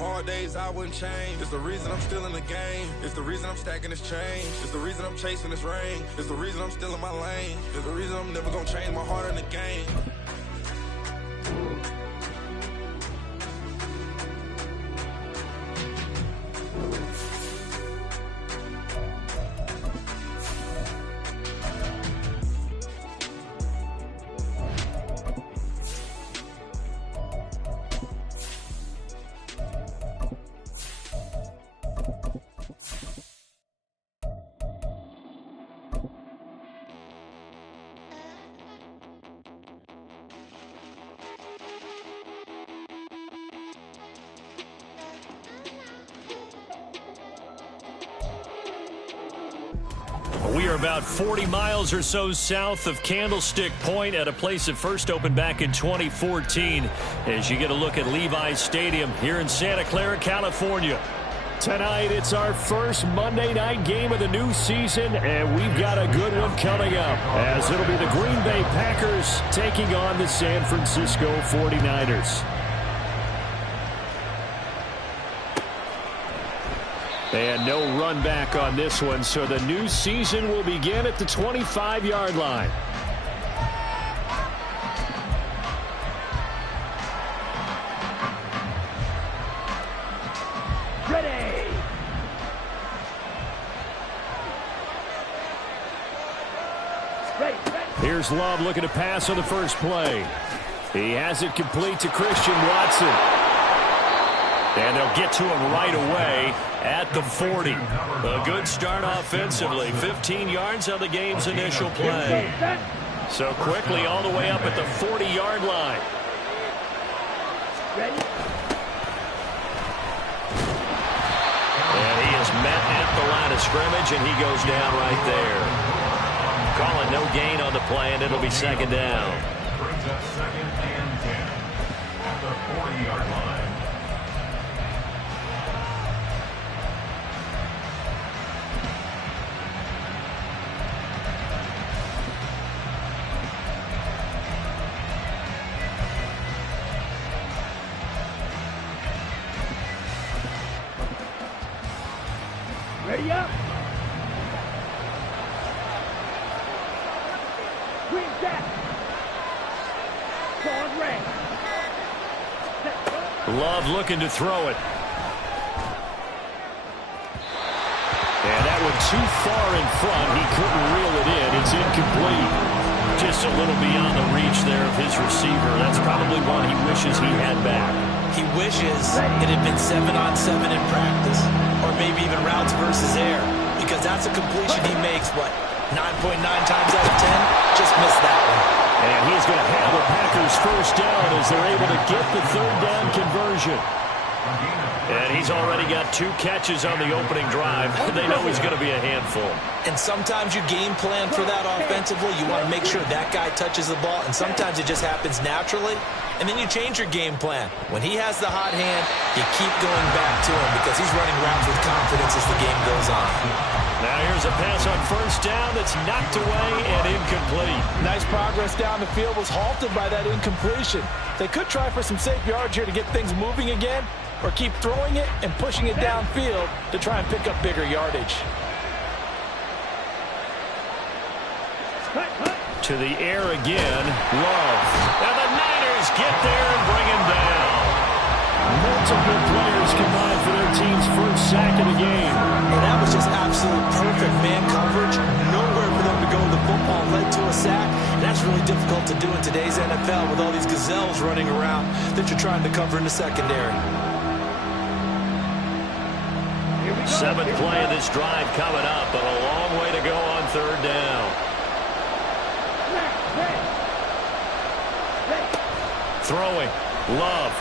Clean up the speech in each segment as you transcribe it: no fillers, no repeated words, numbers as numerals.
hard days I wouldn't change. It's the reason I'm still in the game. It's the reason I'm stacking this change. It's the reason I'm chasing this ring. It's the reason I'm still in my lane. It's the reason I'm never gonna change my heart in the game. We are about 40 miles or so south of Candlestick Point at a place that first opened back in 2014 as you get a look at Levi's Stadium here in Santa Clara, California. Tonight, it's our first Monday night game of the new season, and we've got a good one coming up as it'll be the Green Bay Packers taking on the San Francisco 49ers. And no run back on this one, so the new season will begin at the 25-yard line. Ready. Here's Love looking to pass on the first play. He has it complete to Christian Watson. And they'll get to him right away at the 40. A good start offensively. 15 yards on the game's initial play. So quickly all the way up at the 40-yard line. And he is met at the line of scrimmage, and he goes down right there. Calling no gain on the play, and it'll be second down. Brings up 2nd and 10 at the 40-yard line. Ready up. Green set. Forward ring. Love looking to throw it. And that one too far in front. He couldn't reel it in. It's incomplete. Just a little beyond the reach there of his receiver. That's probably one he wishes he had back. He wishes it had been 7-on-7 in practice, or maybe even routes versus air, because that's a completion he makes, 9.9 times out of 10? Just missed that one. And he's going to have the Packers first down as they're able to get the third down conversion. And he's already got 2 catches on the opening drive. They know he's going to be a handful. And sometimes you game plan for that offensively. You want to make sure that guy touches the ball, and sometimes it just happens naturally. And then you change your game plan. When he has the hot hand, you keep going back to him because he's running routes with confidence as the game goes on. Now here's a pass on first down that's knocked away and incomplete. Nice progress down the field, was halted by that incompletion. They could try for some safe yards here to get things moving again, or keep throwing it and pushing it downfield to try and pick up bigger yardage. To the air again, Love. And the Niners get there and bring him down. Multiple players combined for their team's first sack of the game. And that was just absolute perfect man coverage. Nowhere for them to go. The football led to a sack. And that's really difficult to do in today's NFL with all these gazelles running around that you're trying to cover in the secondary. 7th play of this drive coming up, but a long way to go on third down. Throwing, Love.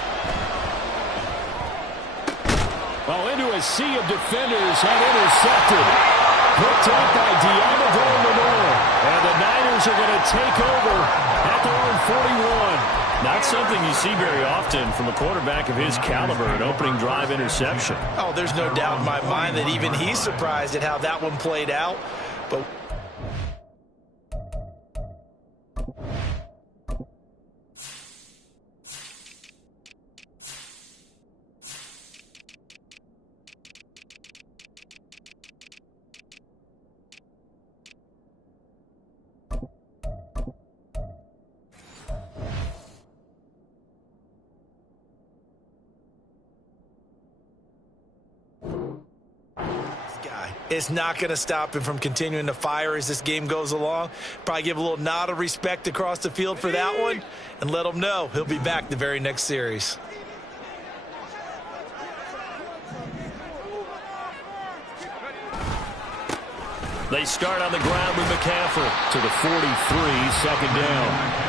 Well, into a sea of defenders and intercepted. Picked up by Deommodore Lenoir. And the Niners are going to take over at their own 41. Not something you see very often from a quarterback of his caliber, an opening drive interception. Oh, there's no doubt in my mind that even he's surprised at how that one played out. But It's not going to stop him from continuing to fire as this game goes along. Probably give a little nod of respect across the field for that one and let him know he'll be back the very next series. They start on the ground with McCaffrey to the 43, second down.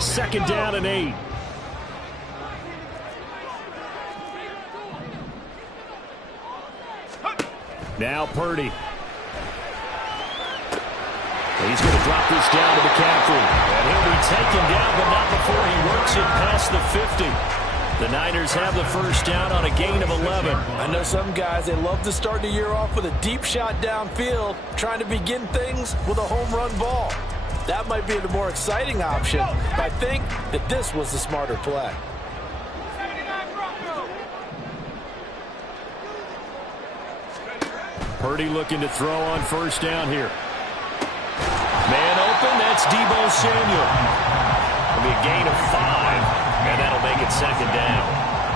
Second down and 8. Now Purdy. He's going to drop this down to McCaffrey. And he'll be taken down, but not before he works it past the 50. The Niners have the first down on a gain of 11. I know some guys, they love to start the year off with a deep shot downfield, trying to begin things with a home run ball. That might be the more exciting option, but I think that this was the smarter play. Purdy looking to throw on first down here. Man open, that's Deebo Samuel. It'll be a gain of 5, and that'll make it second down.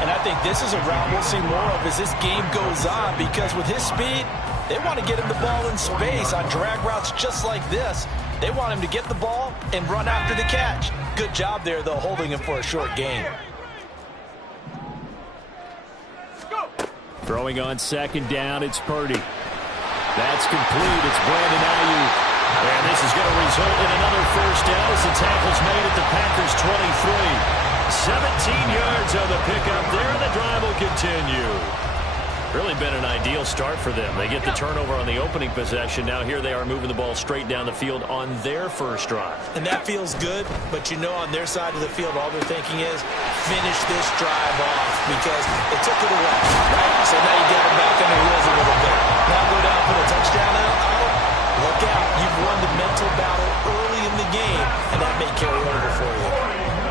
And I think this is a route we'll see more of as this game goes on, because with his speed, they want to get him the ball in space on drag routes just like this. They want him to get the ball and run after the catch. Good job there, though, holding him for a short gain. Throwing on second down, it's Purdy. That's complete. It's Brandon Ayuk. And this is going to result in another first down as the tackle's made at the Packers' 23. 17 yards on the pickup there, and the drive will continue. Really been an ideal start for them. They get the turnover on the opening possession. Now here they are moving the ball straight down the field on their first drive. And that feels good, but you know on their side of the field, all they're thinking is finish this drive off because they took it away, right? So now you get them back on their heels a little bit. Now go down, put a touchdown out. Look out. You've won the mental battle early in the game, and that may carry over for you.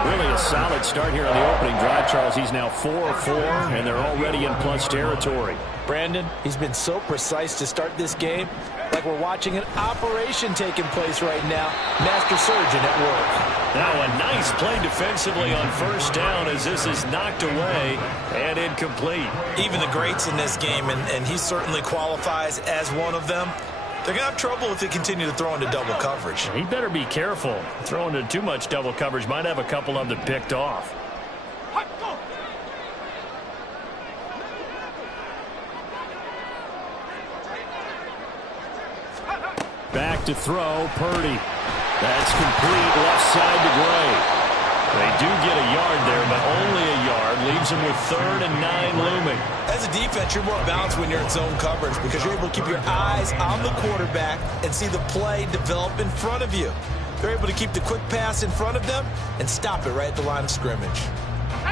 Really a solid start here on the opening drive, Charles. He's now 4 of 4, and they're already in plus territory. Brandon, he's been so precise to start this game, like we're watching an operation taking place right now. Master surgeon at work. Now a nice play defensively on first down as this is knocked away and incomplete. Even the greats in this game, and he certainly qualifies as one of them, they're going to have trouble if they continue to throw into double coverage. He better be careful. Throwing into too much double coverage might have a couple of them picked off. Back to throw, Purdy. That's complete, left side to Gray. They do get a yard there, but only a yard. Leaves them with 3rd and 9 looming. As a defense, you're more balanced when you're in zone coverage because you're able to keep your eyes on the quarterback and see the play develop in front of you. They're able to keep the quick pass in front of them and stop it right at the line of scrimmage.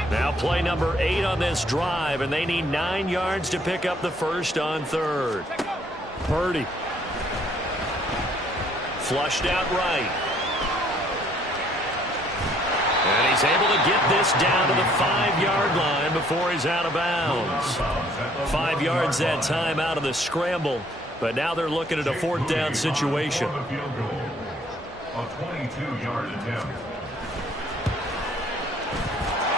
Now play number 8 on this drive, and they need 9 yards to pick up the first on 3rd. Purdy. Flushed out right. And he's able to get this down to the 5-yard line before he's out of bounds. 5 yards that time out of the scramble, but now they're looking at a 4th down situation. A 22-yard attempt.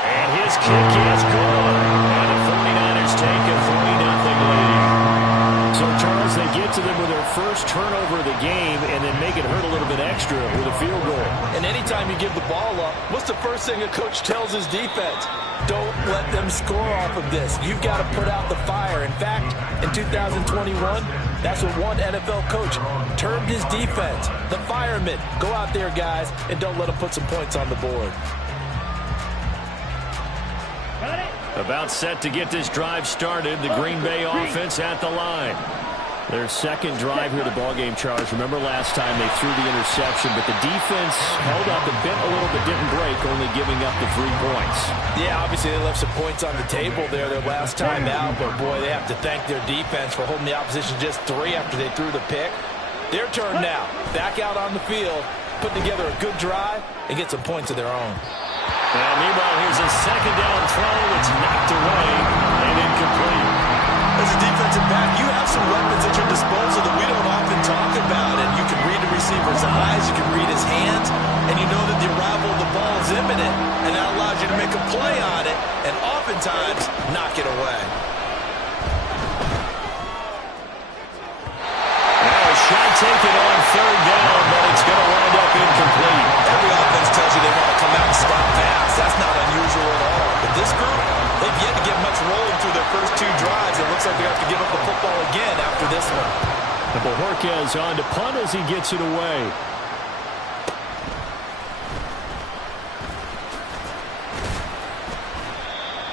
And his kick is good. And the 49ers take a 3-0 lead. So, Charles, they get to them with their first turnover of the game and then make it hurt a little bit extra with a field goal. And anytime you give the ball up, what's the first thing a coach tells his defense? Don't let them score off of this. You've got to put out the fire. In fact, in 2021, that's what one NFL coach termed his defense. The firemen. Go out there, guys, and don't let them put some points on the board. About set to get this drive started. The Green Bay offense at the line. Their second drive here to ballgame, Charles. Remember last time they threw the interception, but the defense held up a bit, a little bit, didn't break, only giving up the 3 points. Yeah, obviously they left some points on the table there their last time out, but boy, they have to thank their defense for holding the opposition just 3 after they threw the pick. Their turn now. Back out on the field, put together a good drive, and get some points of their own. And meanwhile, here's a second down throw. It's knocked away and incomplete. As a defensive back, you have some weapons at your disposal that we don't often talk about. And you can read the receiver's eyes, you can read his hands, take it on third down, but it's going to wind up incomplete. Every offense tells you they want to come out and start fast. That's not unusual at all. But this group, they've yet to get much rolling through their first 2 drives. It looks like they have to give up the football again after this one. Bojorquez on to punt as he gets it away.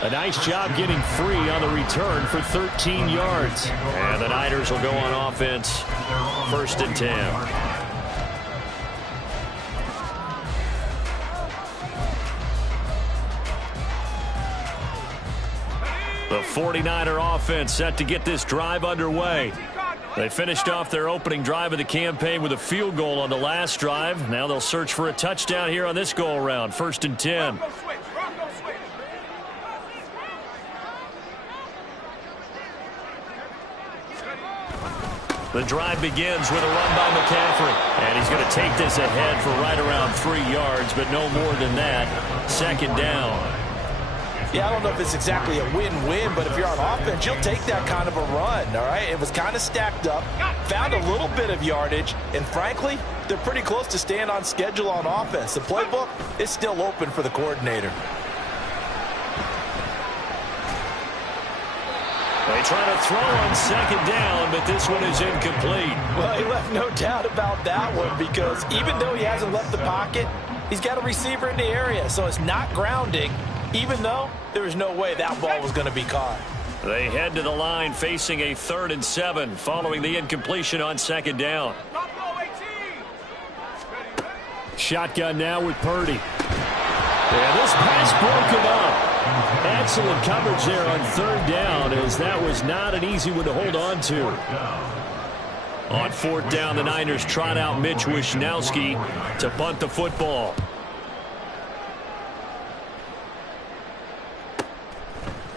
A nice job getting free on the return for 13 yards. And the Niners will go on offense, 1st and 10. The 49er offense set to get this drive underway. They finished off their opening drive of the campaign with a field goal on the last drive. Now they'll search for a touchdown here on this go-around, 1st and 10. The drive begins with a run by McCaffrey. And he's going to take this ahead for right around 3 yards, but no more than that. 2nd down. Yeah, I don't know if it's exactly a win-win, but if you're on offense, you'll take that kind of a run, all right? It was kind of stacked up, found a little bit of yardage, and frankly, they're pretty close to staying on schedule on offense. The playbook is still open for the coordinator. They try to throw on 2nd down, but this one is incomplete. Well, he left no doubt about that one because even though he hasn't left the pocket, he's got a receiver in the area, so it's not grounding, even though there was no way that ball was going to be caught. They head to the line facing a 3rd and 7 following the incompletion on 2nd down. Shotgun now with Purdy. And this pass broken up. Excellent coverage there on 3rd down, as that was not an easy one to hold on to. On 4th down, the Niners trot out Mitch Wishnowsky to punt the football.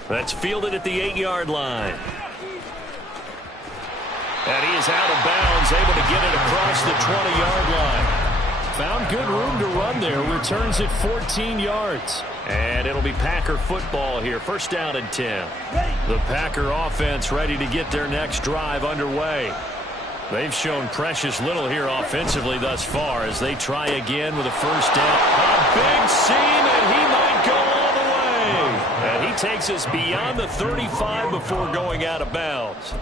That's fielded at the 8-yard line. And he is out of bounds, able to get it across the 20-yard line. Found good room to run there. Returns at 14 yards. And it'll be Packer football here. 1st down and 10. The Packer offense ready to get their next drive underway. They've shown precious little here offensively thus far as they try again with a 1st down. A big seam, and he might go all the way. And he takes us beyond the 35 before going out of bounds.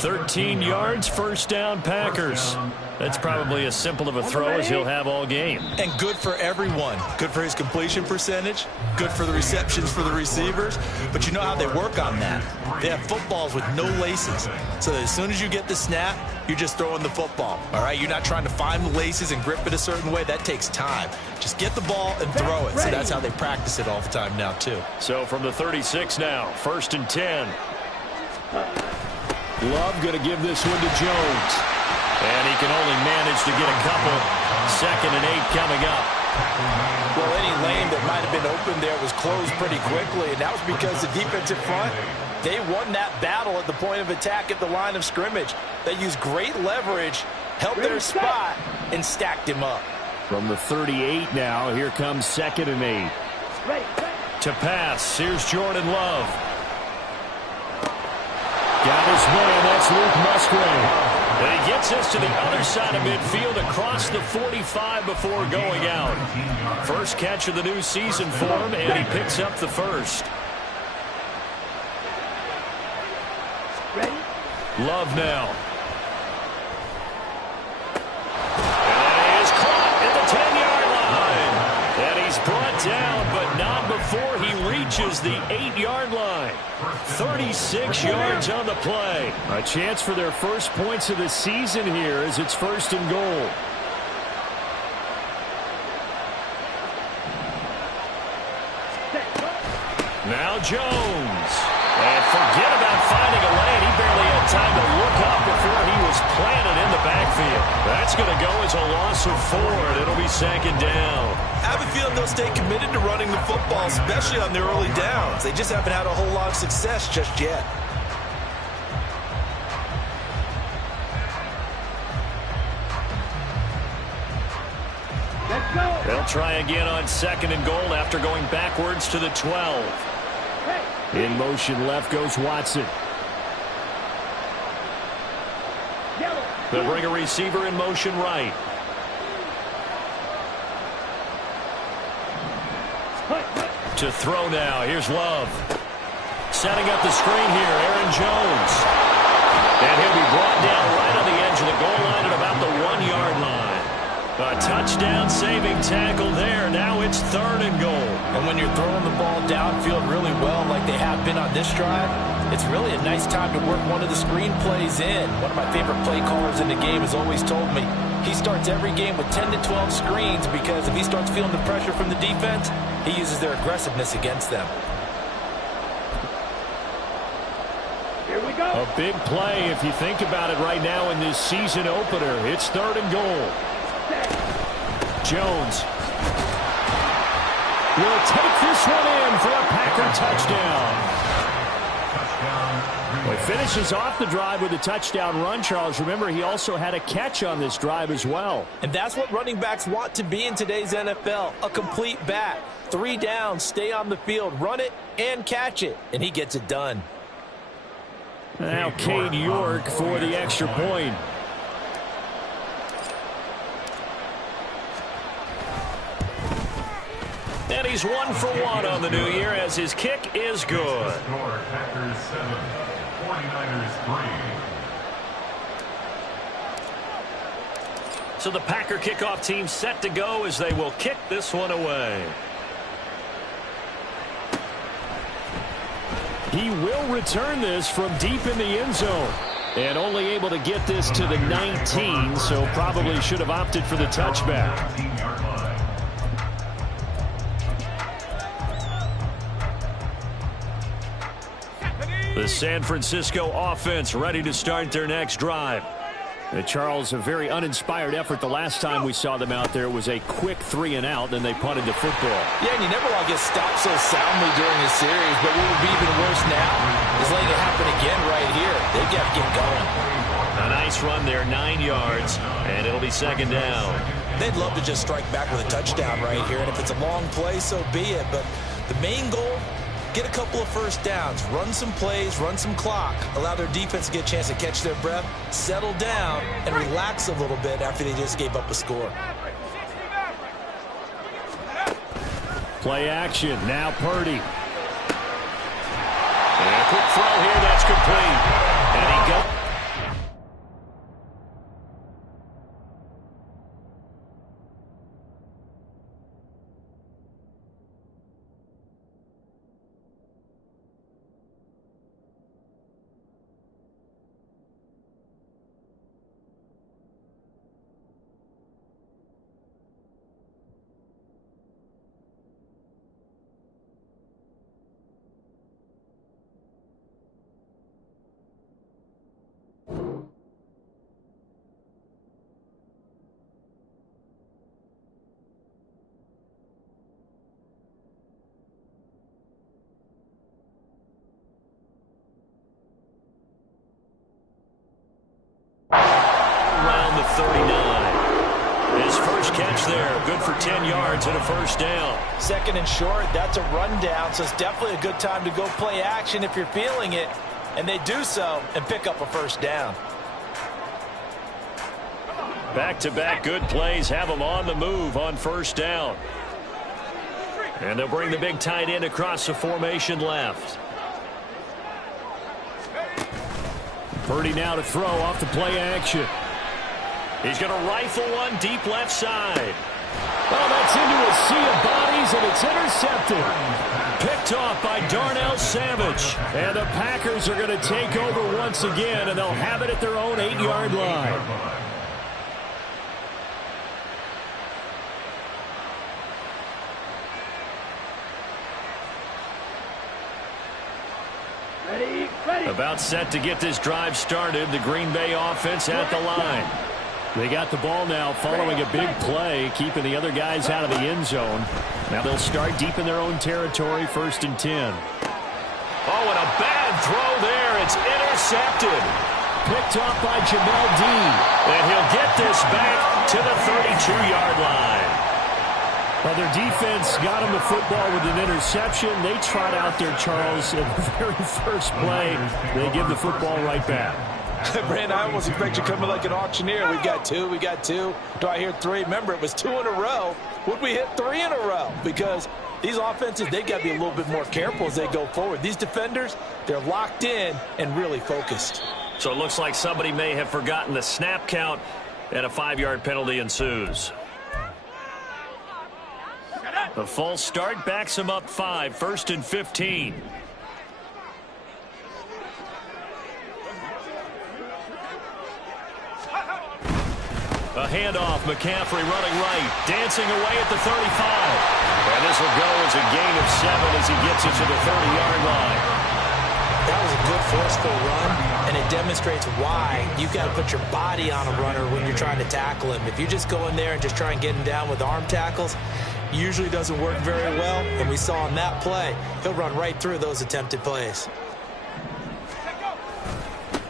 13 yards, 1st down Packers. That's probably as simple of a throw as he'll have all game. And good for everyone. Good for his completion percentage. Good for the receptions for the receivers. But you know how they work on that. They have footballs with no laces. So that as soon as you get the snap, you're just throwing the football. All right? You're not trying to find the laces and grip it a certain way. That takes time. Just get the ball and throw it. So that's how they practice it all the time now, too. So from the 36 now, 1st and 10. Love going to give this one to Jones. And he can only manage to get a couple. 2nd and 8 coming up. Well, any lane that might have been open there was closed pretty quickly, and that was because the defensive front, they won that battle at the point of attack at the line of scrimmage. They used great leverage, held their spot, and stacked him up. From the 38 now, here comes 2nd and 8. To pass, here's Jordan Love. Got his man, that's Luke Musgrave. And he gets us to the other side of midfield across the 45 before going out. First catch of the new season for him, and he picks up the 1st. Love now. And he is caught at the 10-yard line. And he's brought down, but not before he reaches the 8-yard line. 36 yards on the play. A chance for their first points of the season here as it's 1st and goal. Now Jones. And forget about finding a lane. He barely had time to look up before he was planted in the backfield. That's going to go as a loss of 4, and it'll be 2nd down. I have a feeling they'll stay committed to running the football, especially on their early downs. They just haven't had a whole lot of success just yet. Let's go. They'll try again on 2nd and goal after going backwards to the 12. In motion left goes Watson. Yellow. They'll bring a receiver in motion right. To throw now. Here's Love. Setting up the screen here, Aaron Jones. And he'll be brought down right on the edge of the goal line at about the 1-yard line. A touchdown-saving tackle there. Now it's 3rd and goal. And when you're throwing the ball downfield really well like they have been on this drive, it's really a nice time to work one of the screen plays in. One of my favorite play callers in the game has always told me he starts every game with 10 to 12 screens because if he starts feeling the pressure from the defense, he uses their aggressiveness against them. Here we go. A big play if you think about it right now in this season opener. It's 3rd and goal. Jones will take this one in for a Packer touchdown. Well, he finishes off the drive with a touchdown run, Charles. Remember, he also had a catch on this drive as well. And that's what running backs want to be in today's NFL, a complete back. 3 downs, stay on the field, run it, and catch it. And he gets it done. Now Cade York for the extra point. And he's 1 for 1 on the new year as his kick is good. Packers 7, 49ers 3. So the Packer kickoff team set to go as they will kick this one away. He will return this from deep in the end zone. And only able to get this to the 19, so probably should have opted for the touchback. 19-yard line. The San Francisco offense ready to start their next drive. Charles, a very uninspired effort the last time we saw them out there. It was a quick 3-and-out, then they punted the football. Yeah, and you never want to get stopped so soundly during a series, but what would be even worse now is letting it happen again right here. They've got to get going. A nice run there, 9 yards, and it'll be 2nd down. They'd love to just strike back with a touchdown right here, and if it's a long play, so be it. But the main goal, get a couple of first downs, run some plays, run some clock, allow their defense to get a chance to catch their breath, settle down, and relax a little bit after they just gave up a score. Play action, now Purdy. And a quick throw here, that's complete. And he goes. Around the 39. His first catch there, good for 10 yards and a first down. 2nd and short, that's a rundown, so it's definitely a good time to go play action if you're feeling it. And they do so and pick up a first down. Back-to-back good plays have them on the move on first down. And they'll bring the big tight end across the formation left. Purdy now to throw off the play action. He's going to rifle one deep left side. Oh, that's into a sea of bodies, and it's intercepted. Picked off by Darnell Savage. And the Packers are going to take over once again, and they'll have it at their own 8-yard line. About set to get this drive started. The Green Bay offense at the line. They got the ball now following a big play, keeping the other guys out of the end zone. Now they'll start deep in their own territory, 1st and 10. Oh, and a bad throw there. It's intercepted. Picked off by Jamel Dean. And he'll get this back to the 32-yard line. Well, their defense got him the football with an interception. They trot out there, Charles, in the very first play. They give the football right back. Brandon, I almost expect you coming like an auctioneer. We've got two. Do I hear three? Remember, it was 2 in a row. Would we hit 3 in a row? Because these offenses, they got to be a little bit more careful as they go forward. These defenders, they're locked in and really focused. So it looks like somebody may have forgotten the snap count, and a 5-yard penalty ensues. The false start backs him up 5, 1st and 15. A handoff, McCaffrey running right, dancing away at the 35. And this will go as a gain of 7 as he gets it to the 30-yard line. That was a good forceful run, and it demonstrates why you've got to put your body on a runner when you're trying to tackle him. If you just go in there and just try and get him down with arm tackles, usually doesn't work very well, and we saw in that play, he'll run right through those attempted plays.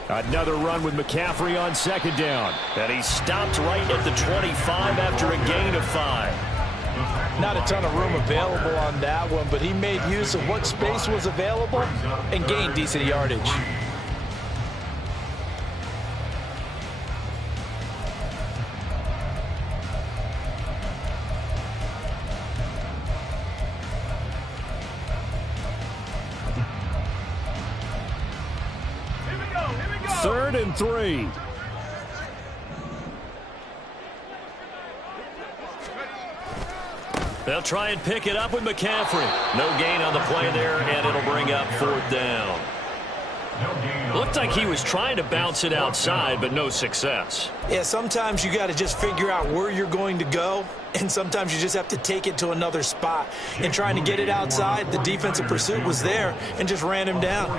Another run with McCaffrey on 2nd down. And he stopped right at the 25 after a gain of 5. Not a ton of room available on that one, but he made use of what space was available and gained decent yardage. Third and 3. They'll try and pick it up with McCaffrey. No gain on the play there, and it'll bring up 4th down. Looked like he was trying to bounce it outside, but no success. Yeah, sometimes you got to just figure out where you're going to go, and sometimes you just have to take it to another spot. And trying to get it outside, the defensive pursuit was there and just ran him down.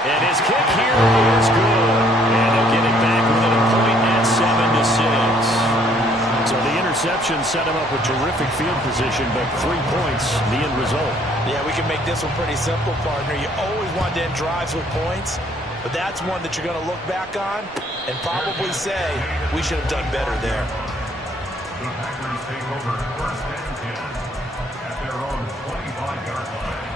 And his kick here is good. And they'll get it back within a point at 7-6. So the interception set him up with terrific field position, but 3 points, the end result. Yeah, we can make this one pretty simple, partner. You always want to end drives with points, but that's one that you're going to look back on and probably say, we should have done better there. The Packers take over 1st and 10 at their own 25-yard line.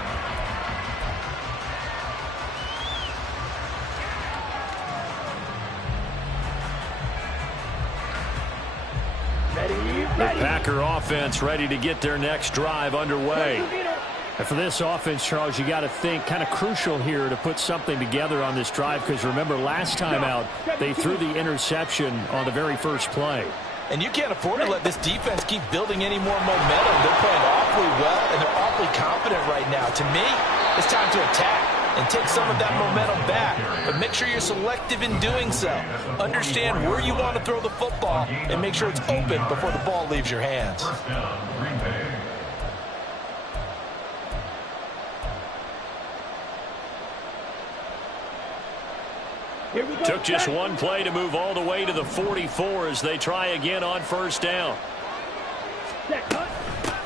The Packer offense ready to get their next drive underway. And for this offense, Charles, you got to think kind of crucial here to put something together on this drive, because remember last time out they threw the interception on the very first play. And you can't afford to let this defense keep building any more momentum. They're playing awfully well, and they're awfully confident right now. To me, it's time to attack and take some of that momentum back. But make sure you're selective in doing so. Understand where you want to throw the football and make sure it's open before the ball leaves your hands. First down, Green Bay. Took just one play to move all the way to the 44 as they try again on 1st down.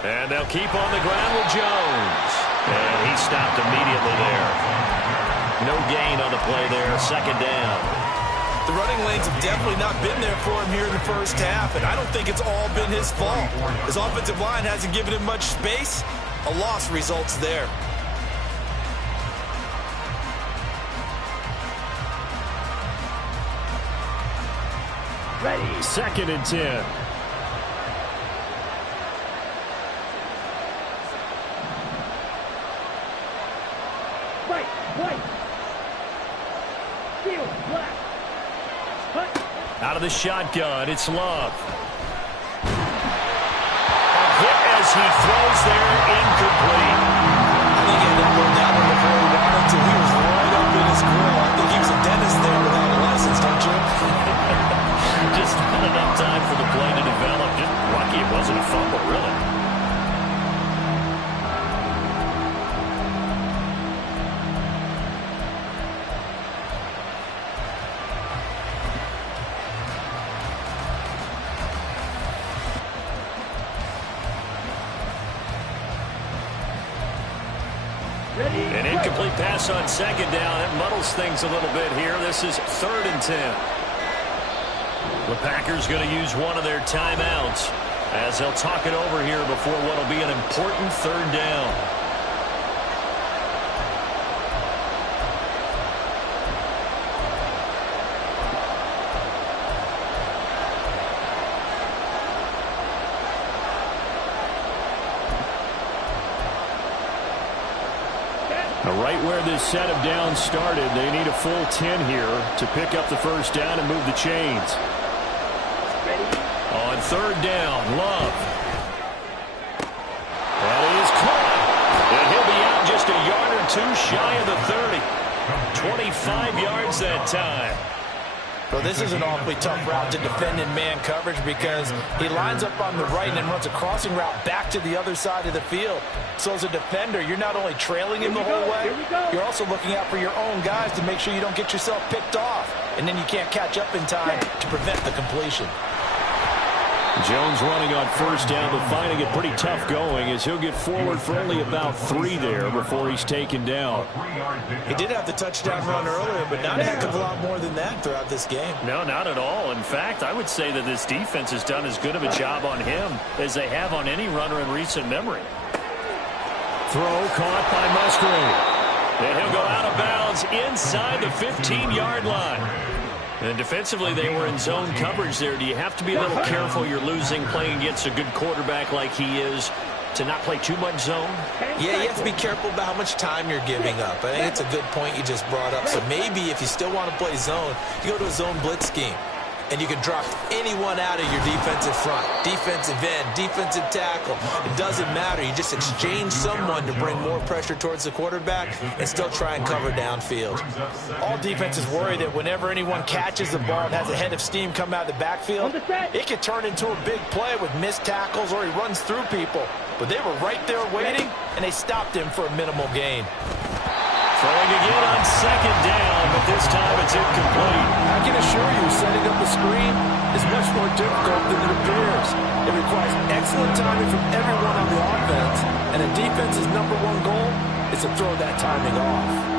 And they'll keep on the ground with Jones. And he stopped immediately there. No gain on the play there, 2nd down. The running lanes have definitely not been there for him here in the first half, and I don't think it's all been his fault. His offensive line hasn't given him much space. A loss results there. Ready. 2nd and 10. White. Field, black. Cut. Out of the shotgun, it's Love. A hit as he throws there, incomplete. I think he had to pull that one before he wanted to. He was right up in his grill. I think he was a dentist there without a license, don't you? Just not enough time for the play to develop. Just lucky it wasn't a fumble, really. An incomplete pass on 2nd down. It muddles things a little bit here. This is 3rd and 10. The Packers going to use one of their timeouts as they'll talk it over here before what will be an important 3rd down. Right where this set of downs started, they need a full 10 here to pick up the first down and move the chains. On third down, Love. That is caught. And he'll be out just a yard or two shy of the 30. 25 yards that time. Well, this is an awfully tough route to defend in man coverage because he lines up on the right and then runs a crossing route back to the other side of the field. So as a defender, you're not only trailing him the whole way, you're also looking out for your own guys to make sure you don't get yourself picked off. And then you can't catch up in time to prevent the completion. Jones running on first down, but finding it pretty tough going as he'll get forward for only about 3 there before he's taken down. He did have the touchdown run earlier, but not a heck of a lot more than that throughout this game. No, not at all. In fact, I would say that this defense has done as good of a job on him as they have on any runner in recent memory. Throw caught by Musgrave. And he'll go out of bounds inside the 15-yard line. And defensively, they were in zone coverage there. Do you have to be a little careful you're losing playing against a good quarterback like he is to not play too much zone? Yeah, you have to be careful about how much time you're giving up. I think it's a good point you just brought up. So maybe if you still want to play zone, you go to a zone blitz scheme. And you can drop anyone out of your defensive front, defensive end, defensive tackle. It doesn't matter. You just exchange someone to bring more pressure towards the quarterback and still try and cover downfield. All defenses worry that whenever anyone catches the ball and has a head of steam come out of the backfield, it could turn into a big play with missed tackles or he runs through people. But they were right there waiting, and they stopped him for a minimal gain. Throwing again on second down, but this time it's incomplete. I can assure you, setting up a screen is much more difficult than it appears. It requires excellent timing from everyone on the offense, and the defense's #1 goal is to throw that timing off.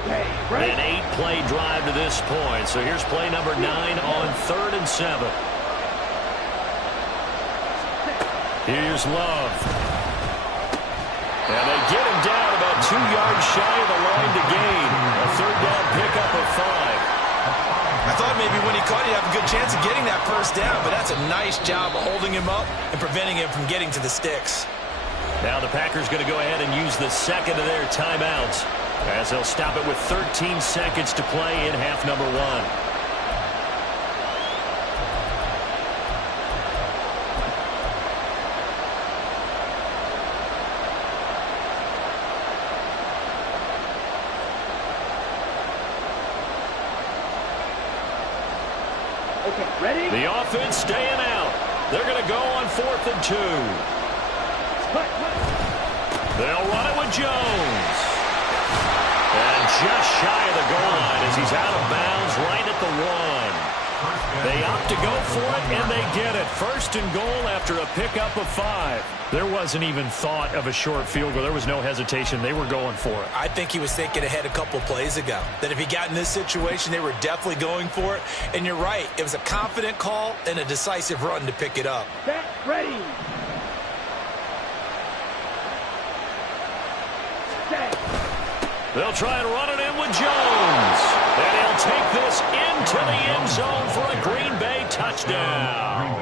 Okay, right. An 8-play drive to this point. So here's play number 9 on 3rd and 7. Here's Love. And they get him down about 2 yards shy of the line to gain. A 3rd down pickup of 5. I thought maybe when he caught, he'd have a good chance of getting that first down, but that's a nice job of holding him up and preventing him from getting to the sticks. Now the Packers going to go ahead and use the second of their timeouts as they'll stop it with 13 seconds to play in half number 1. Okay, ready? The offense staying out. They're going to go on 4th and 2. They'll run it with Jones. And just shy of the goal line as he's out of bounds right at the 1. They opt to go for it, and they get it. 1st and goal after a pickup of 5. There wasn't even thought of a short field goal. There was no hesitation. They were going for it. I think he was thinking ahead a couple plays ago, that if he got in this situation, they were definitely going for it. And you're right. It was a confident call and a decisive run to pick it up. Set, ready. Set. They'll try and run it in with Jones. And he'll take this into the end zone for a Green Bay touchdown.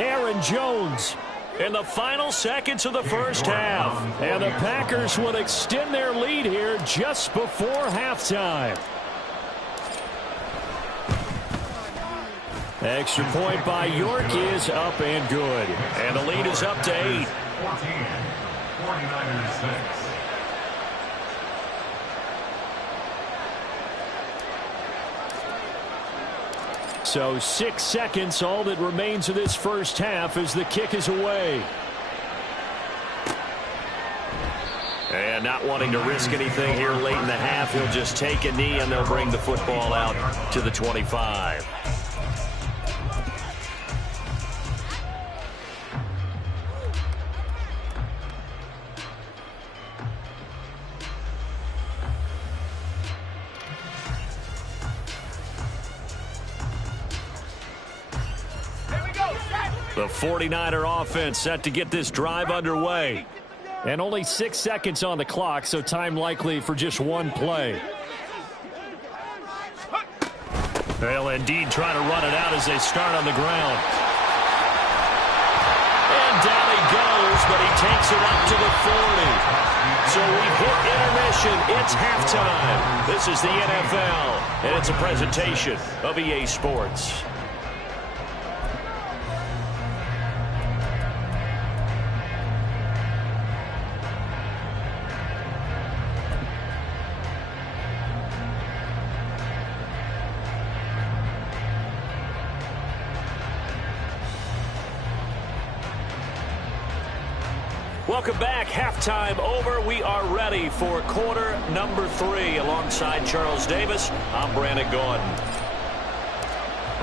Aaron Jones in the final seconds of the first half. And the Packers will extend their lead here just before halftime. Extra point by York is up and good. And the lead is up to 8. 14, 49ers 6. So 6 seconds, all that remains of this first half as the kick is away. And not wanting to risk anything here late in the half, he'll just take a knee and they'll bring the football out to the 25. The 49er offense set to get this drive underway. And only 6 seconds on the clock, so time likely for just one play. They'll indeed try to run it out as they start on the ground. And down he goes, but he takes it up to the 40. So we hit intermission. It's halftime. This is the NFL, and it's a presentation of EA Sports. Welcome back. Halftime over. We are ready for quarter number 3. Alongside Charles Davis, I'm Brandon Gordon.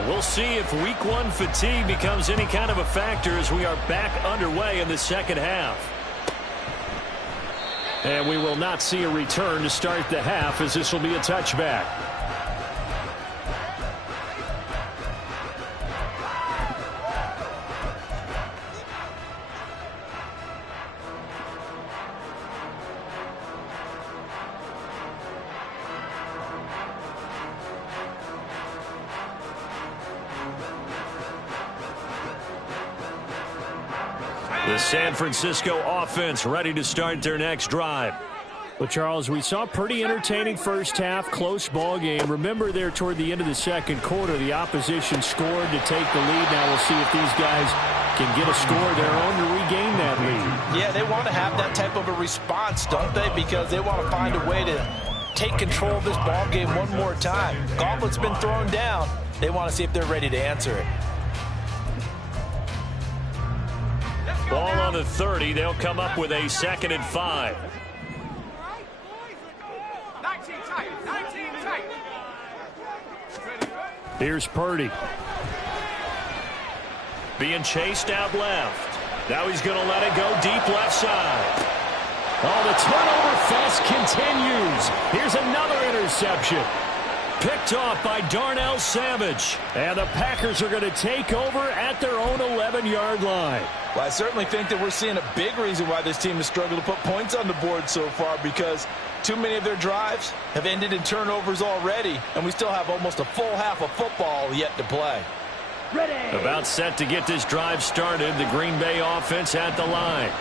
We'll see if week 1 fatigue becomes any kind of a factor as we are back underway in the second half. And we will not see a return to start the half, as this will be a touchback. The San Francisco offense ready to start their next drive. Well, Charles, we saw a pretty entertaining first half, close ball game. Remember there toward the end of the second quarter, the opposition scored to take the lead. Now we'll see if these guys can get a score of their own to regain that lead. Yeah, they want to have that type of a response, don't they? Because they want to find a way to take control of this ball game one more time. Gauntlet's been thrown down. They want to see if they're ready to answer it. Ball on the 30. They'll come up with a 2nd and 5. 19 tight. Here's Purdy. Being chased out left. Now he's going to let it go deep left side. Oh, the turnover fest continues. Here's another interception. Picked off by Darnell Savage. And the Packers are going to take over at their own 11-yard line. Well, I certainly think that we're seeing a big reason why this team has struggled to put points on the board so far, because too many of their drives have ended in turnovers already, and we still have almost a full half of football yet to play. Ready. About set to get this drive started. The Green Bay offense at the line.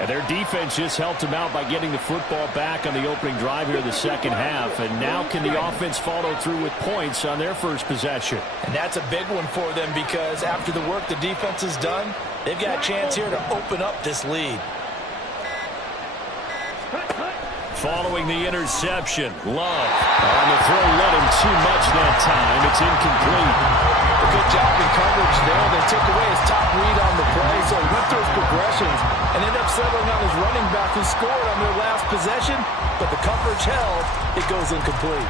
And their defense just helped them out by getting the football back on the opening drive here in the second half. And now can the offense follow through with points on their first possession? And that's a big one for them, because after the work the defense has done, they've got a chance here to open up this lead. Following the interception, Love on the throw, led him too much that time. It's incomplete. A good job in coverage there. They took away his top read on the play, so he went through his progressions and ended up settling on his running back, who scored on their last possession, but the coverage held. It goes incomplete.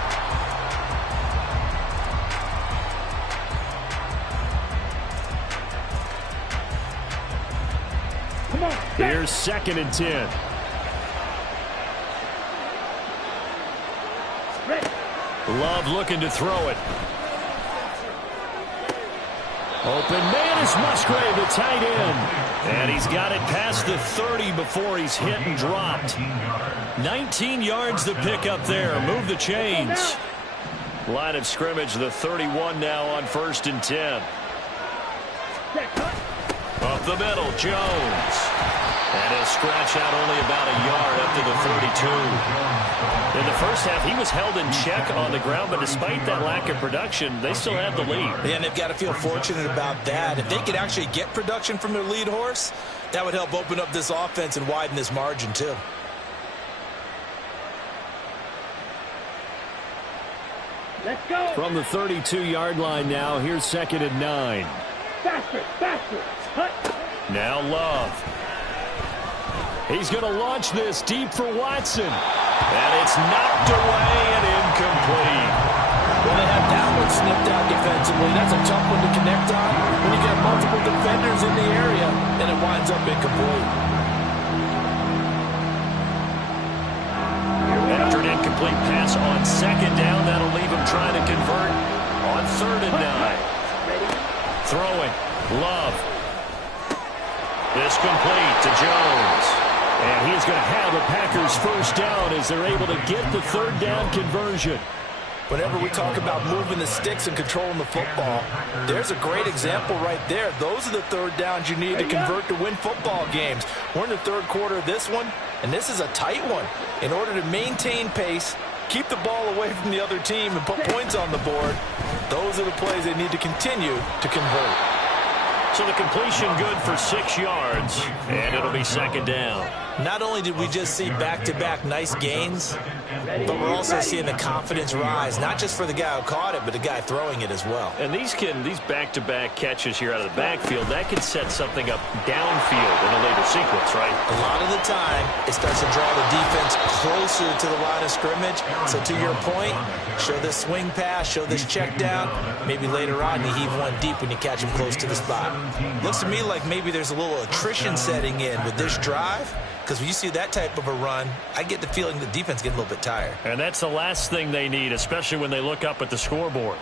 Come on. Here's 2nd and 10. Ready. Love looking to throw it. Open man is Musgrave, the tight end. And he's got it past the 30 before he's hit and dropped. 19 yards to pick up there. Move the chains. Line of scrimmage, the 31 now on 1st and 10. Up the middle, Jones. And he'll scratch out only about a yard up to the 32. In the first half, he was held in check on the ground, but despite that lack of production, they still have the lead. Yeah, and they've got to feel fortunate about that. If they could actually get production from their lead horse, that would help open up this offense and widen this margin too. Let's go. From the 32-yard line now, here's 2nd and 9. Faster. Hut. Now Love. He's going to launch this deep for Watson. And it's knocked away and incomplete. Well, they have that one snipped out defensively. That's a tough one to connect on when you get multiple defenders in the area, and it winds up incomplete. After an incomplete pass on 2nd down, that'll leave him trying to convert on 3rd and 9. Throwing. Love. This complete to Jones. And he's going to have a Packers first down as they're able to get the 3rd down conversion. Whenever we talk about moving the sticks and controlling the football, there's a great example right there. Those are the third downs you need to convert to win football games. We're in the third quarter of this one, and this is a tight one. In order to maintain pace, keep the ball away from the other team, and put points on the board, those are the plays they need to continue to convert. So the completion good for 6 yards, and it'll be second down. Not only did we just see back-to-back nice gains, but we're also seeing the confidence rise, not just for the guy who caught it, but the guy throwing it as well. And these back-to-back catches here out of the backfield, that can set something up downfield in a later sequence, right? A lot of the time, it starts to draw the defense closer to the line of scrimmage. So to your point, show this swing pass, show this check down. Maybe later on you heave one deep when you catch him close to the spot. Looks to me like maybe there's a little attrition setting in with this drive. Because when you see that type of a run, I get the feeling the defense getting a little bit tired. And that's the last thing they need, especially when they look up at the scoreboard.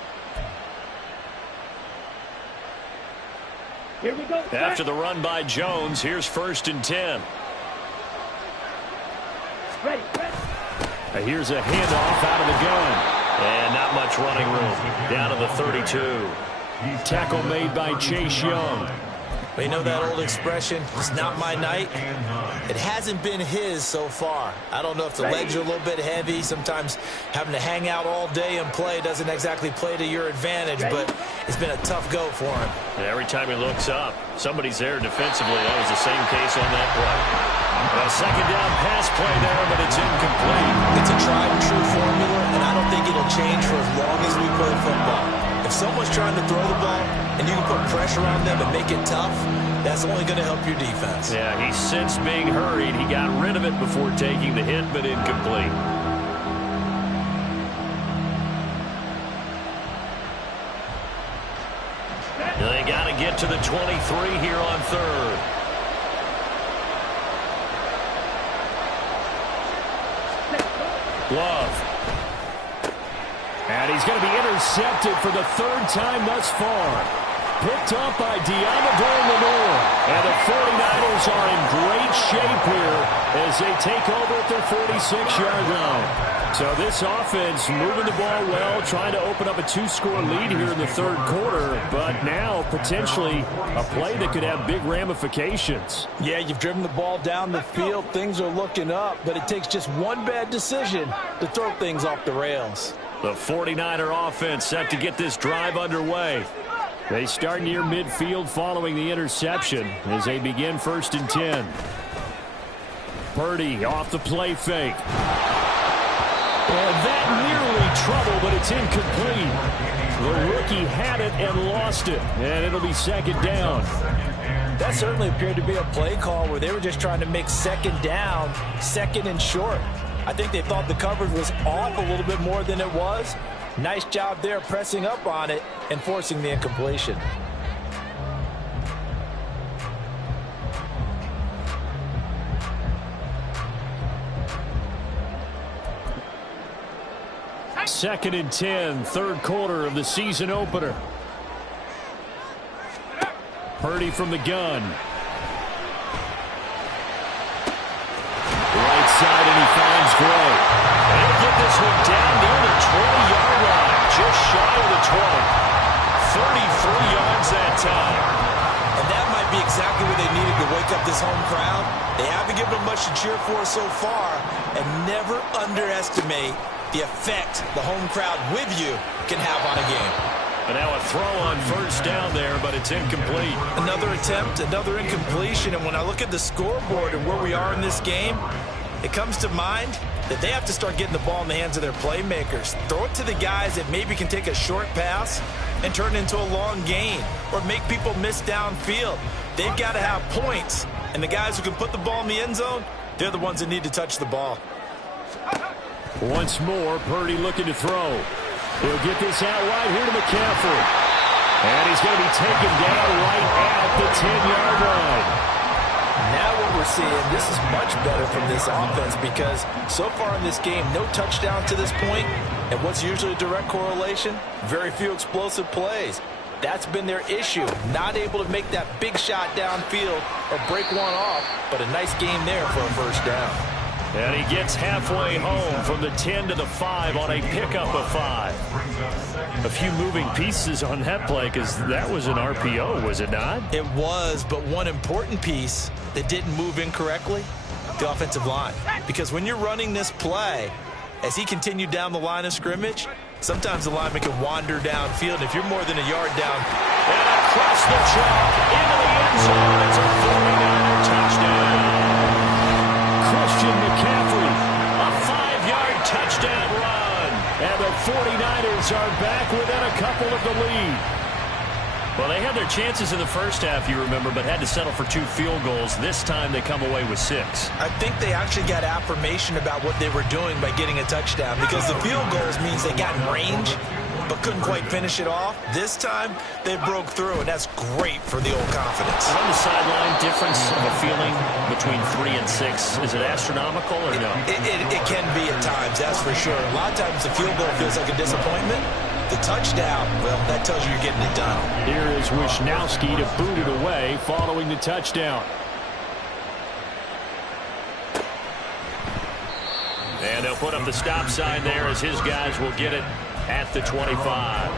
Here we go. After the run by Jones, here's 1st and 10. Ready. Here's a handoff out of the gun. And not much running room. Down to the 32. Tackle made by Chase Young. Well, you know that old expression, it's not my night? It hasn't been his so far. I don't know if the legs are a little bit heavy. Sometimes having to hang out all day and play doesn't exactly play to your advantage, but it's been a tough go for him. And every time he looks up, somebody's there defensively. That was the same case on that play. A second down pass play there, but it's incomplete. It's a tried-and-true formula, and I don't think it'll change for as long as we play football. If someone's trying to throw the ball and you can put pressure on them and make it tough, that's only going to help your defense. Yeah, he sensed being hurried. He got rid of it before taking the hit, but incomplete. They got to get to the 23 here on 3rd. Love. And he's going to be intercepted for the 3rd time thus far. Picked up by Deommodore Lenoir. And the 49ers are in great shape here as they take over at their 46-yard line. So this offense moving the ball well, trying to open up a 2-score lead here in the 3rd quarter, but now potentially a play that could have big ramifications. Yeah, you've driven the ball down the field. Things are looking up, but it takes just one bad decision to throw things off the rails. The 49er offense set to get this drive underway. They start near midfield following the interception as they begin 1st and 10. Purdy off the play fake. And that nearly trouble, but it's incomplete. The rookie had it and lost it, and it'll be 2nd down. That certainly appeared to be a play call where they were just trying to make 2nd down, 2nd and short. I think they thought the coverage was off a little bit more than it was. Nice job there pressing up on it and forcing the incompletion. Second and 10, 3rd quarter of the season opener. Purdy from the gun. Right side, and he finds Gray. They'll get this one down near the 20-yard line, just shy of the 20. 33 yards that time. And that might be exactly what they needed to wake up this home crowd. They haven't given them much to cheer for so far, and never underestimate the effect the home crowd with you can have on a game. And now a throw on 1st down there, but it's incomplete. Another attempt, another incompletion, and when I look at the scoreboard and where we are in this game, it comes to mind that they have to start getting the ball in the hands of their playmakers. Throw it to the guys that maybe can take a short pass and turn it into a long gain or make people miss downfield. They've got to have points, and the guys who can put the ball in the end zone, they're the ones that need to touch the ball. Once more, Purdy looking to throw. He'll get this out right here to McCaffrey. And he's going to be taken down right at the 10-yard line. Now what we're seeing, this is much better from this offense because so far in this game, no touchdown to this point. And what's usually a direct correlation? Very few explosive plays. That's been their issue. Not able to make that big shot downfield or break one off, but a nice game there for a 1st down. And he gets halfway home from the 10 to the 5 on a pickup of 5. A few moving pieces on that play because that was an RPO, was it not? It was, but one important piece that didn't move incorrectly, the offensive line. Because when you're running this play, as he continued down the line of scrimmage, sometimes the lineman can wander downfield. And if you're more than a yard down, and across the chalk into the end zone, it's a 49er touchdown. Christian McCaffrey, a 5-yard touchdown run. And the 49ers are back within a couple of the lead. Well, they had their chances in the first half, you remember, but had to settle for 2 field goals. This time they come away with 6. I think they actually got affirmation about what they were doing by getting a touchdown, because the field goals means they got in range but couldn't quite finish it off. This time they broke through, and that's great for the old confidence. On the sideline, difference of a feeling between 3 and 6, is it astronomical or no? It can be at times, that's for sure. A lot of times the field goal feels like a disappointment. The touchdown, well, that tells you you're getting it done. Here is Wisnowski to boot it away following the touchdown. And they'll put up the stop sign there as his guys will get it at the 25.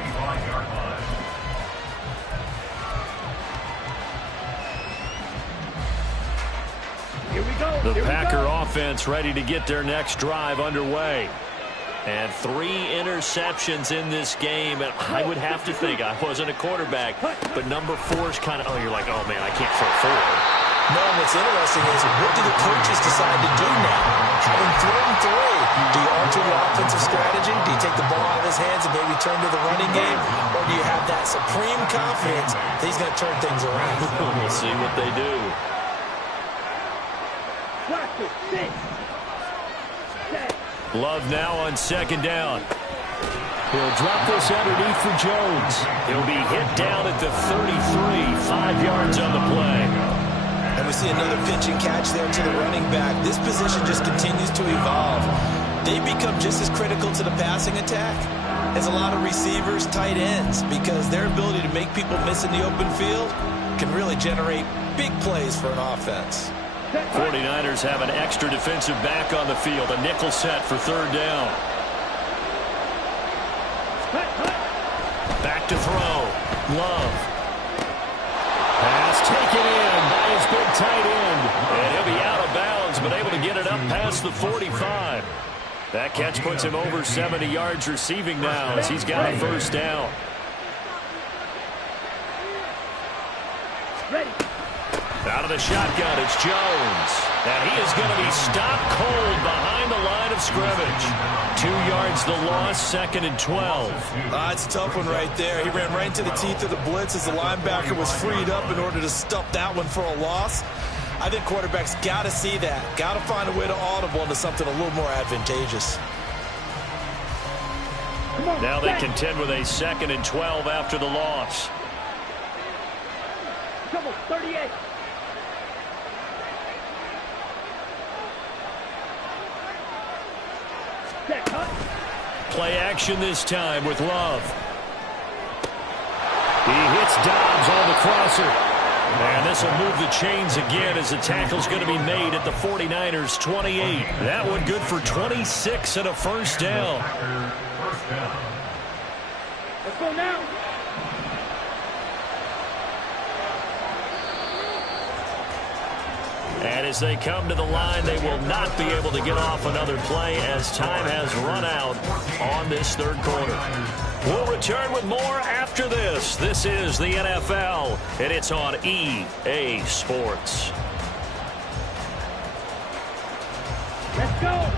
Here we go. The Packer offense ready to get their next drive underway. And 3 interceptions in this game. And I would have to think, I wasn't a quarterback, but number 4 is kind of, oh, you're like, oh, man, I can't throw 4. No, and what's interesting is, what do the coaches decide to do now? Having thrown 3, do you alter your offensive strategy? Do you take the ball out of his hands and maybe turn to the running game? Or do you have that supreme confidence that he's going to turn things around? We'll see what they do. Practice, 6. Love now on 2nd down. He'll drop this underneath for Jones. He'll be hit down at the 33, 5 yards on the play. And we see another pitch and catch there to the running back. This position just continues to evolve. They become just as critical to the passing attack as a lot of receivers, tight ends, because their ability to make people miss in the open field can really generate big plays for an offense. 49ers have an extra defensive back on the field. A nickel set for 3rd down. Back to throw. Love. Pass taken in by his big tight end. And he'll be out of bounds, but able to get it up past the 45. That catch puts him over 70 yards receiving now as he's got a 1st down. Ready. Out of the shotgun, it's Jones. And he is going to be stopped cold behind the line of scrimmage. 2 yards the loss, 2nd and 12. It's a tough one right there. He ran right into the teeth of the blitz as the linebacker was freed up in order to stuff that one for a loss. I think quarterbacks got to see that. Got to find a way to audible into something a little more advantageous. Now they contend with a 2nd and 12 after the loss. Double 38. Play action this time with Love. He hits Dobbs on the crosser. And this will move the chains again as the tackle's going to be made at the 49ers 28. That one good for 26 and a 1st down. Let's go now. And as they come to the line, they will not be able to get off another play as time has run out on this 3rd quarter. We'll return with more after this. This is the NFL, and it's on EA Sports. Let's go.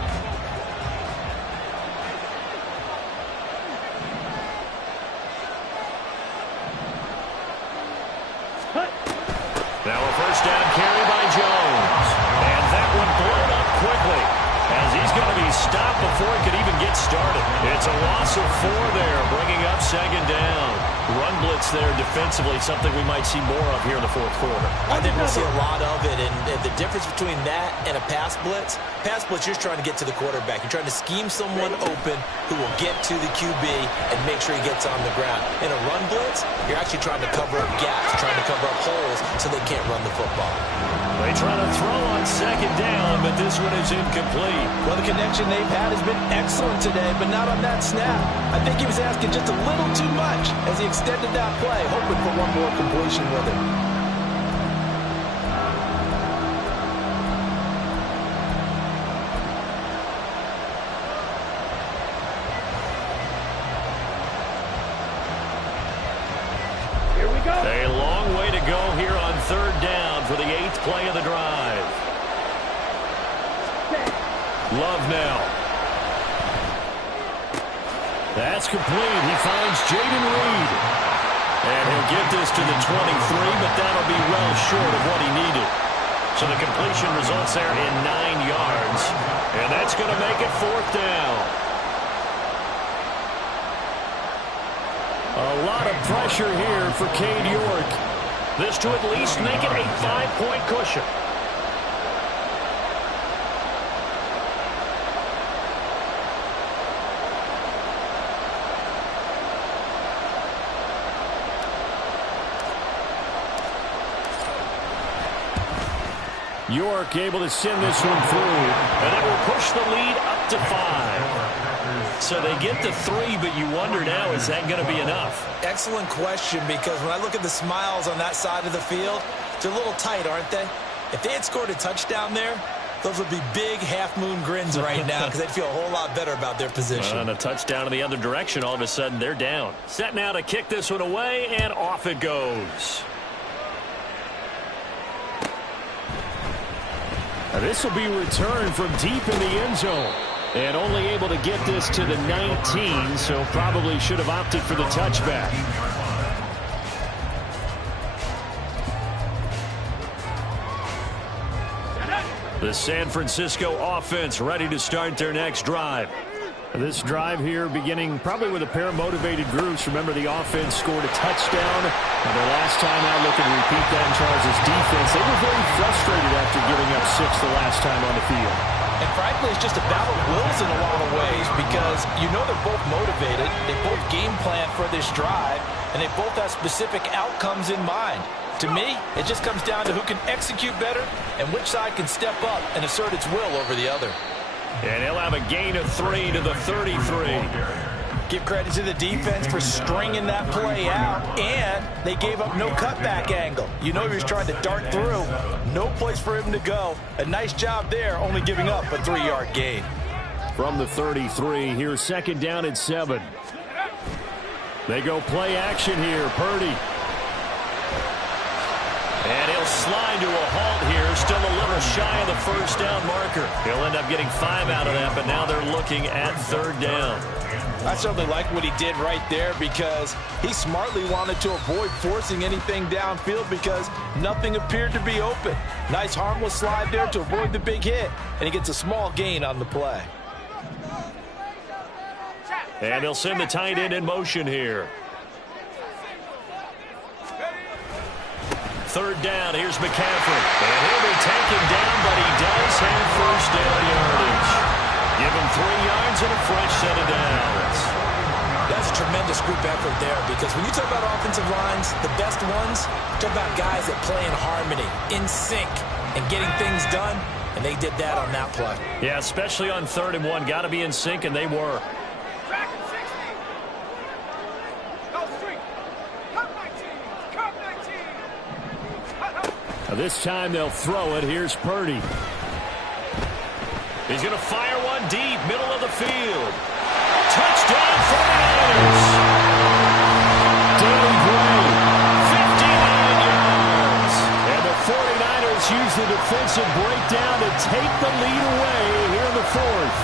Now a 1st down carry by Jones. And that one blown up quickly as he's going to be stopped before he could even get started. It's a loss of 4 there, bringing up 2nd down. Run blitz there defensively, something we might see more of here in the 4th quarter. I think we'll see a lot of it, and the difference between that and a pass blitz, you're just trying to get to the quarterback. You're trying to scheme someone open who will get to the QB and make sure he gets on the ground. In a run blitz, you're actually trying to cover up gaps, trying to cover up holes so they can't run the football. They try to throw on on second down, but this one is incomplete. Well, the connection they've had has been excellent today, but not on that snap. I think he was asking just a little too much as he extended that play, hoping for one more completion with it. A long way to go here on third down for the 8th play of the drive. Love now. That's complete. He finds Jayden Reed. And he'll get this to the 23, but that'll be well short of what he needed. So the completion results there in 9 yards. And that's going to make it 4th down. A lot of pressure here for Cade York. This to at least make it a 5-point cushion. York able to send this one through, and it will push the lead up to 5. So they get the 3, but you wonder now, is that going to be enough? Excellent question, because when I look at the smiles on that side of the field, they're a little tight, aren't they? If they had scored a touchdown there, those would be big half-moon grins right now because they'd feel a whole lot better about their position. And a touchdown in the other direction, all of a sudden they're down. Set now to kick this one away, and off it goes. Now this will be returned from deep in the end zone. And only able to get this to the 19, so probably should have opted for the touchback. The San Francisco offense ready to start their next drive. This drive here beginning probably with a pair of motivated groups. Remember, the offense scored a touchdown. And their last time out, looking to repeat that in Charles' defense. They were very frustrated after giving up 6 the last time on the field. And frankly, it's just a battle of wills in a lot of ways because you know they're both motivated. They both game plan for this drive, and they both have specific outcomes in mind. To me, it just comes down to who can execute better and which side can step up and assert its will over the other. And he'll have a gain of 3 to the 33. Give credit to the defense for stringing that play out, and they gave up no cutback angle. You know he was trying to dart through. No place for him to go. A nice job there, only giving up a 3-yard gain. From the 33, here's second down and 7. They go play action here. Purdy. And he'll slide to a halt here. Still a little shy of the first down marker. He'll end up getting 5 out of that, but now they're looking at third down. I certainly like what he did right there because he smartly wanted to avoid forcing anything downfield because nothing appeared to be open. Nice harmless slide there to avoid the big hit, and he gets a small gain on the play. And he'll send the tight end in motion here. Third down, here's McCaffrey. And he'll be taken down, but he does have first down yardage. Give him 3 yards and a fresh set of downs. That's a tremendous group effort there because when you talk about offensive lines, the best ones, talk about guys that play in harmony, in sync, and getting things done, and they did that on that play. Yeah, especially on 3rd and 1. Got to be in sync, and they were. Now this time they'll throw it. Here's Purdy. He's going to fire one deep, middle of the field. Touchdown 49ers. Danny Gray, 59 yards. And the 49ers use the defensive breakdown to take the lead away here in the 4th.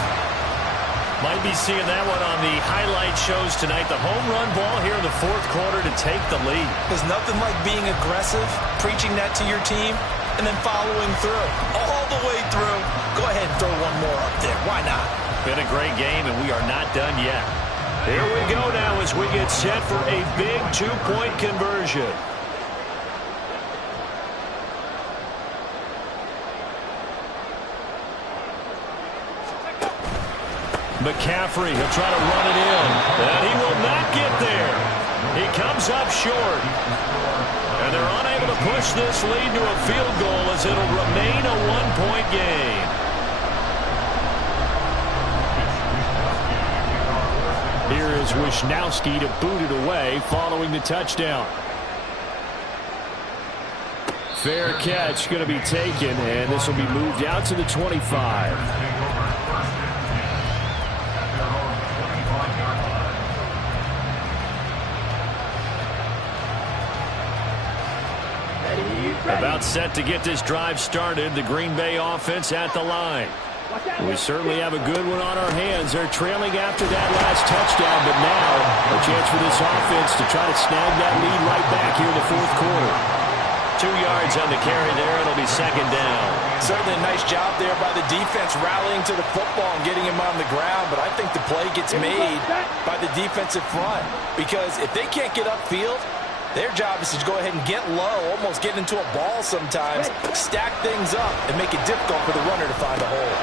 Might be seeing that one on the highlight shows tonight. The home run ball here in the 4th quarter to take the lead. There's nothing like being aggressive, preaching that to your team, and then following through. All the way through. Go ahead and throw one more up there. Why not? Been a great game, and we are not done yet. Here we go now as we get set for a big 2-point conversion. McCaffrey, he'll try to run it in, and he will not get there. He comes up short. And they're unable to push this lead to a field goal as it'll remain a 1-point game. Here is Wisnowski to boot it away following the touchdown. Fair catch going to be taken, and this will be moved out to the 25. About set to get this drive started. The Green Bay offense at the line. We certainly have a good one on our hands. They're trailing after that last touchdown, but now a chance for this offense to try to snag that lead right back here in the fourth quarter. 2 yards on the carry there. It'll be second down. Certainly a nice job there by the defense rallying to the football and getting him on the ground, but I think the play gets made by the defensive front because if they can't get upfield, their job is to go ahead and get low, almost get into a ball sometimes, stack things up, and make it difficult for the runner to find a hole.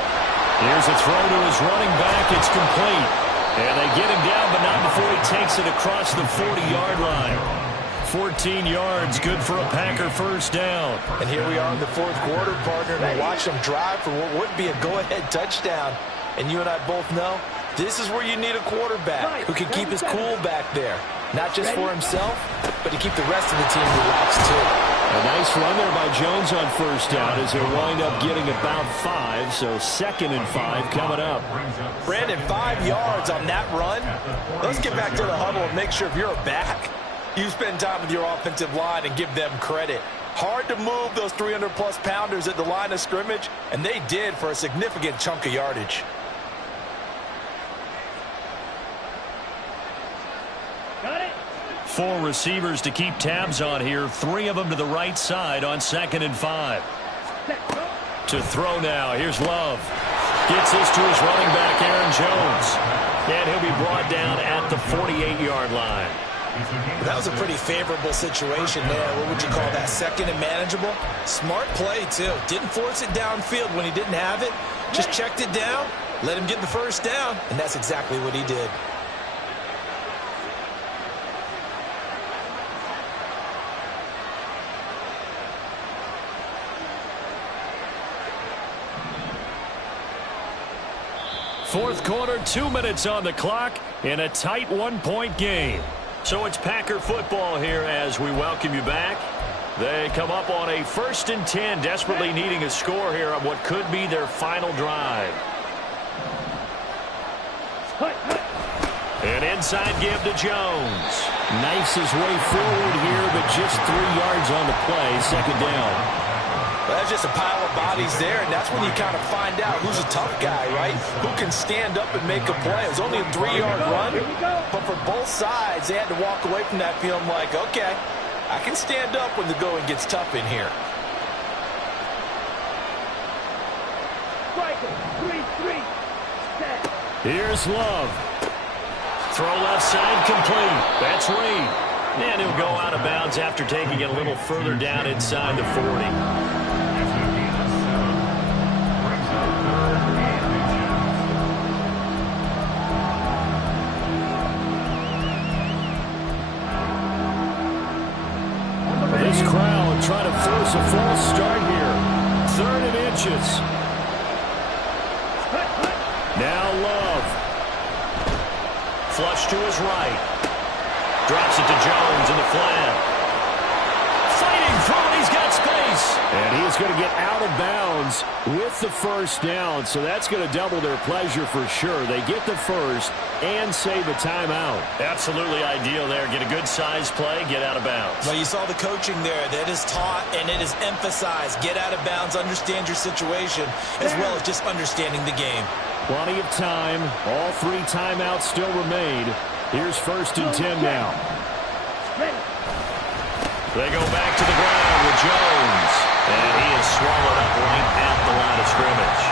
Here's a throw to his running back. It's complete. And they get him down, but not before he takes it across the 40-yard line. 14 yards, good for a Packer first down. And here we are in the fourth quarter, partner, and we watch them drive for what would be a go-ahead touchdown. And you and I both know this is where you need a quarterback who can keep his cool back there. Not just for himself, but to keep the rest of the team relaxed, too. A nice run there by Jones on first down as they wind up getting about 5, so 2nd and 5 coming up. Brandon, 5 yards on that run. Let's get back to the huddle and make sure if you're a back, you spend time with your offensive line and give them credit. Hard to move those 300-plus pounders at the line of scrimmage, and they did for a significant chunk of yardage. Got it. 4 receivers to keep tabs on here. 3 of them to the right side on 2nd and 5. To throw now. Here's Love. Gets this to his running back, Aaron Jones. And he'll be brought down at the 48-yard line. That was a pretty favorable situation there. What would you call that? 2nd and manageable? Smart play, too. Didn't force it downfield when he didn't have it. Just checked it down, let him get the first down, and that's exactly what he did. Fourth quarter, 2 minutes on the clock in a tight 1-point game. So it's Packer football here as we welcome you back. They come up on a 1st and 10, desperately needing a score here on what could be their final drive. An inside give to Jones. Knifes his way forward here, but just 3 yards on the play, 2nd down. Well, that's just a pile of bodies there, and that's when you kind of find out who's a tough guy, right? Who can stand up and make a play. It was only a 3-yard run, but for both sides, they had to walk away from that feeling like, okay, I can stand up when the going gets tough in here. Here's Love. Throw left side complete. That's Reed. And he'll go out of bounds after taking it a little further down inside the 40. This crowd trying to force a false start here. 3rd and inches. Now Love. Flush to his right. Drops it to Jones in the flat. Fighting through it. He's got space. And he is going to get out of bounds with the first down. So that's going to double their pleasure for sure. They get the first and save a timeout. Absolutely ideal there. Get a good size play, get out of bounds. Well, you saw the coaching there. That is taught and it is emphasized. Get out of bounds, understand your situation, as well as just understanding the game. Plenty of time. All 3 timeouts still remain. Here's 1st and 10 now. They go back to the ground with Jones. And he is swallowed up right at the line of scrimmage.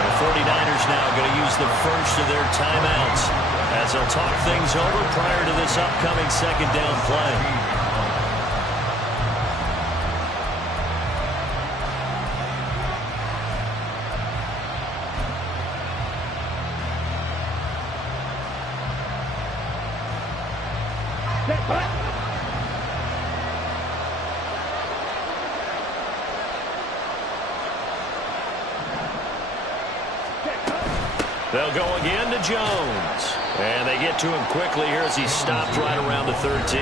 The 49ers now going to use the first of their timeouts as they'll talk things over prior to this upcoming 2nd down play. They'll go again to Jones. And they get to him quickly here as he stopped right around the 13.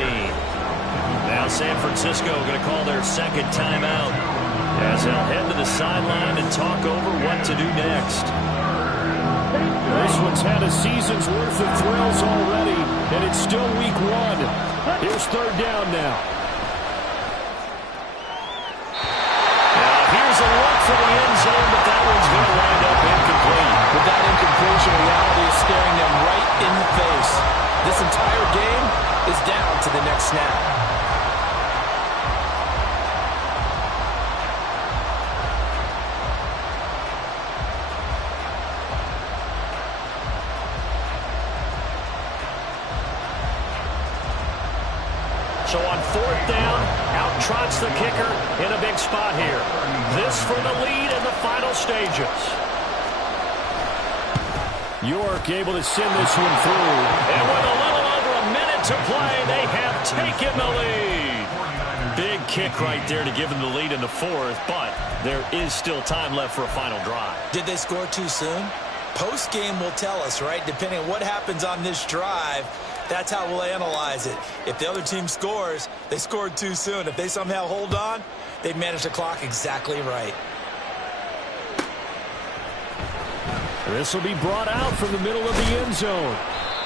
Now San Francisco going to call their second timeout as they'll head to the sideline and talk over what to do next. This one's had a season's worth of thrills already, and it's still week 1. Here's third down now. Now here's a look for the end zone, but that one's going to wind up incomplete. With that incompletion, reality is staring them right in the face. This entire game is down to the next snap. So on fourth down, out trots the kicker in a big spot here. This for the lead in the final stages. York able to send this one through. And with a little over a minute to play, they have taken the lead. Big kick right there to give them the lead in the fourth, but there is still time left for a final drive. Did they score too soon? Post-game will tell us, right? Depending on what happens on this drive, that's how we'll analyze it. If the other team scores, they scored too soon. If they somehow hold on, they've managed the clock exactly right. This will be brought out from the middle of the end zone.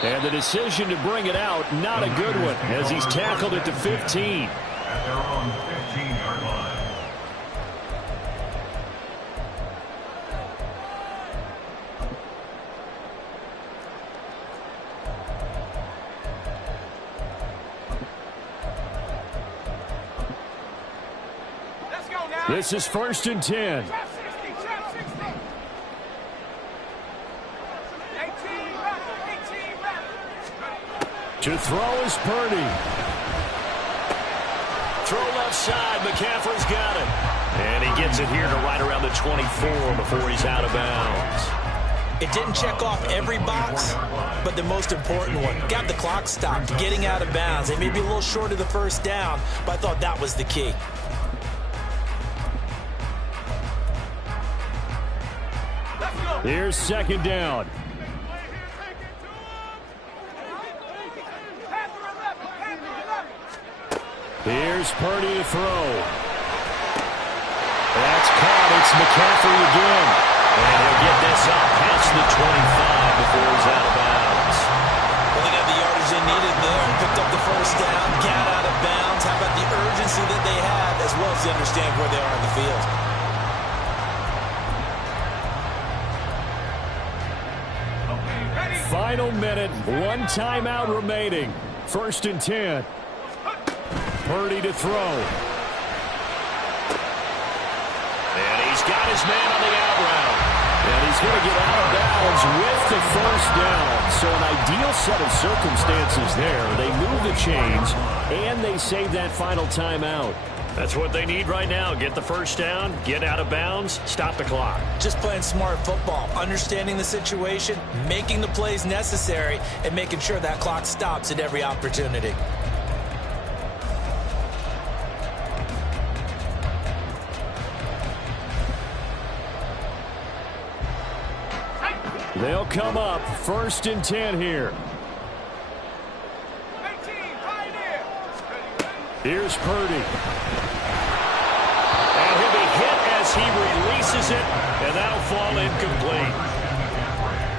And the decision to bring it out, not a good one, as he's tackled at the 15. At their own 15-yard line. This is 1st and 10. To throw is Purdy. Throw left side. McCaffrey's got it. And he gets it here to right around the 24 before he's out of bounds. It didn't check off every box, but the most important one. Got the clock stopped, getting out of bounds. They may be a little short of the first down, but I thought that was the key. Here's second down. Here's Purdy to throw. That's caught. It's McCaffrey again. And he'll get this up past the 25 before he's out of bounds. Well, they got the yardage they needed there. Picked up the first down, got out of bounds. How about the urgency that they have, as well as they understand where they are on the field? Final minute, one timeout remaining. 1st and 10. Purdy to throw. And he's got his man on the out route. And he's going to get out of bounds with the first down. So an ideal set of circumstances there. They move the chains, and they save that final timeout. That's what they need right now. Get the first down, get out of bounds, stop the clock. Just playing smart football, understanding the situation, making the plays necessary, and making sure that clock stops at every opportunity. They'll come up 1st and 10 here. Here's Purdy. And he'll be hit as he releases it, and that'll fall incomplete.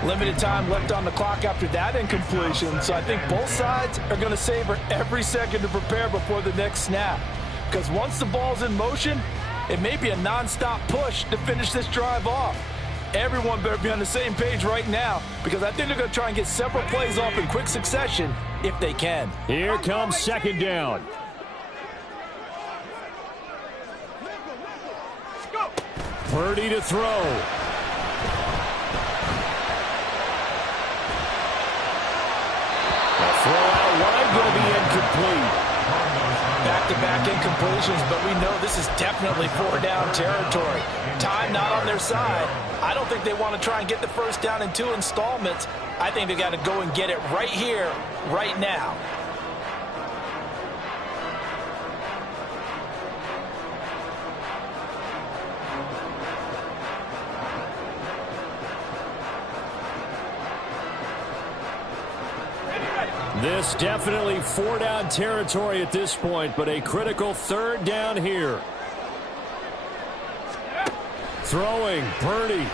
Limited time left on the clock after that incompletion, so I think both sides are going to savor every second to prepare before the next snap. Because once the ball's in motion, it may be a non-stop push to finish this drive off. Everyone better be on the same page right now, because I think they're going to try and get several plays off in quick succession if they can. Here comes second down. Purdy to throw. The throw out wide will be incomplete. Back-to-back incompletions, but we know this is definitely 4-down territory. Time not on their side. I don't think they want to try and get the first down in 2 installments. I think they got to go and get it right here, right now. This definitely four-down territory at this point, but a critical third down here. Throwing, Purdy.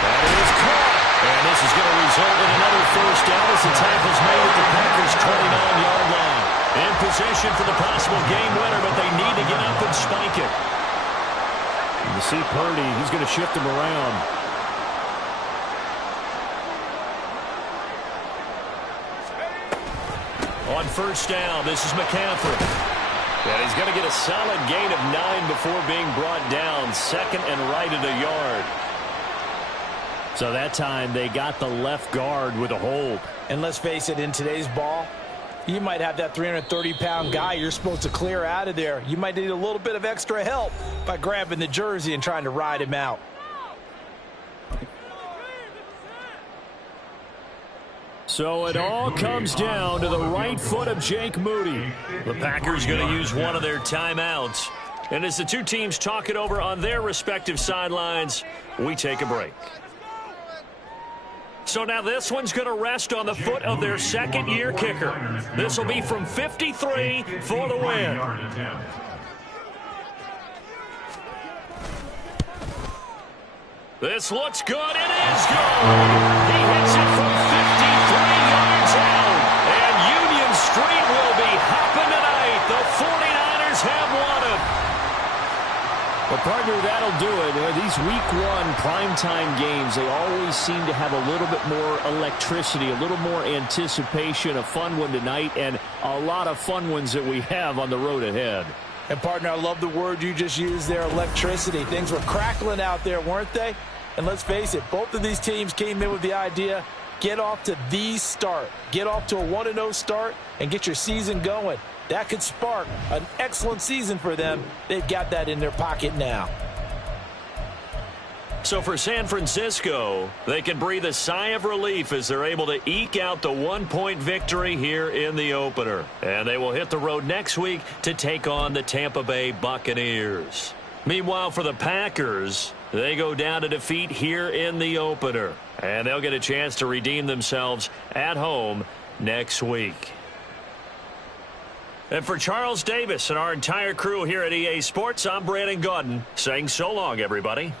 That is caught. And this is going to result in another first down as the tackle's made at the Packers' 29-yard line. In position for the possible game winner, but they need to get up and spike it. You see Purdy, he's going to shift him around. On first down, this is McCaffrey. And he's going to get a solid gain of 9 before being brought down. Second and right at a yard. So that time they got the left guard with a hold. And let's face it, in today's ball, you might have that 330-pound guy you're supposed to clear out of there. You might need a little bit of extra help by grabbing the jersey and trying to ride him out. So it all comes down to the right foot of Jake Moody. The Packers going to use one of their timeouts. And as the two teams talk it over on their respective sidelines, we take a break. So now this one's going to rest on the foot of their second-year kicker. This will be from 53 for the win. This looks good. It is good. He hits it from 53 yards out. And Union Street will be hopping tonight. The 49ers have won it. Well, partner, that'll do it. These Week 1 primetime games, they always seem to have a little bit more electricity, a little more anticipation. A fun one tonight, and a lot of fun ones that we have on the road ahead. And, partner, I love the word you just used there, electricity. Things were crackling out there, weren't they? And let's face it, both of these teams came in with the idea, get off to the start. Get off to a 1-0 start and get your season going. That could spark an excellent season for them. They've got that in their pocket now. So for San Francisco, they can breathe a sigh of relief as they're able to eke out the 1-point victory here in the opener. And they will hit the road next week to take on the Tampa Bay Buccaneers. Meanwhile, for the Packers, they go down to defeat here in the opener. And they'll get a chance to redeem themselves at home next week. And for Charles Davis and our entire crew here at EA Sports, I'm Brandon Gaudin saying so long, everybody.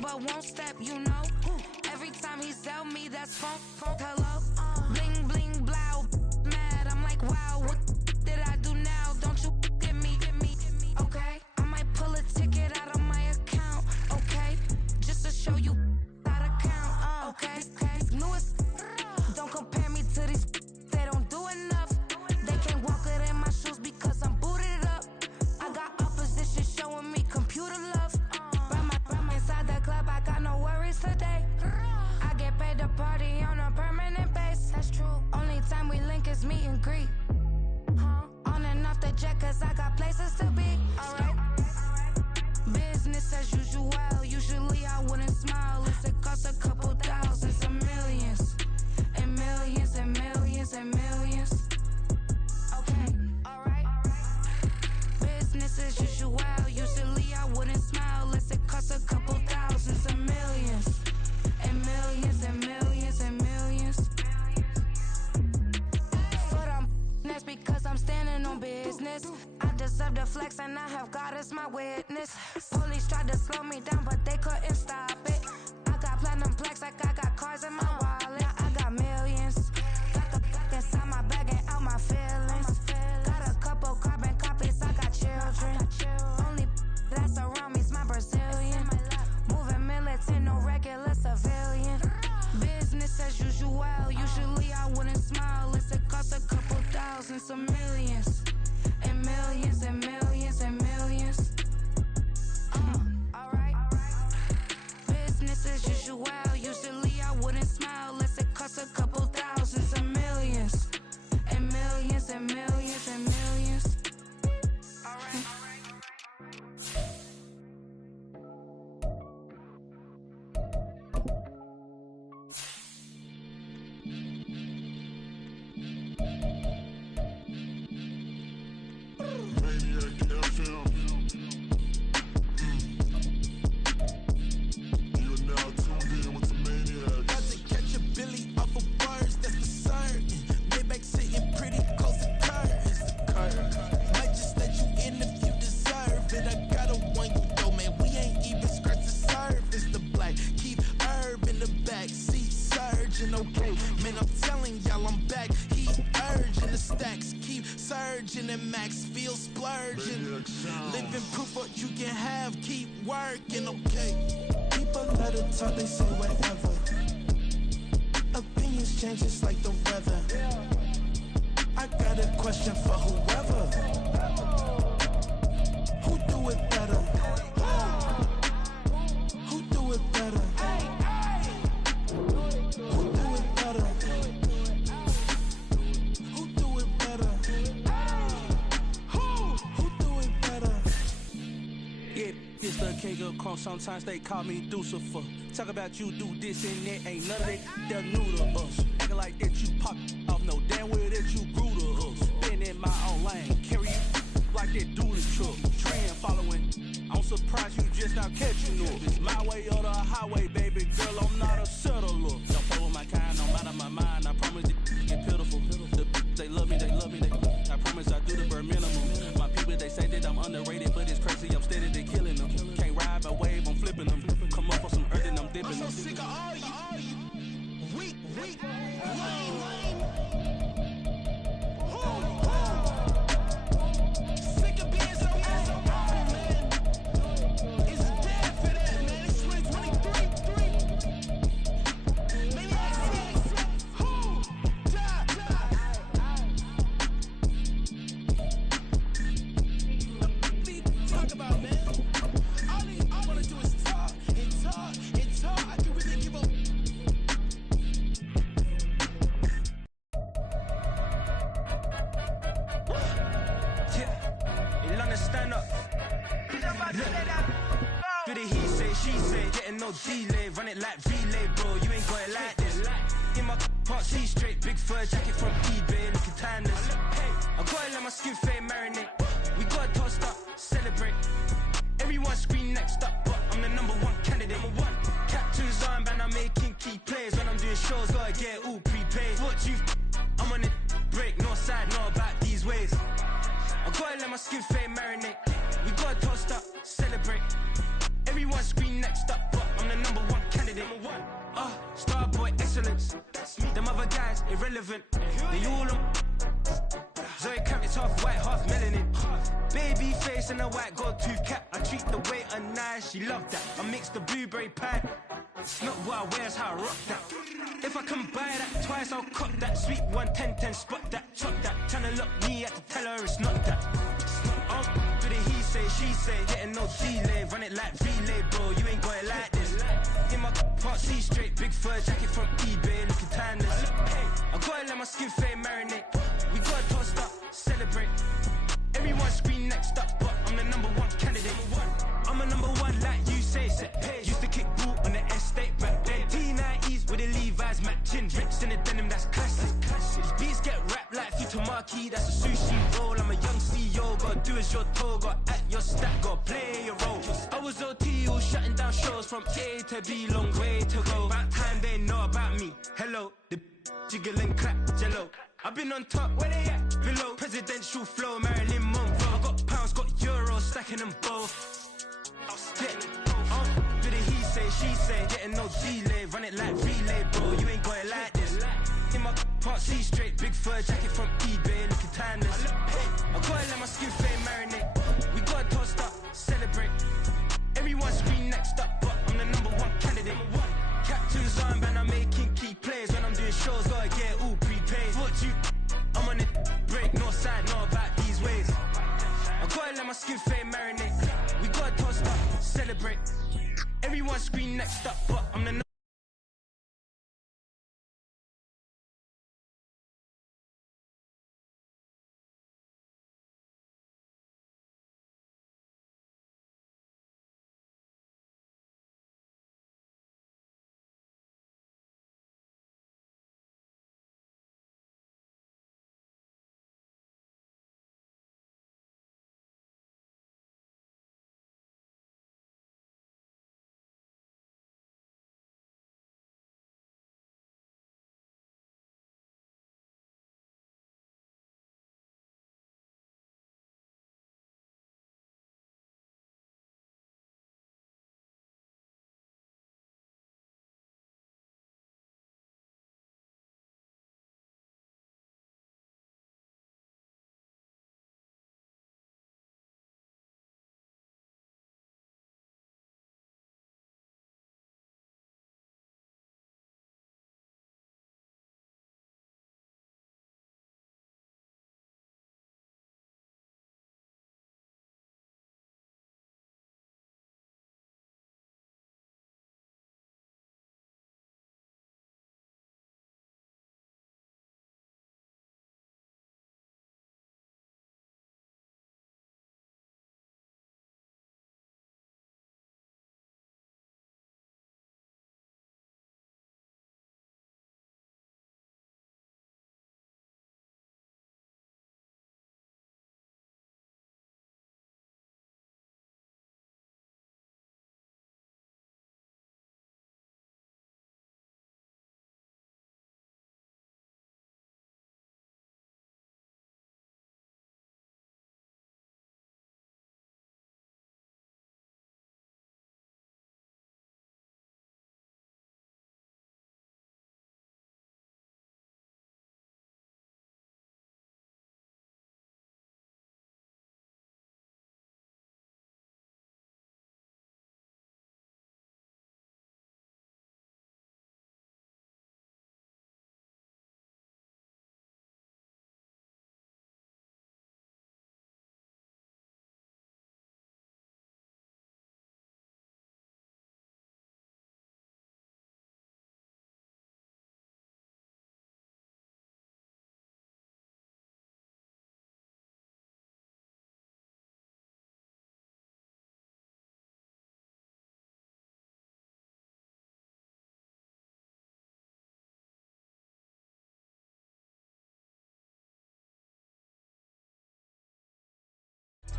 but won't step, you know. Every time he sell me, that's phone, hello. Bling, bling, blow, mad, I'm like, wow, what did I do now? Don't you get me, okay? I might pull a ticket out of my account, okay? Just to show you how to count, okay? Newest, don't compare me to these, they don't do enough. They can't walk it in my shoes because I'm booted up. I got opposition showing me computer love. From inside the club, I got no worries today. I get paid to party on a permanent base. That's true. Only time we link is meet and greet. On and off the jet, cause I got places to be. Alright. Business as usual. Usually I wouldn't smile. It costs a couple thousands and millions. And millions and millions and millions. Okay, alright. Business as usual. Usually I wouldn't smile unless it costs a couple thousands and millions. And millions and millions and millions. But that's because I'm standing on business. I deserve the flex and I have God as my witness. Police tried to slow me down but they couldn't stop it. I got platinum plaques like I got cars in my wallet. I got millions. Got the inside my bag and out my feelings. Got a couple carbon copies, I got children. Only that's around me's my Brazilian. Moving militant, no regular civilian. Business as usual. Usually I wouldn't smile unless it costs a couple thousands of millions. And millions and millions and millions. Alright. Business as usual. Usually I wouldn't smile unless it costs a couple thousands of millions. And millions and millions and millions. Alright. And max feel splurging. Living proof what you can have, keep working, okay? People let it talk, they say whatever. Opinions change just like the weather. I got a question for whoever. Who do it better? Who do it better? Who do it better? Who do it better? It's the king of crunk, sometimes they call me Lucifer. Talk about you do this and that, ain't none of that, they're new to us. Acting like that you pop off, no damn well that you grew to us. Been in my own lane, carry you like that dually truck. Trend following, I'm surprised you just not catching up. It's my way or the highway, baby girl, I'm not a settler. Don't play with my kind, I'm out of my mind, I promise it get pitiful. They love me, I promise I do the bare minimum. My people, they say that I'm underrated, but it's crazy, I'm steady, they killing them. Can't ride my wave, I'm flipping them. Come up for some earth and I'm dipping them. I'm so sick of all you weak, lame. Sick of being so man. It's dead for that, man. It's 2023. Maybe I see. Who? Talk about, man. All I wanna do is talk and talk and talk. I can really give a stand up. Do the he say, she say, getting no delay, run it like relay, bro. You ain't got it like this. In my part, see straight, big fur jacket from eBay, looking timeless. Hey, I gotta let my skin fade marinate. We gotta toast up, celebrate. Everyone scream next up, but I'm the #1 candidate. Captain's armband, I'm making key plays. When I'm doing shows, gotta get it all prepaid. What you I'm on it, break, no side, no about these ways. I gotta let my skin fade marinate. We gotta toast up, celebrate. Everyone scream next up, but I'm the irrelevant. They all Zoe Kravitz half white, half melanin. Baby face and a white gold tooth cap. I treat the waiter nice, she loved that. I mix the blueberry pie. Not what I wear, it's how I rock that. If I can buy that twice, I'll cut that. Sweet 110, spot that, chop that. Tryna lock me at the tell her it's not that. Do the he say, she say, getting no delay. Run it like relay, bro, you ain't got it like this. In my part C straight, big fur jacket from eBay, looking timeless. I gotta let my skin fade marinate. We gotta toast up, celebrate. Everyone scream next up, but I'm the #1 candidate. I'm a #1 like you say, set page. Used to kick boot on the estate back then. T90s with the Levi's matching. Rips in the denim, that's classic. These beats get wrapped like Futamaki, that's a sushi roll. I'm a young CEO, gotta do as you're told. Gotta act your stack, gotta play your role. I was OT, all shutting down shows from A to B, long way to go. About time they know about me. Hello, the jiggle and clap, jello. I've been on top, where they at? Below, presidential flow, Marilyn Monroe. I got pounds, got euros, stacking them both. Do the he say, she say, getting no delay. Run it like relay, bro, you ain't got it like this. In my part C straight, big fur jacket from eBay, looking timeless. I gotta let my skin fade marinate. We gotta toast up, celebrate. Everyone scream next up, but I'm the #1 candidate. Captain's armband, I'm making key plays. When I'm doing shows, gotta get all prepaid. What you, I'm on it, break, no side, know about these ways. I gotta let my skin fade marinate. We gotta toast up, celebrate. Everyone scream next up, but I'm the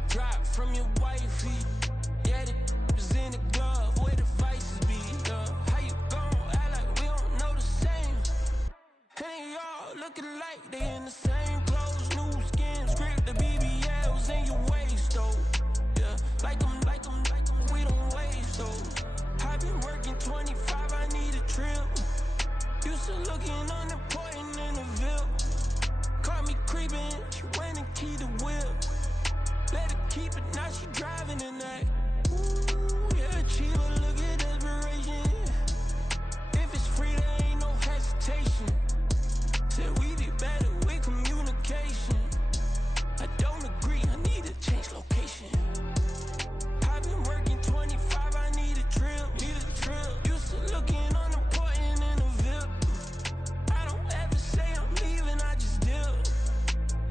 drop from your wifey. Yeah, the is in the glove, where the vices be. How you gon' act like we don't know the same? Hey, y'all looking like they in the same clothes, new skin, script, the BBLs in your waist, though. Yeah, like them, we don't waste, though. I've been working 25, I need a trip. Used to looking unimportant in the creeping. She went and keyed the whip. Let her keep it, now she driving in that. Ooh, yeah, Chiva, look at desperation. If it's free, there ain't no hesitation. Said we be better with communication. I don't agree, I need to change location. I've been working 25, I need a drill, Used to looking unimportant in a VIP. I don't ever say I'm leaving, I just dip.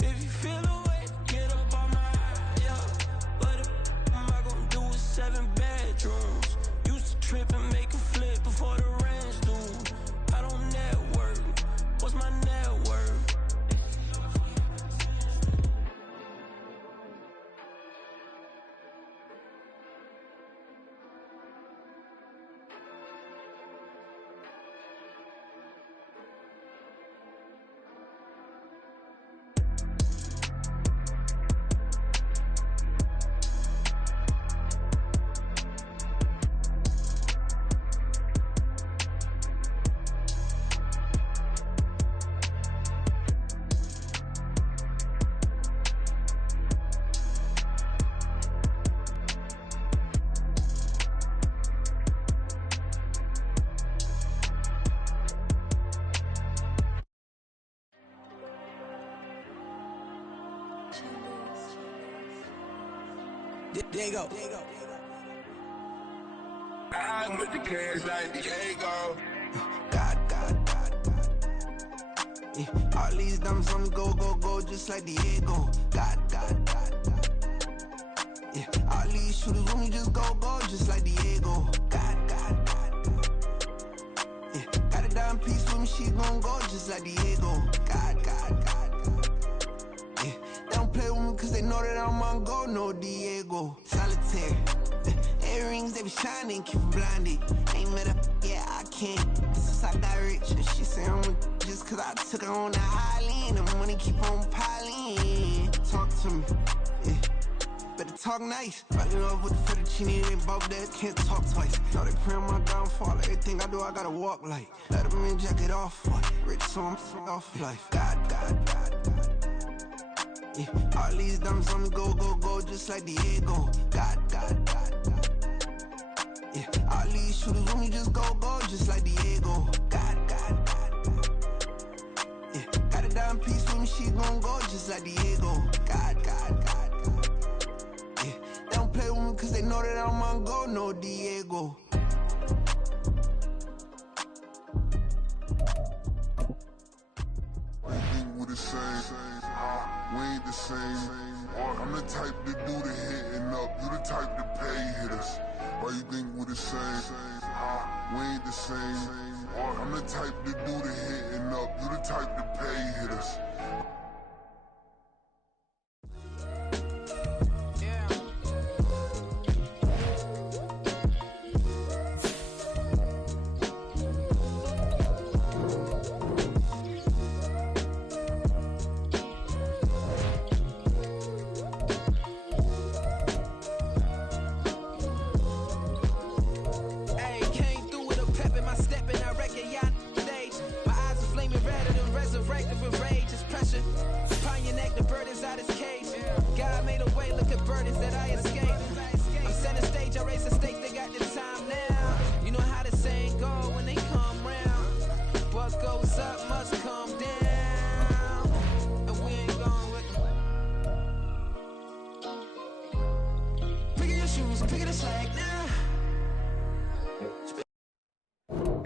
If you feel away, get up on my yeah. What am I gonna do with 7 bedrooms? Used to trip and make a flip before the rent's due. I don't network, what's my net worth? There you go. I'm with the cash like Diego. God. Yeah, all these diamonds on me go, just like Diego. God. Yeah, all these shooters on me just go, just like Diego. God. Yeah, got a dime piece with me, she gon' go just like Diego. God. Yeah, they don't play with me cause they know that I'm on go, no Diego. Solitaire. Earrings, they be shining, keep blinded. Ain't met up, yeah, I can't. Since I got rich, and she say I'm just cause I took her on the island. The money keep on piling. Talk to me, yeah. Better talk nice. Running up with the fettuccine, they both that can't talk twice. Know they pray on my downfall. Everything I do, I gotta walk like. Let them in, jacket off. Rich, so I'm off life. God. Yeah, all these diamonds on me go, just like Diego. God. Yeah, all these shooters on me just go, just like Diego. God. Yeah, got a dime piece with me, she gon' go just like Diego. God. Yeah, they don't play with me cause they know that I'm on go, no Diego. We the same, we ain't the same. I'm the type to do the hitting up, you the type to pay hitters. Why you think we the same? We ain't the same. I'm the type to do the hitting up, you the type to pay hitters.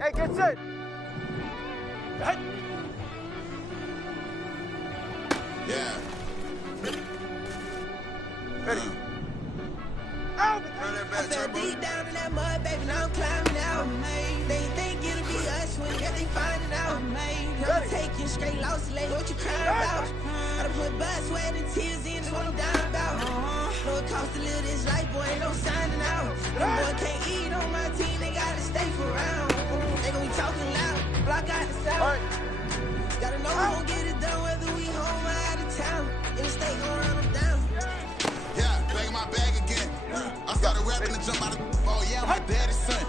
Hey, get set. Hey. Yeah. Ready. I fell deep down in that mud, baby, now I'm climbing out. They think it'll be us when they find it out. I'm taking straight loss, lady, what you crying about? I done put blood, sweat, and tears in, that's what I'm down about. Know it costs to live this life, boy, ain't no signing out. Them boy can't eat on my team, they gotta stay for round. They gon' be talking loud, block out the sound. Gotta know who gon' get it done, whether we home or out of town. In the state gon' run them down. Yeah, bag my bag again. I started rapping to jump out of, oh yeah, I'm my daddy's son.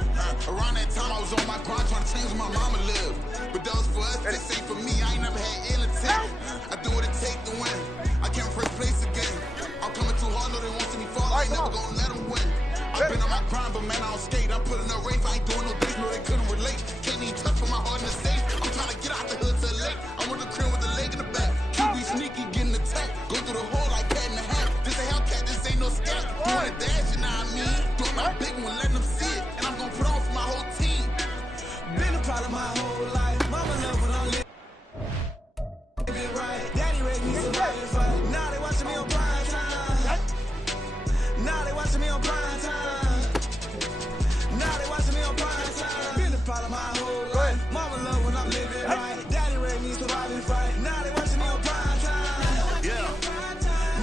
Around that time, I was on my grind trying to change where my mama lived. But that was for us, this ain't for me. I ain't never had ill intent. I do what it take to win. I came first place again. I'm coming too hard, no, they won't see me fall. I ain't never gonna let them win. I've been on my grind, but man, I don't skate. I'm putting up race, I ain't doing no days, no, they couldn't relate. Can't even touch for my heart in the safe. I'm trying to get out the hood to the lake. I'm with the crib with the leg in the back. QB sneaky, getting attacked. Go through the hole like cat in the hat. This a Hellcat, this ain't no scat. Doing a dash, you know what I mean? Doing my big one, letting them see it. And I'm gonna put on for my whole team. Been a problem my whole life. Mama love when I'm living right. Daddy raised me surviving fight. Now they watching me on prime time. Now they watching me on prime time. Now they watching me on prime time. Been a problem my whole life. Mama love when I'm living right. Daddy raised me surviving fight. Now they watching me on prime time. Yeah.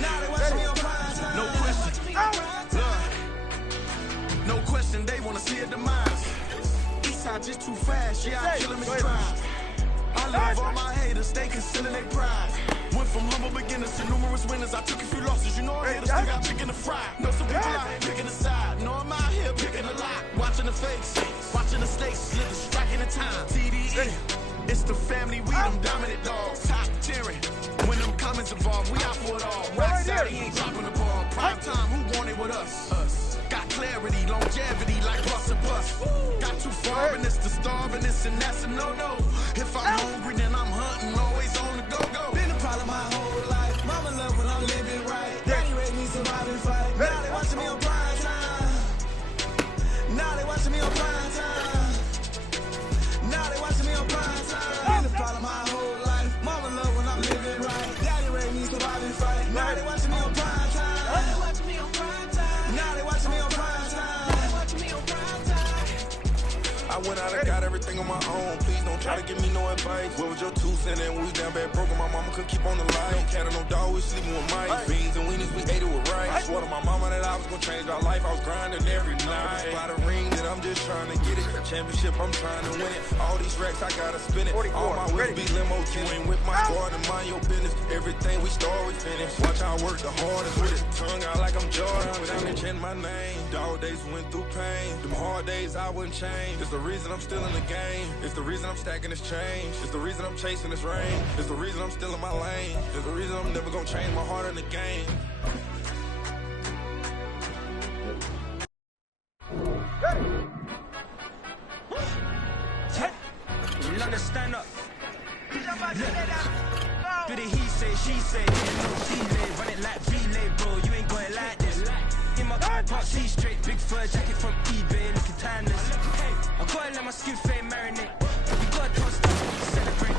Now they watching me on prime time. No question. No question, they wanna see a demise. Eastside just too fast, yeah, I kill them in stride. I love all my haters, they concealing their pride. Went from humble beginners to numerous winners. I took a few losses, you know I haters still got chicken to fry. Know some people out here picking a side. Know I'm out here picking a lot. Watching the face, watching the stakes, slither, striking the time. TDE, it's the family, we them dominant dogs. Top tiering, when them comments involved, we out for it all. Right side, he ain't dropping the ball. Prime time, who want it with us? Us. Got clarity, longevity, like plus and plus. Got too far and it's the starvingness, and that's a no-no. If I'm hungry, then I'm hunting, always on the go-go. Been a problem my whole life. Mama love when I'm living right. Daddy raised me surviving fight. Now they watching me on prime time. Now they watching me on prime time. Now they watching me on prime time. Been a problem my whole life. Mama love when I'm living right. Daddy raised me surviving fight. Now they watching me on prime time. Now they watching me on prime time. Now they watching me on prime time. Now they watching me on prime time. I went out and got everything on my own. Please don't try to give me no advice. What was your 2 cents and we was down bad broke and my mama couldn't keep on the light. No cat or no dog, we sleeping with mice. Beans and weenies, we ate it with rice. I swore to my mama that I was gonna change our life. I was grinding every night. By the ring that I'm just trying to get it. Championship, I'm trying to win it. All these racks, I gotta spin it. All my wheels be limo. You ain't with my squad and mind your business. Everything we start, we finish. Watch how I work the hardest with it. Tongue out like I'm Jordan. Without mentioning my name. Dog days went through pain. Them hard days I wouldn't change. It's the reason I'm still in the game. It's the reason I'm stacking this change. It's the reason I'm chasing this rain. It's the reason I'm still in my lane. It's the reason I'm never gonna change my heart in the game. London, stand up. Do the he say, she say, no delay. Run it like relay, bro. You ain't going like this. In my park, see straight. Big fur jacket from eBay, looking timeless. I gotta let my skin fade marinate. We gotta toast up, celebrate.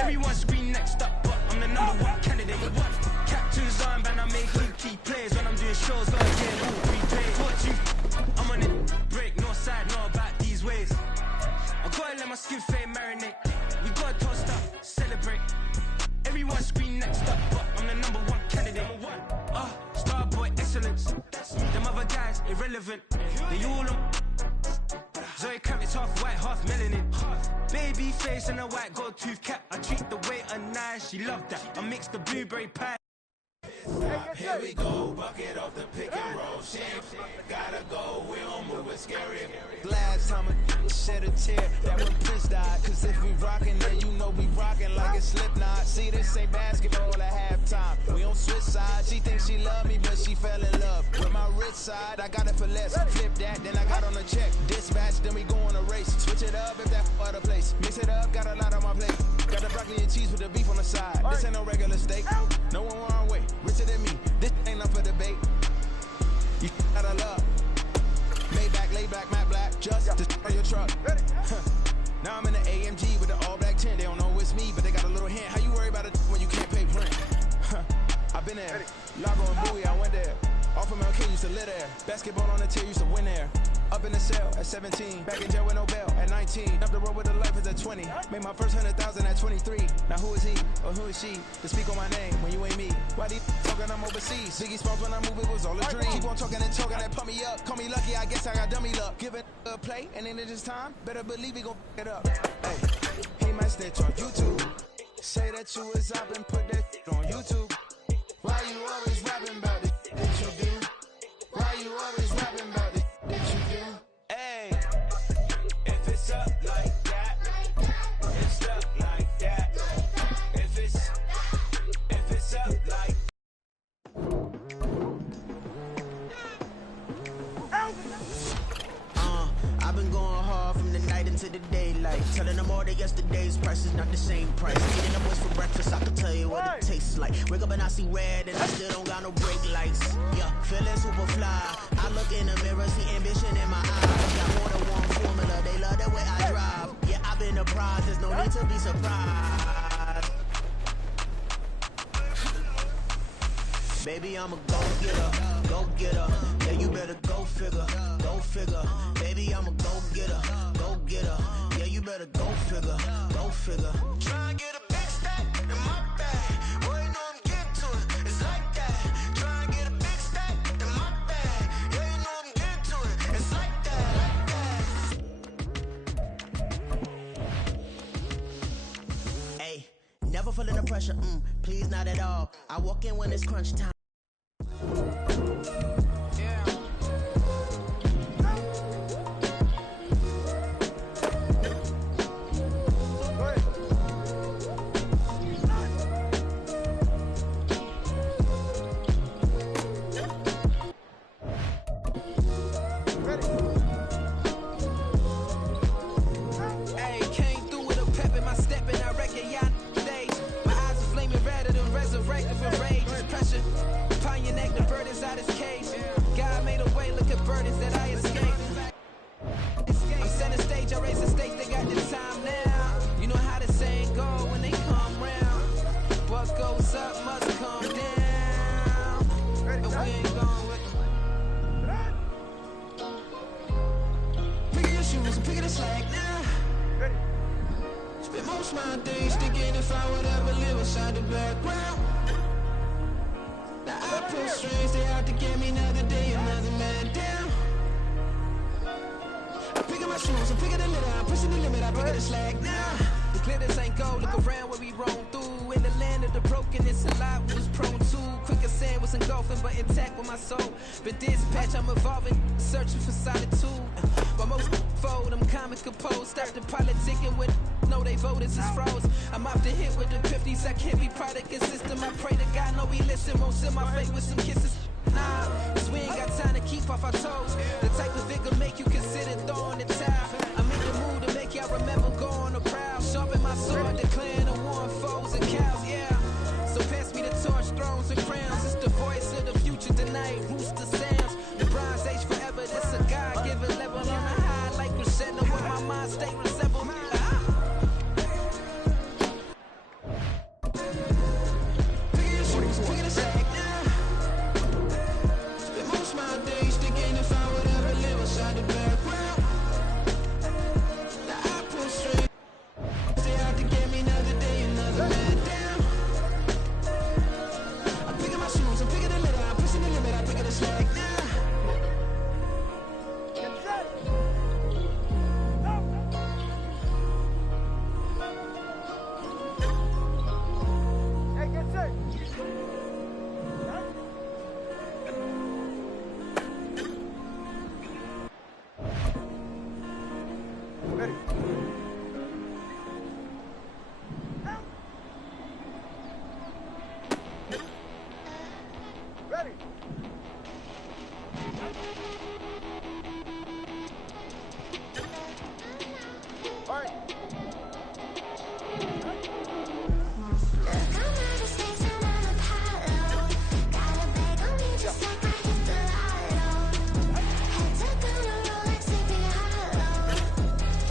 Everyone scream next up, but I'm the #1 candidate. Captain's armband, I make key plays when I'm doing shows. Gotta get all repaid. What you? I'm on it. Break, no side, know about these ways. I gotta let my skin fade marinate. We gotta toast up, celebrate. Everyone scream next up, but I'm the #1 candidate. Starboy excellence. Them other guys irrelevant. They all on. Zoe Kravitz half white, half melanin. Baby face and a white gold tooth cap. I treat the waiter nice, she loved that. I mix the blueberry pie. Here we go, bucket off the pick and roll. Shit, gotta go, we don't move, it's scary. Last time a shed a tear, that when Prince died. Cause if we rockin', then you know we rockin' like a Slipknot. See, this ain't basketball at halftime. We on switch side. She thinks she love me, but she fell in love with my rich side. I got it for less. Flip that, then I got on a check. Dispatch, then we go on a race. Switch it up if that other place. Mix it up, got a lot on my plate. Got the broccoli and cheese with the beef on the side. This ain't no regular steak. No one wrong way. Richer than me. This ain't up for debate. You gotta love. Maybach, laid back, matte black, just to your truck. Now I'm in the AMG with the all black tint. They don't know it's me, but they got a little hint. How you worry about it when you can't pay rent? I've been there. Lago and Bowie, I went there. Off of MLK, used to live there. Basketball on the tier, used to win there. Up in the cell at 17. Back in jail with no bail at 19. Up the road with the life is at 20. Made my first 100,000 at 23. Now who is he or who is she to speak on my name when you ain't me? Why these talking I'm overseas? Biggie Smalls when I move, it was all a dream. Keep on talking and talking, that pump me up. Call me lucky, I guess I got dummy luck. Give it a play, and then it's time. Better believe he gon' f*** it up. Hey, he might snitch on YouTube. Say that you was up and put that on YouTube. Why you always rapping about it that you do? Why you always rapping about it that you do? Hey, into the daylight. Telling them all that yesterday's price is not the same price. Eating the boys for breakfast, I can tell you what it tastes like. Wake up and I see red and I still don't got no brake lights. Yeah, feeling super fly. I look in the mirror, see ambition in my eyes. Got more than one formula, they love the way I drive. Yeah, I've been a prize, there's no need to be surprised. Baby, I'm a go-getter, go-getter. Yeah, you better go figure, go figure. Baby, I'm a go-getter, go-getter. Yeah, you better go figure, go figure. Try and get a big stack in my bag. Boy, you know I'm getting to it, it's like that. Try and get a big stack in my bag. Yeah, you know I'm getting to it, it's like that, Hey, never feeling the pressure, please not at all. I walk in when it's crunch time.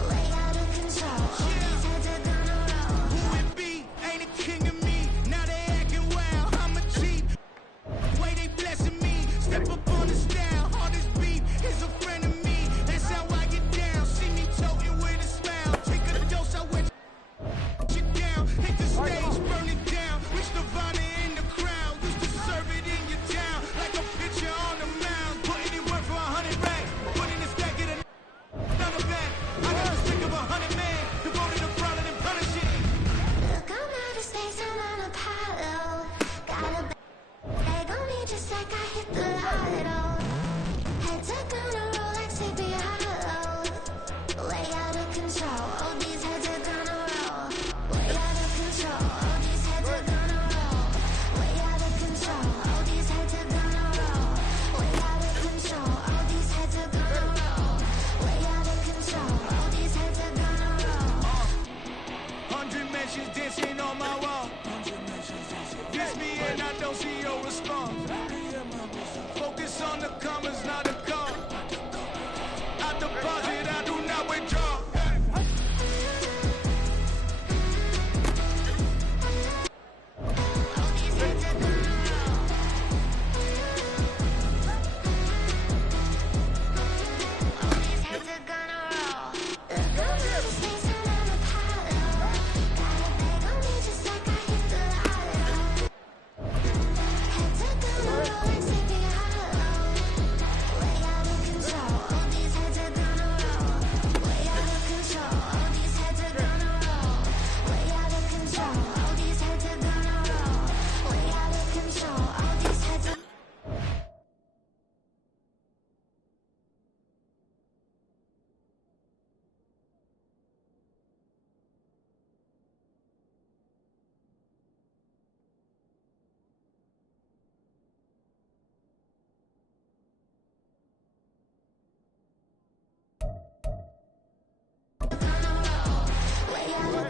Way out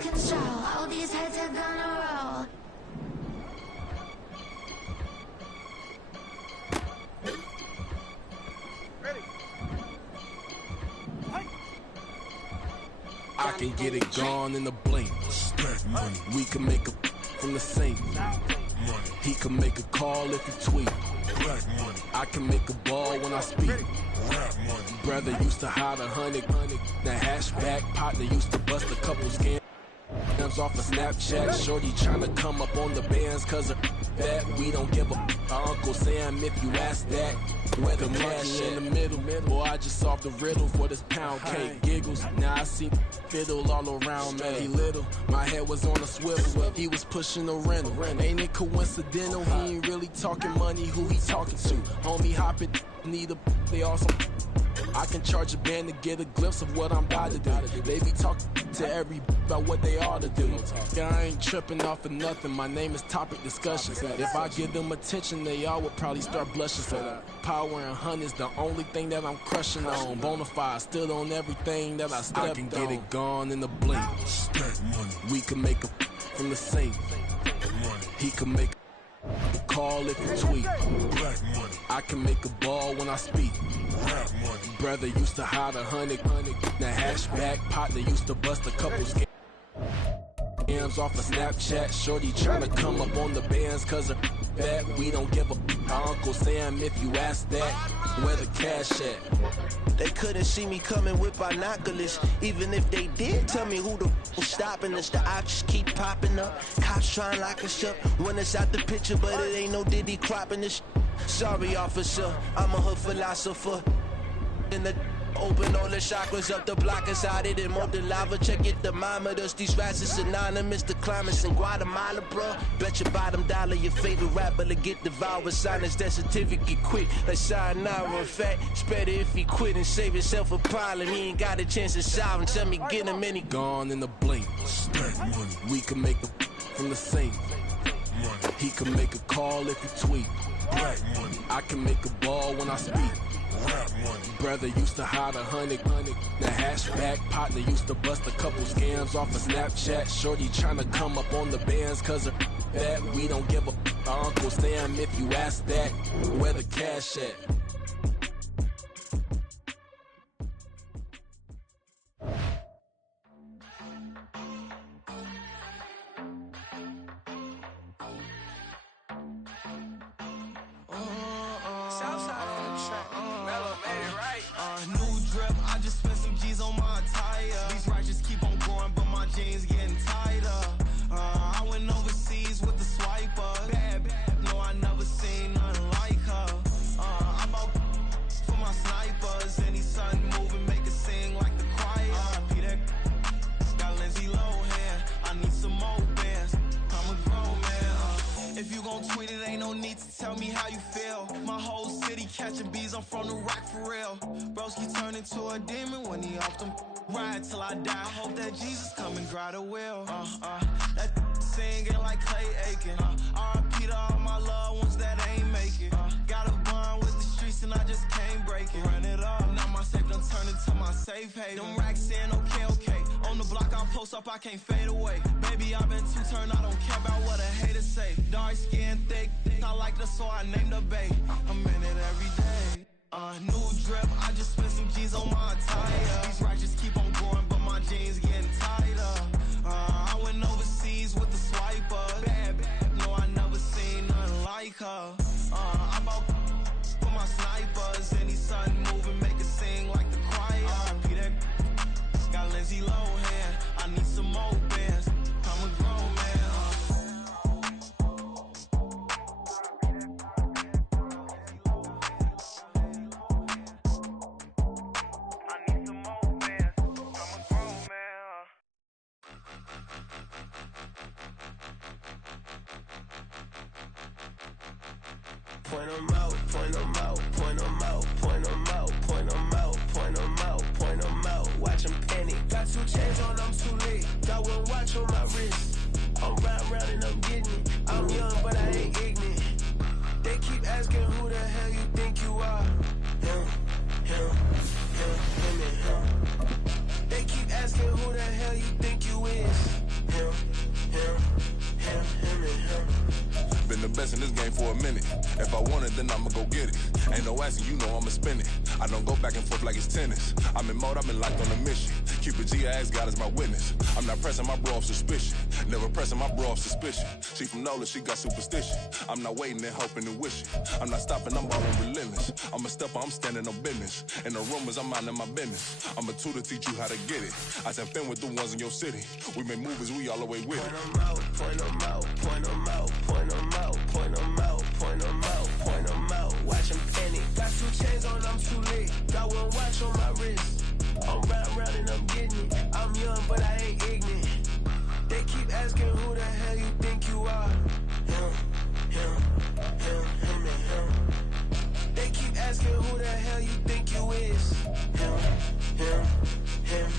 control. All these heads are gonna roll. I can get it gone in a blink. We can make a from the sink. He can make a call if he tweet. I can make a ball when I speak. Brother used to hide 100. The hashback partner used to bust a couple scams off of Snapchat. Shorty tryna come up on the bands cause of that. We don't give a Uncle Sam if you ask that. Where the cash in the middle. Boy, I just solved the riddle for this pound cake. Giggles, now I see fiddle all around me. He little, my head was on a swivel. He was pushing a rental. Ain't it coincidental? He ain't really talking money. Who he talking to? Homie hopping, need a they awesome. I can charge a band to get a glimpse of what I'm about to do. They be talking to every about what they ought to do. Yeah, I ain't tripping off of nothing. My name is Topic Discussions. If I give them attention, they all would probably start blushing. Power and hunt is the only thing that I'm crushing on. Bonafide, stood on everything that I stepped on. I can get it gone in a blink. We can make a from the sink. He can make a call if you tweet. I can make a ball when I speak. Brother used to hide 100. The hashback partner used to bust a couple scams off of Snapchat. Shorty tryna come up on the bands cause of that. We don't give a Uncle Sam if you ask that. Where the cash at? They couldn't see me coming with binoculars. Even if they did, tell me who the was stopping us. The options keep popping up. Cops trying to lock us up when it's out the picture, but it ain't no Diddy cropping this. Sorry, officer, I'm a hood philosopher. In the open all the chakras up the block inside it and molten lava. Check your thermometers. These rats is synonymous to climates in Guatemala, bruh. Bet your bottom dollar your favorite rapper to get devoured. Sign his death certificate quick. Like sayonara. In fact, it's better if he quit and save himself a problem. He ain't got a chance to solve and tell me get him any gone in the blink. We can make a from the sink. He can make a call if you tweet. I can make a ball when I speak. Brother used to hide 100. The hashback partner used to bust a couple scams off of Snapchat. Shorty tryna come up on the bands cause of that. We don't give a Uncle Sam if you ask that. Where the cash at? Jeans getting tighter. I went overseas with the swiper. Bad, no, I never seen nothing like her. I bought for my snipers. Any sun moving, make it sing like the choir. Peter got Lindsay Lohan. I need some more bands. I'm a grown man. If you gon' tweet it, ain't no need to tell me how you feel. My whole city catching bees, I'm from the rock for real. Broski turned into a demon when he off them. Ride till I die, hope that Jesus come and dry the wheel. That singing like Clay Aiken. R.I.P. to all my loved ones that ain't make it. Got a bond with the streets and I just can't break it. Run it up, now my safe done turned into my safe haven. Them racks in, okay. On the block I post up, I can't fade away. Baby, I've been too turned, I don't care about what a hater say. Dark skin, thick, I like the so I named the bae. I'm in it every day. New drip, I just spent some G's on my attire. These righteous keep on going, but my jeans getting tighter. I went overseas with the swiper. Bad, no, I never seen nothing like her. I bought for my snipers. Any sun moving, make it sing like the choir. Peter got Lindsay Lohan. I need some more bands. I'm a grown man. Point them out, point them out, point them out, point them out, point them out, point them out, point them out. Watch them panic. Got 2 chains on, I'm too late. Got 1 watch on my wrist. I'm riding round and I'm getting it. I'm young, but I ain't ignorant. They keep asking who the hell you think you are. Him, and him. They keep asking who the hell you think you is. in this game for a minute. If I want it, then I'ma go get it. Ain't no asking, you know I'ma spend it. I don't go back and forth like it's tennis. I'm in mode, I've been locked on a mission. Keep a G, I ask God as my witness. I'm not pressing my bro off suspicion. Never pressing my bro off suspicion. She from NOLA, she got superstition. I'm not waiting and hoping and wishing. I'm not stopping, I'm all relentless. I'm a stepper, I'm standing on business. In the rumors, I'm minding my business. I'm a tutor, teach you how to get it. I said, fin with the ones in your city. We make movies, we all the way with it. Point them out, point them out, point them out, point them out, point them out, point them out, point them out. Watch them penny. Got 2 chains on, I'm too late. Got 1 watch on my wrist. I'm round and I'm getting it. I'm young, but I ain't ignorant. They keep asking who the hell you think you are. Him, and him. They keep asking who the hell you think you is. Him, and him.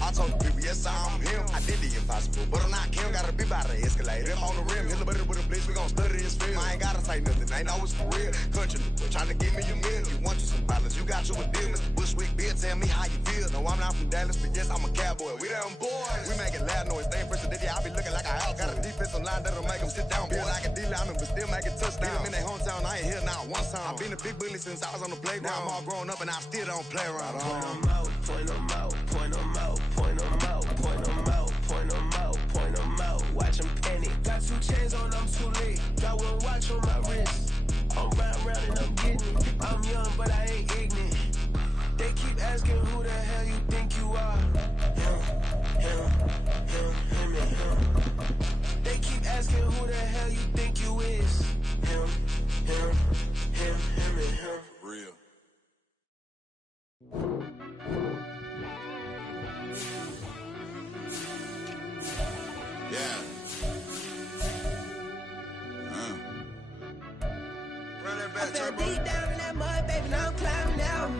I told the people, yes, I'm him. I did the impossible, but I'm not Kim. Gotta be by the escalator. I'm on the rim, hit a better with a blitz. We gon' study this film. I ain't gotta say nothing, ain't know it's for real. Country, trying to give me a meal. You want you some violence, you got you a deal. Mr. Bushwick, Bill, tell me how you feel. No, I'm not from Dallas, but yes, I'm a cowboy. We them boys. We making loud noise, they ain't fresh today. I be looking like a house. Got a defensive line that'll make them sit down. Feel like a D-lineman, but still making touchdowns. I'm in their hometown, I ain't here now one time. I've been a big bully since I was on the playground. I'm all grown up and I still don't play around. Point them out, point them out, point them out, point them out, point them out, point them out, point them out. Watch them penny. Got 2 chains on, I'm too late. Got 1 watch on my wrist. I'm round and I'm getting it. I'm young, but I ain't ignorant. They keep asking who the hell you think you are. Him, and him. They keep asking who the hell you think you is. Him, and him. Real. Yeah. Run that I back, fell turbo. deep down in that mud, baby, now I'm climbing out.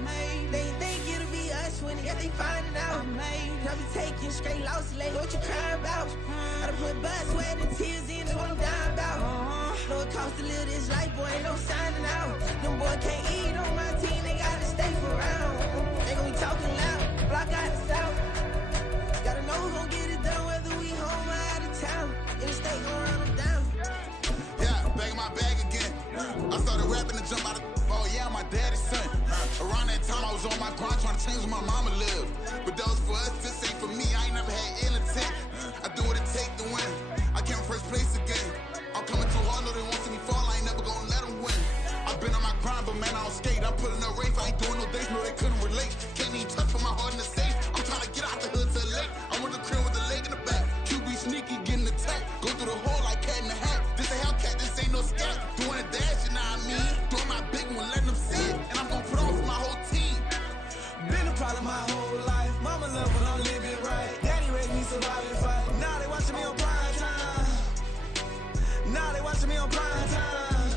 They think it'll be us when they finding out. I be taking straight losses lately, what you crying about? I done put blood, sweat, and tears in, that's what I'm dying about. Know it costs to live this life, boy, ain't no signing out. Them boy can't eat on my team, they gotta stay for round. They gon' be talking loud, block out the south. Gotta know who gon' get it done, whether we home or out of town. In the state, gon' run them down. Yeah, back in my bag again. I started rapping to jump out of. Oh yeah, I'm my daddy's son. Around that time I was on my grind trying to change where my mama lived. But that was for us, this ain't for me. I ain't never had ill intent. I do what it take to win. I came first place again. I'm coming too hard, no they won't see me fall. I ain't never gonna let them win. I've been on my grind, but man I don't skate. I'm putting up race, I ain't doing no days, no they couldn't relate. Can't even touch for my heart in the safe. I'm trying to get out the hood to the lake. I'm with the crib with the leg in the back. QB sneaky, getting attacked. Go through the hole like cat in the hat. This a Hellcat, this ain't no scat. Doing a dash, you know what I mean? Doing my big one, letting them see it. And I'm gonna put on for my whole team. Been a problem my whole life. Mama love when I'm living right. Daddy raised me survive and fight. Now they watching me on prime time. Now they watching me on prime time.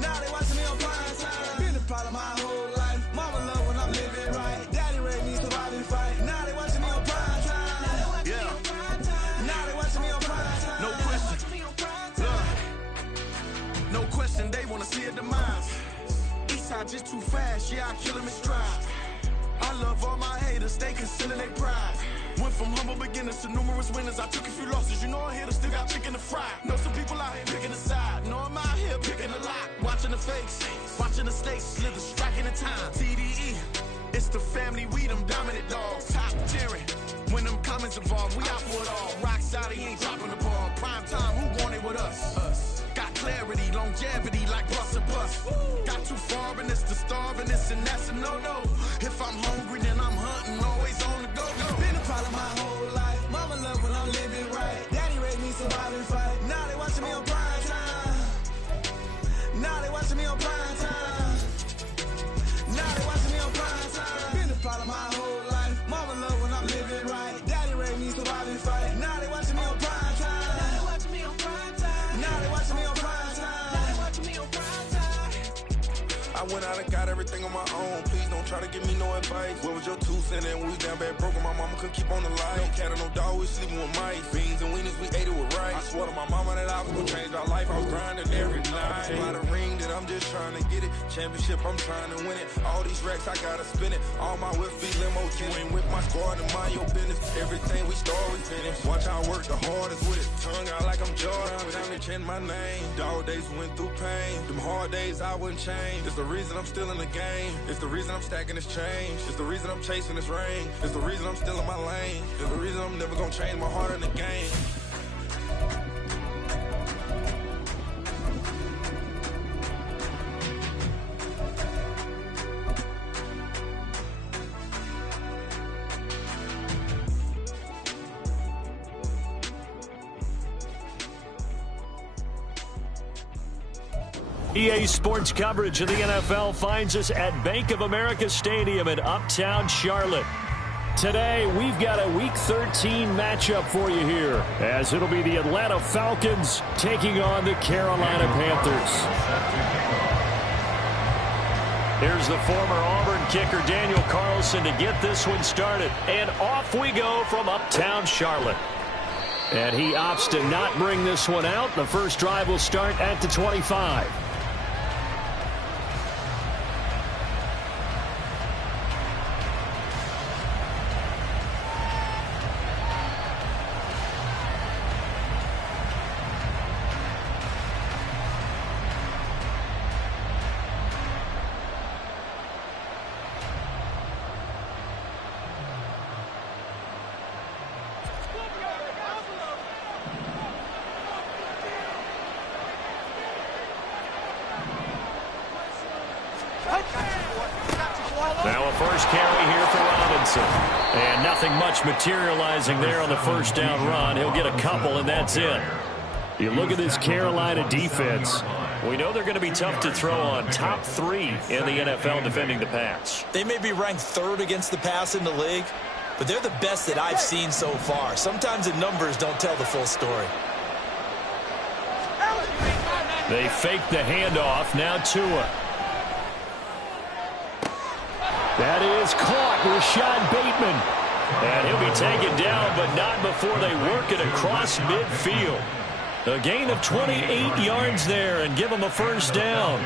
Now they watching me on prime time. Been a problem my whole life. Mama love when I'm living right. Daddy raised me survive and fight. Now they watching me on prime time. Yeah. Now they watching me on prime time. No question. No question, they wanna see a demise. Eastside just too fast, yeah, I kill him in stride. I love all my haters, they concealing their pride. Went from humble beginners to numerous winners. I took a few losses, you know I'm here to still got chicken to fry. Know some people out here picking a side, know I'm out here picking a lot. Watching the fakes, watching the stakes, slither, striking the time. TDE, it's the family, we them dominant dogs. Top tiering, when them comments involved, we out for it all. Rock side, he ain't dropping the ball. Prime time, who want it with us? Got clarity, longevity, like bus and bus. Got too far and it's the starving, this and that's a no-no. If I'm hungry, then I'm hunting, always on the go-go. Been a problem my whole life. Mama love when I'm living right. Daddy raised me survive and fight. Now they watching me on prime time. Now they watching me on prime time. Now they watching me on prime time. Been a problem my whole life. Mama love when I'm living right. Daddy raised me survive and fight. Now they watching me on prime time. Now they watching me on prime time. Now they watching me on prime time. Now they watching me on prime time. I went out and got everything on my own. Please don't try to give me no advice. What was your 2 cents and we was down bad broke on my mama couldn't keep on the light. No cat or no dog, we sleeping with mice. Beans and weenies, we ate it with rice. I swore to my mama that I was gonna change our life. I was grinding every night. By the ring that I'm just trying to get it. Championship, I'm trying to win it. All these racks, I gotta spin it. All my whips be limo. You ain't with my squad and mind your business. Everything we start, we finish. Watch I work the hardest with it. Tongue out like I'm Jordan. Time to change my name. Dog days went through pain. Them hard days I wouldn't change. It's the reason I'm still in the game. It's the reason I'm stacking this change. It's the reason I'm chasing this rain. It's the reason I'm still in my lane. It's the reason I'm never gonna change my heart in the game. EA Sports coverage of the NFL finds us at Bank of America Stadium in Uptown Charlotte. Today, we've got a Week 13 matchup for you here, as it'll be the Atlanta Falcons taking on the Carolina Panthers. Here's the former Auburn kicker Daniel Carlson to get this one started. And off we go from Uptown Charlotte. And he opts to not bring this one out. The first drive will start at the 25. Now a first carry here for Robinson. And nothing much materializing there on the first down run. He'll get a couple, and that's it. You look at this Carolina defense. We know they're going to be tough to throw on. Top 3 in the NFL defending the pass. They may be ranked 3rd against the pass in the league, but they're the best that I've seen so far. Sometimes the numbers don't tell the full story. They fake the handoff. Now Tua. That is caught. Rashad Bateman. And he'll be taken down, but not before they work it across midfield. A gain of 28 yards there and give him a first down.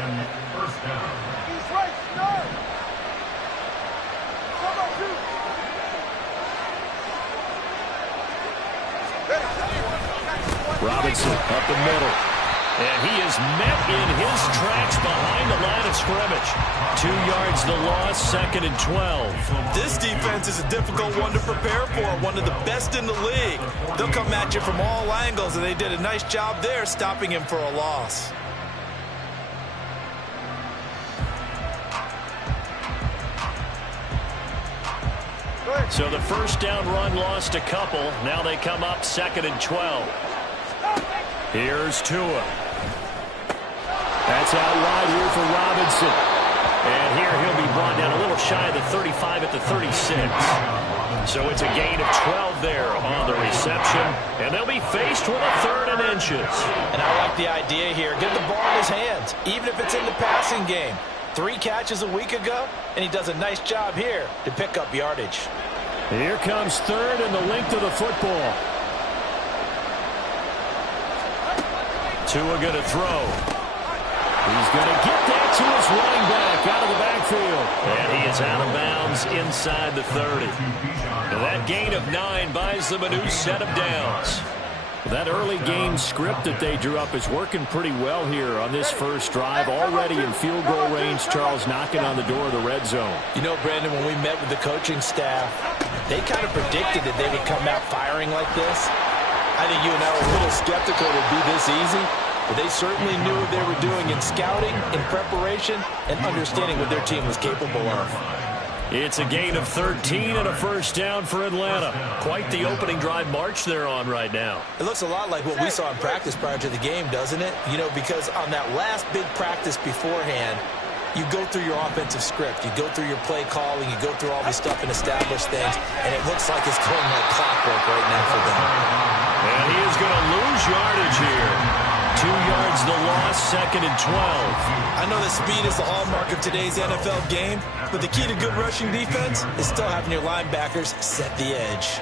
Robinson up the middle. And he is met in his tracks behind the line of scrimmage. 2 yards the loss, 2nd and 12. This defense is a difficult one to prepare for, one of the best in the league. They'll come at you from all angles, and they did a nice job there stopping him for a loss. So the first down run lost a couple. Now they come up 2nd and 12. Here's Tua. That's out wide here for Robinson. And here he'll be brought down a little shy of the 35 at the 36. So it's a gain of 12 there on the reception. And they'll be faced with a 3rd and inches. And I like the idea here. Get the ball in his hands, even if it's in the passing game. 3 catches a week ago, and he does a nice job here to pick up yardage. Here comes 3rd and the length of the football. Tua going to throw. He's going to get that to his running back out of the backfield. And he is out of bounds inside the 30. And that gain of 9 buys them a new set of downs. That early game script that they drew up is working pretty well here on this first drive. Already in field goal range, Charles knocking on the door of the red zone. You know, Brandon, when we met with the coaching staff, they kind of predicted that they would come out firing like this. I think you and I were a little skeptical it would be this easy. But they certainly knew what they were doing in scouting, in preparation, and understanding what their team was capable of. It's a gain of 13 and a first down for Atlanta. Quite the opening drive march they're on right now. It looks a lot like what we saw in practice prior to the game, doesn't it? You know, because on that last big practice beforehand, you go through your offensive script. You go through your play calling. You go through all this stuff and establish things. And it looks like it's going like clockwork right now for them. And he is going to lose yardage here. yards the loss, 2nd and 12. I know that speed is the hallmark of today's NFL game, but the key to good rushing defense is still having your linebackers set the edge.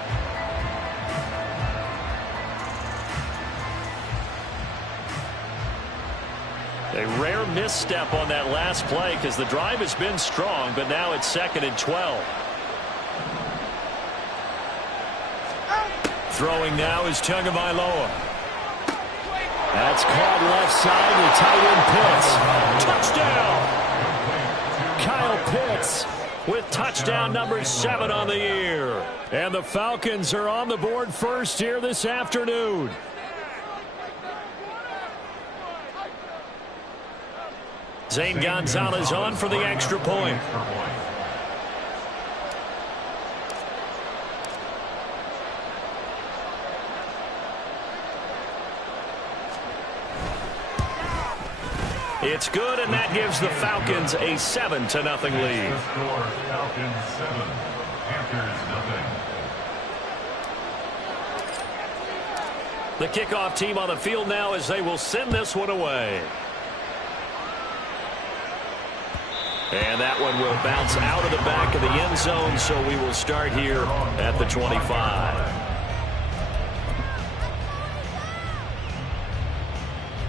A rare misstep on that last play because the drive has been strong, but now it's 2nd and 12. Throwing now is Tagovailoa. That's caught left side to tight end Pitts. Touchdown! Kyle Pitts with touchdown number 7 on the year. And the Falcons are on the board first here this afternoon. Zane Gonzalez on for the extra point. It's good, and that gives the Falcons a 7-0 lead. Falcons 7, Panthers 0. The kickoff team on the field now as they will send this one away. And that one will bounce out of the back of the end zone, so we will start here at the 25.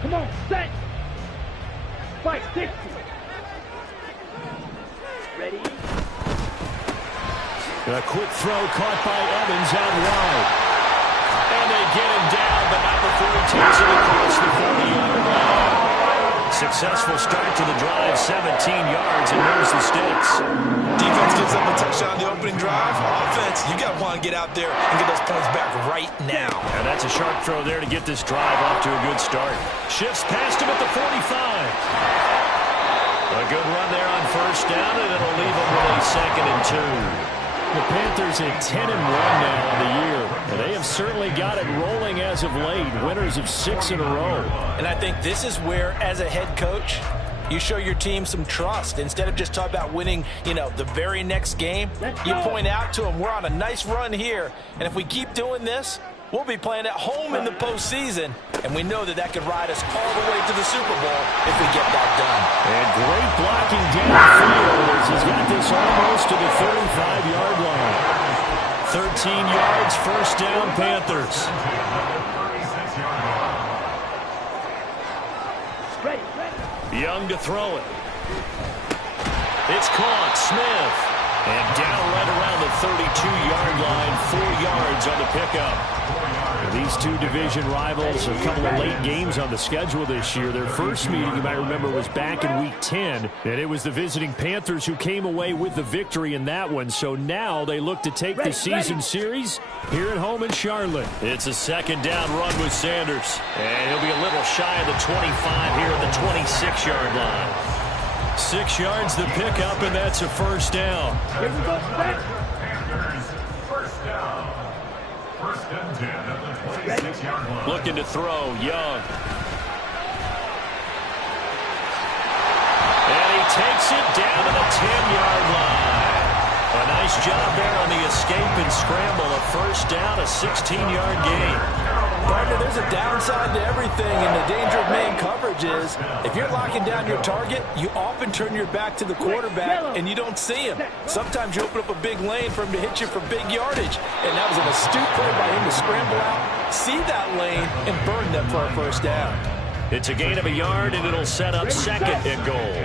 Come on, set! Fight, 60! Ready? A quick throw caught by Evans out wide. And they get him down, but not before he takes it across the 40-yard line. Successful start to the drive, 17 yards, and there's the sticks. Defense gives up a touchdown on the opening drive. Offense, you got to want to get out there and get those points back right now. And that's a sharp throw there to get this drive off to a good start. Shifts past him at the 45. A good run there on first down, and it'll leave him with a 2nd and 2. The Panthers at 10-1 now on the year, and they have certainly got it rolling as of late, winners of 6 in a row. And I think this is where, as a head coach, you show your team some trust. Instead of just talking about winning, the very next game, you point out to them, we're on a nice run here, and if we keep doing this, we'll be playing at home in the postseason, and we know that could ride us all the way to the Super Bowl if we get that done. And great blocking downfield as he's got this almost to the 35-yard line. 13 yards, first down, Panthers. Young to throw it. It's caught, Smith. And down right around the 32-yard line, 4 yards on the pickup. These two division rivals, a couple of late games on the schedule this year. Their first meeting, you might remember, was back in Week 10, and it was the visiting Panthers who came away with the victory in that one. So now they look to take the season series here at home in Charlotte. It's a 2nd down run with Sanders, and he'll be a little shy of the 25 here at the 26-yard line. 6 yards the pickup, and that's a first down. Panthers, first down. First and 10 at the 26-yard line. Looking to throw, Young. And he takes it down to the 10-yard line. A nice job there on the escape and scramble. A first down, a 16-yard gain. Partner, there's a downside to everything, and the danger of man coverage is if you're locking down your target, you often turn your back to the quarterback, and you don't see him. Sometimes you open up a big lane for him to hit you for big yardage, and that was an astute play by him to scramble out, see that lane, and burn them for a first down. It's a gain of a yard, and it'll set up 2nd and goal.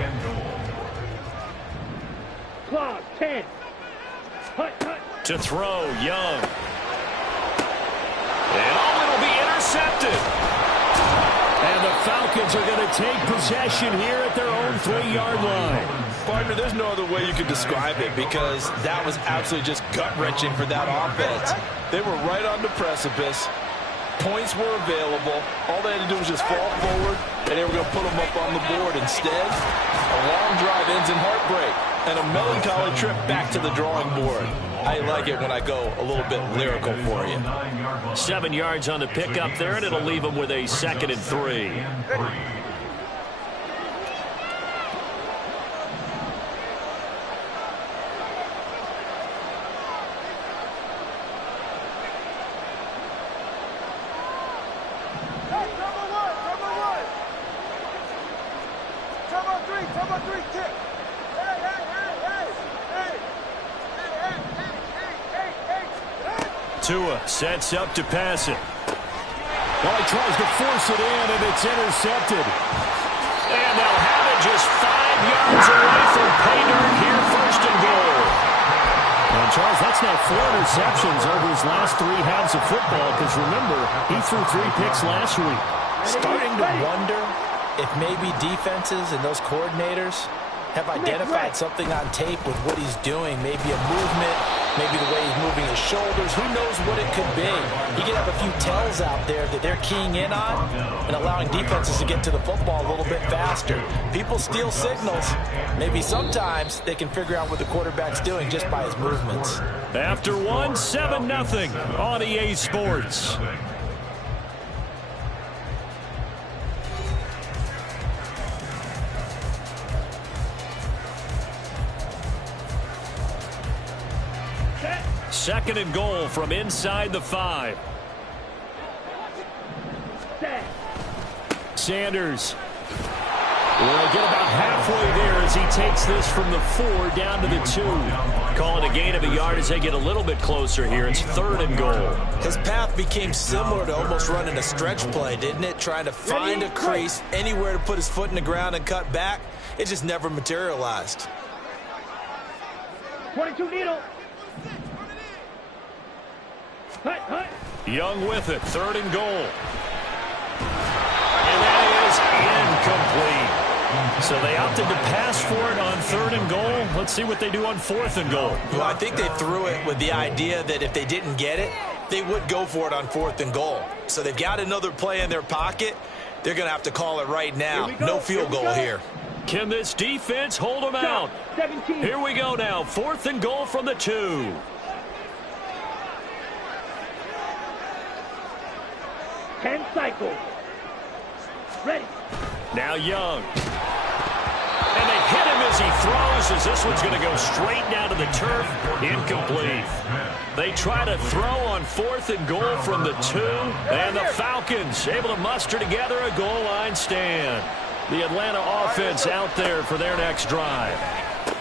Clock, 10. To throw, Young. And it'll be intercepted. And the Falcons are going to take possession here at their own 3-yard line. Partner, there's no other way you could describe it because that was absolutely just gut-wrenching for that offense. They were right on the precipice. Points were available. All they had to do was just fall forward, and they were going to put them up on the board. Instead, a long drive ends in heartbreak and a melancholy trip back to the drawing board. I like it when I go a little bit lyrical for you. 7 yards on the pickup there, and it'll leave them with a 2nd and 3. Tua sets up to pass it. Well, he tries to force it in, and it's intercepted. And they'll have it just 5 yards away from pay dirt here, first and goal. And, Charles, that's now 4 interceptions over his last 3 halves of football, because, remember, he threw 3 picks last week. Starting to wonder if maybe defenses and those coordinators have identified something on tape with what he's doing, maybe a movement, maybe the way he's moving his shoulders. Who knows what it could be? He could have a few tells out there that they're keying in on and allowing defenses to get to the football a little bit faster. People steal signals. Maybe sometimes they can figure out what the quarterback's doing just by his movements. After 1, 7-0 on EA Sports. Second and goal from inside the 5. Sanders will get about halfway there as he takes this from the 4 down to the 2. Call it a gain of a yard as they get a little bit closer here. It's third and goal. His path became similar to almost running a stretch play, didn't it? Trying to find a crease, anywhere to put his foot in the ground and cut back. It just never materialized. 22 needle. Young with it, third and goal. And that is incomplete. So they opted to pass for it on third and goal. Let's see what they do on fourth and goal. Well, I think they threw it with the idea that if they didn't get it, they would go for it on fourth and goal. So they've got another play in their pocket. They're going to have to call it right now. No field goal here. Can this defense hold them out? 17. Here we go now. Fourth and goal from the 2. 10 cycles. Ready. Now Young. And they hit him as he throws, as this one's going to go straight down to the turf. Incomplete. They try to throw on fourth and goal from the 2. And the Falcons able to muster together a goal line stand. The Atlanta offense out there for their next drive.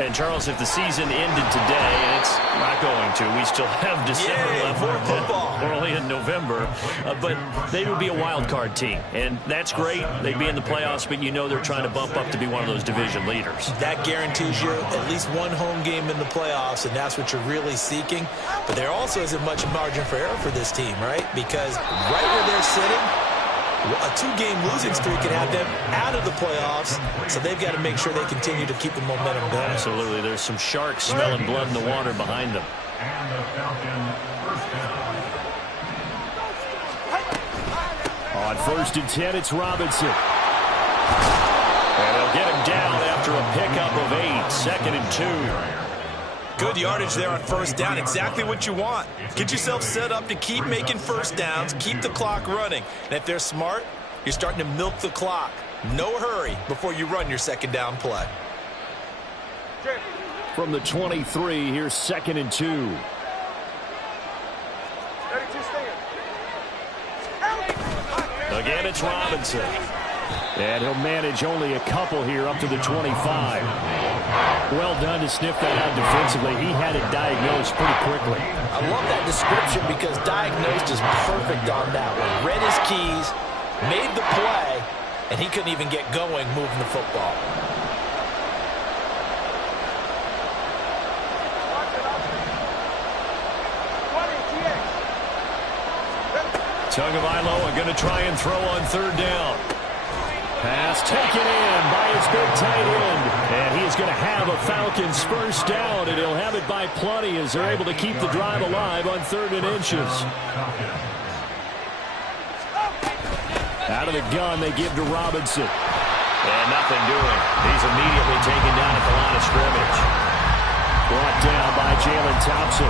And, Charles, if the season ended today, and it's not going to, we still have December left. More football. We're only in November. But they would be a wild card team. And that's great. They'd be in the playoffs, but you know they're trying to bump up to be one of those division leaders. That guarantees you at least one home game in the playoffs, and that's what you're really seeking. But there also isn't much margin for error for this team, right? Because right where they're sitting, a 2-game losing streak can have them out of the playoffs, so they've got to make sure they continue to keep the momentum going. Absolutely. There's some sharks smelling blood in the water behind them. And the Falcons first down. On first and 10, it's Robinson. And they'll get him down after a pickup of 8. Second and 2. Good yardage there on first down. Exactly what you want. Get yourself set up to keep making first downs, keep the clock running. And if they're smart, you're starting to milk the clock. No hurry before you run your second down play. From the 23, here's second and 2. Again, it's Robinson. And he'll manage only a couple here up to the 25. Well done to sniff that out defensively. He had it diagnosed pretty quickly. I love that description because diagnosed is perfect on that one. Read his keys, made the play, and he couldn't even get going moving the football. Tagovailoa going to try and throw on third down. Pass taken in by his big tight end. And he is going to have a Falcons first down, and he'll have it by plenty as they're able to keep the drive alive on 3rd and inches. Out of the gun, they give to Robinson. And nothing doing. He's immediately taken down at the line of scrimmage. Brought down by Jalen Thompson.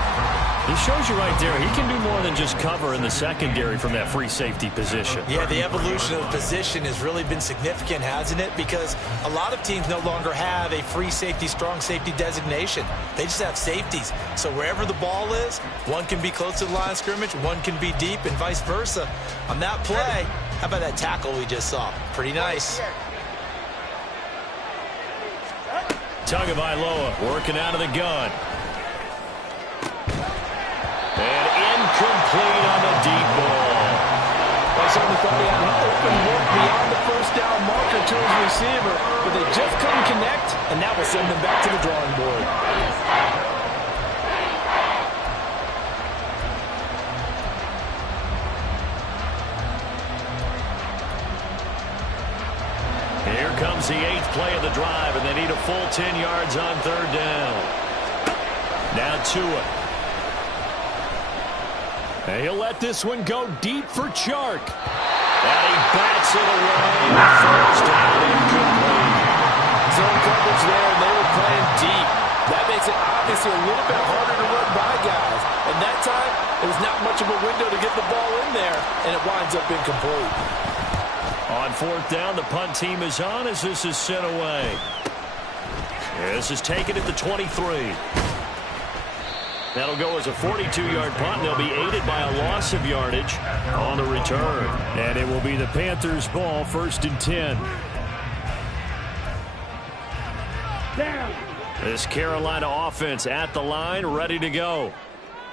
He shows you right there, he can do more than just cover in the secondary from that free safety position. Yeah, the evolution of the position has really been significant, hasn't it? Because a lot of teams no longer have a free safety, strong safety designation. They just have safeties. So wherever the ball is, one can be close to the line of scrimmage, one can be deep, and vice versa. On that play, how about that tackle we just saw? Pretty nice. Tagovailoa working out of the gun. And incomplete on the deep ball. I certainly thought he had an open look beyond the first down marker to his receiver, but they just couldn't connect, and that will send them back to the drawing board. Here comes the 8th play of the drive, and they need a full 10 yards on 3rd down. Now Tua. And he'll let this one go deep for Chark. And he bats it away. First down, incomplete. Zone coverage there, and they were playing deep. That makes it obviously a little bit harder to run by guys. And that time, there was not much of a window to get the ball in there, and it winds up incomplete. On 4th down, the punt team is on as this is sent away. This is taken at the 23. That'll go as a 42-yard punt. They'll be aided by a loss of yardage on the return. And it will be the Panthers' ball, 1st and 10. Down. This Carolina offense at the line, ready to go.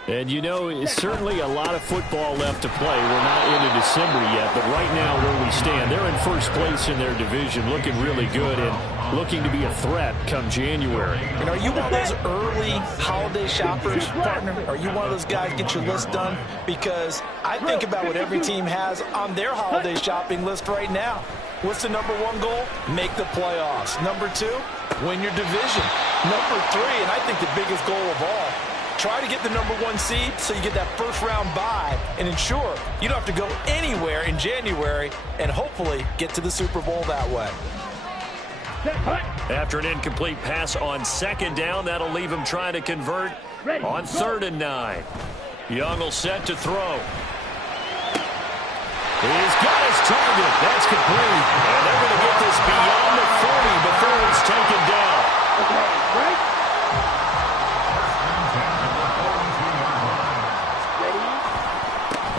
And, you know, it's certainly a lot of football left to play. We're not into December yet, but right now where we stand, they're in first place in their division, looking really good and looking to be a threat come January. And are you one of those early holiday shoppers, partner? Are you one of those guys get your list done? Because I think about what every team has on their holiday shopping list right now. What's the number 1 goal? Make the playoffs. Number 2, win your division. Number 3, and I think the biggest goal of all, try to get the number 1 seed so you get that first-round bye and ensure you don't have to go anywhere in January and hopefully get to the Super Bowl that way. After an incomplete pass on 2nd down, that'll leave him trying to convert on 3rd and 9. Young will set to throw. He's got his target. That's complete. And they're going to get this beyond the 40 before it's taken down. Right?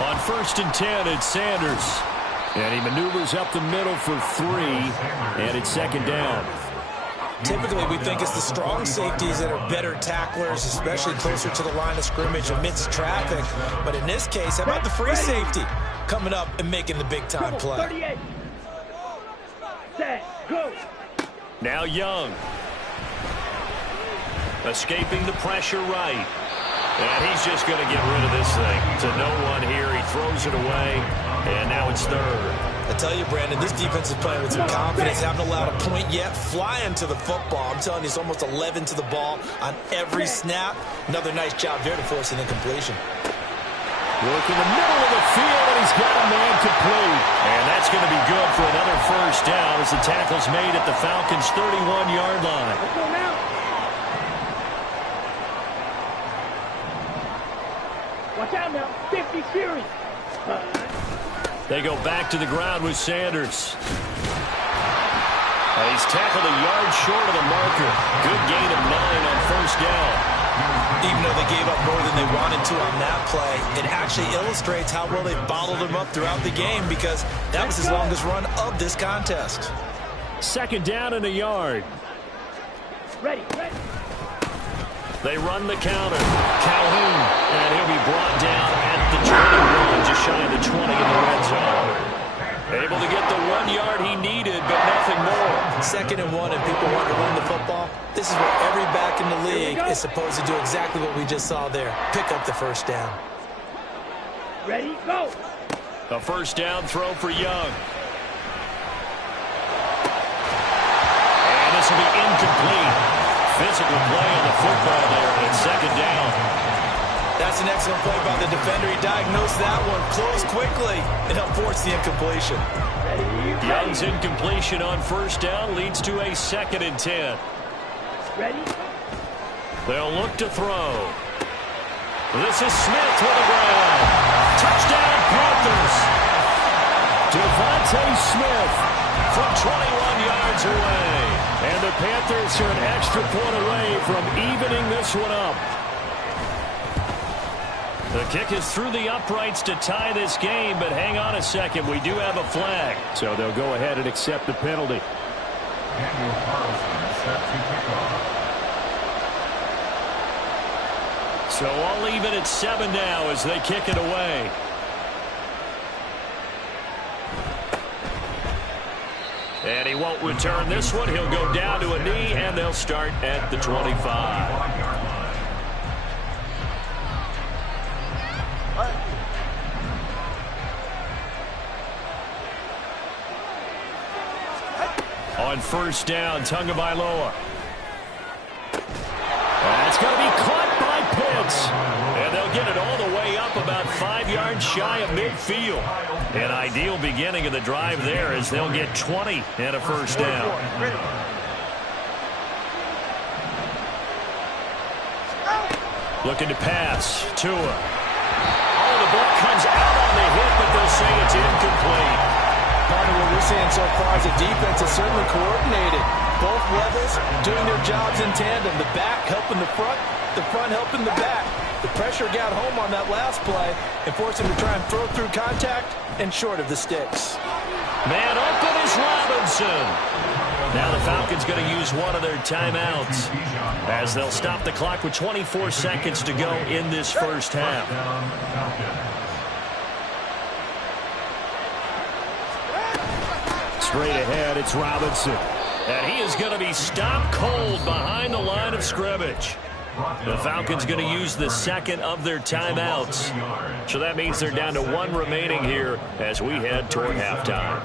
On 1st and 10, it's Sanders. And he maneuvers up the middle for 3, and it's 2nd down. Typically, we think it's the strong safeties that are better tacklers, especially closer to the line of scrimmage amidst traffic. But in this case, how about the free safety coming up and making the big-time play? 38. Set. Go. Now Young. Escaping the pressure right. And he's just going to get rid of this thing. To no one here. He throws it away. And now it's 3rd. I tell you, Brandon, this defense is playing with some confidence. Haven't allowed a point yet. Flying to the football. I'm telling you, it's almost 11 to the ball on every snap. Another nice job there to force an incompletion. Work in the middle of the field, and he's got a man complete. And that's going to be good for another first down as the tackle's made at the Falcons' 31-yard line. Let's go now. Watch out now. 50 series. They go back to the ground with Sanders. He's tackled a yard short of the marker. Good gain of 9 on 1st down. Even though they gave up more than they wanted to on that play, it actually illustrates how well they bottled him up throughout the game because that was his longest run of this contest. 2nd down and a yard. Ready. They run the counter. Calhoun, and he'll be brought down at the 21, just shy of the 20 in the red zone. Able to get the 1 yard he needed, but nothing more. 2nd and 1, and people want to run the football. This is where every back in the league is supposed to do exactly what we just saw there. Pick up the first down. Ready, go. A first down throw for Young. And this will be incomplete. Physical play on the football there, and it's 2nd down. That's an excellent play by the defender. He diagnosed that one, closed quickly, and helped force the incompletion. Young's incompletion on 1st down leads to a 2nd and 10. Ready? They'll look to throw. This is Smith with a grab. Touchdown, Panthers. Devontae Smith from 21 yards away. And the Panthers are an extra point away from evening this one up. The kick is through the uprights to tie this game, but hang on a second. We do have a flag. So they'll go ahead and accept the penalty. Daniel Carlson set to kick off. So I'll leave it at 7 now as they kick it away. And he won't return this one. He'll go down to a knee, and they'll start at the 25. On first down, Tagovailoa. That's going to be caught by Pitts. And they'll get it all the way up about 5 yards shy of midfield. An ideal beginning of the drive there as they'll get 20 and a first down. Looking to pass. Tua. Oh, the ball comes out on the hit, but they'll say it's incomplete. Part of what we're seeing so far is the defense is certainly coordinated. Both levels doing their jobs in tandem. The back helping the front helping the back. The pressure got home on that last play and forced him to try and throw through contact and short of the sticks. Man open is Robinson. Now the Falcons going to use one of their timeouts as they'll stop the clock with 24 seconds to go in this first half. Straight ahead, it's Robinson. And he is going to be stopped cold behind the line of scrimmage. The Falcons going to use the second of their timeouts. So that means they're down to 1 remaining here as we head toward halftime.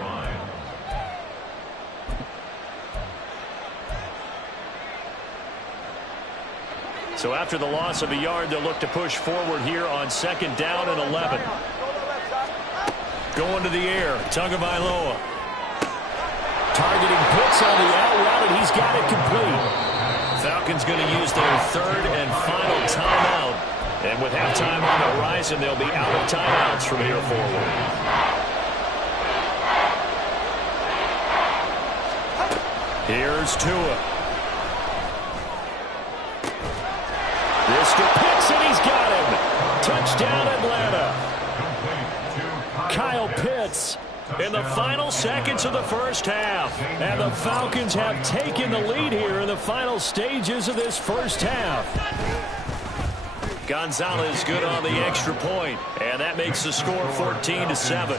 So after the loss of a yard, they'll look to push forward here on second down and 11. Going to the air, Tagovailoa. Targeting Pitts on the out route, and he's got it complete. Falcons going to use their third and final timeout. And with halftime on the horizon, they'll be out of timeouts from here forward. Here's Tua. This to Pitts, and he's got him. Touchdown, Atlanta. Kyle Pitts in the final seconds of the first half. And the Falcons have taken the lead here in the final stages of this first half. Gonzalez good on the extra point, and that makes the score 14-7. 14,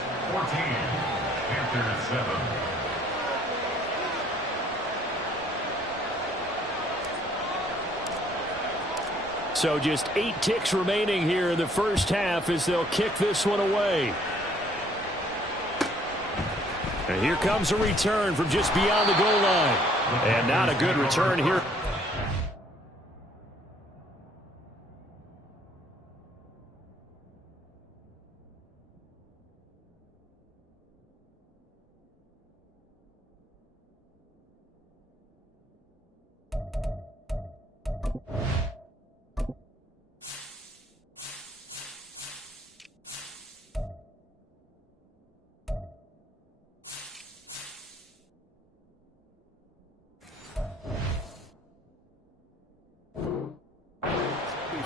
Panthers 7. So just 8 ticks remaining here in the first half as they'll kick this one away. And here comes a return from just beyond the goal line. And not a good return here.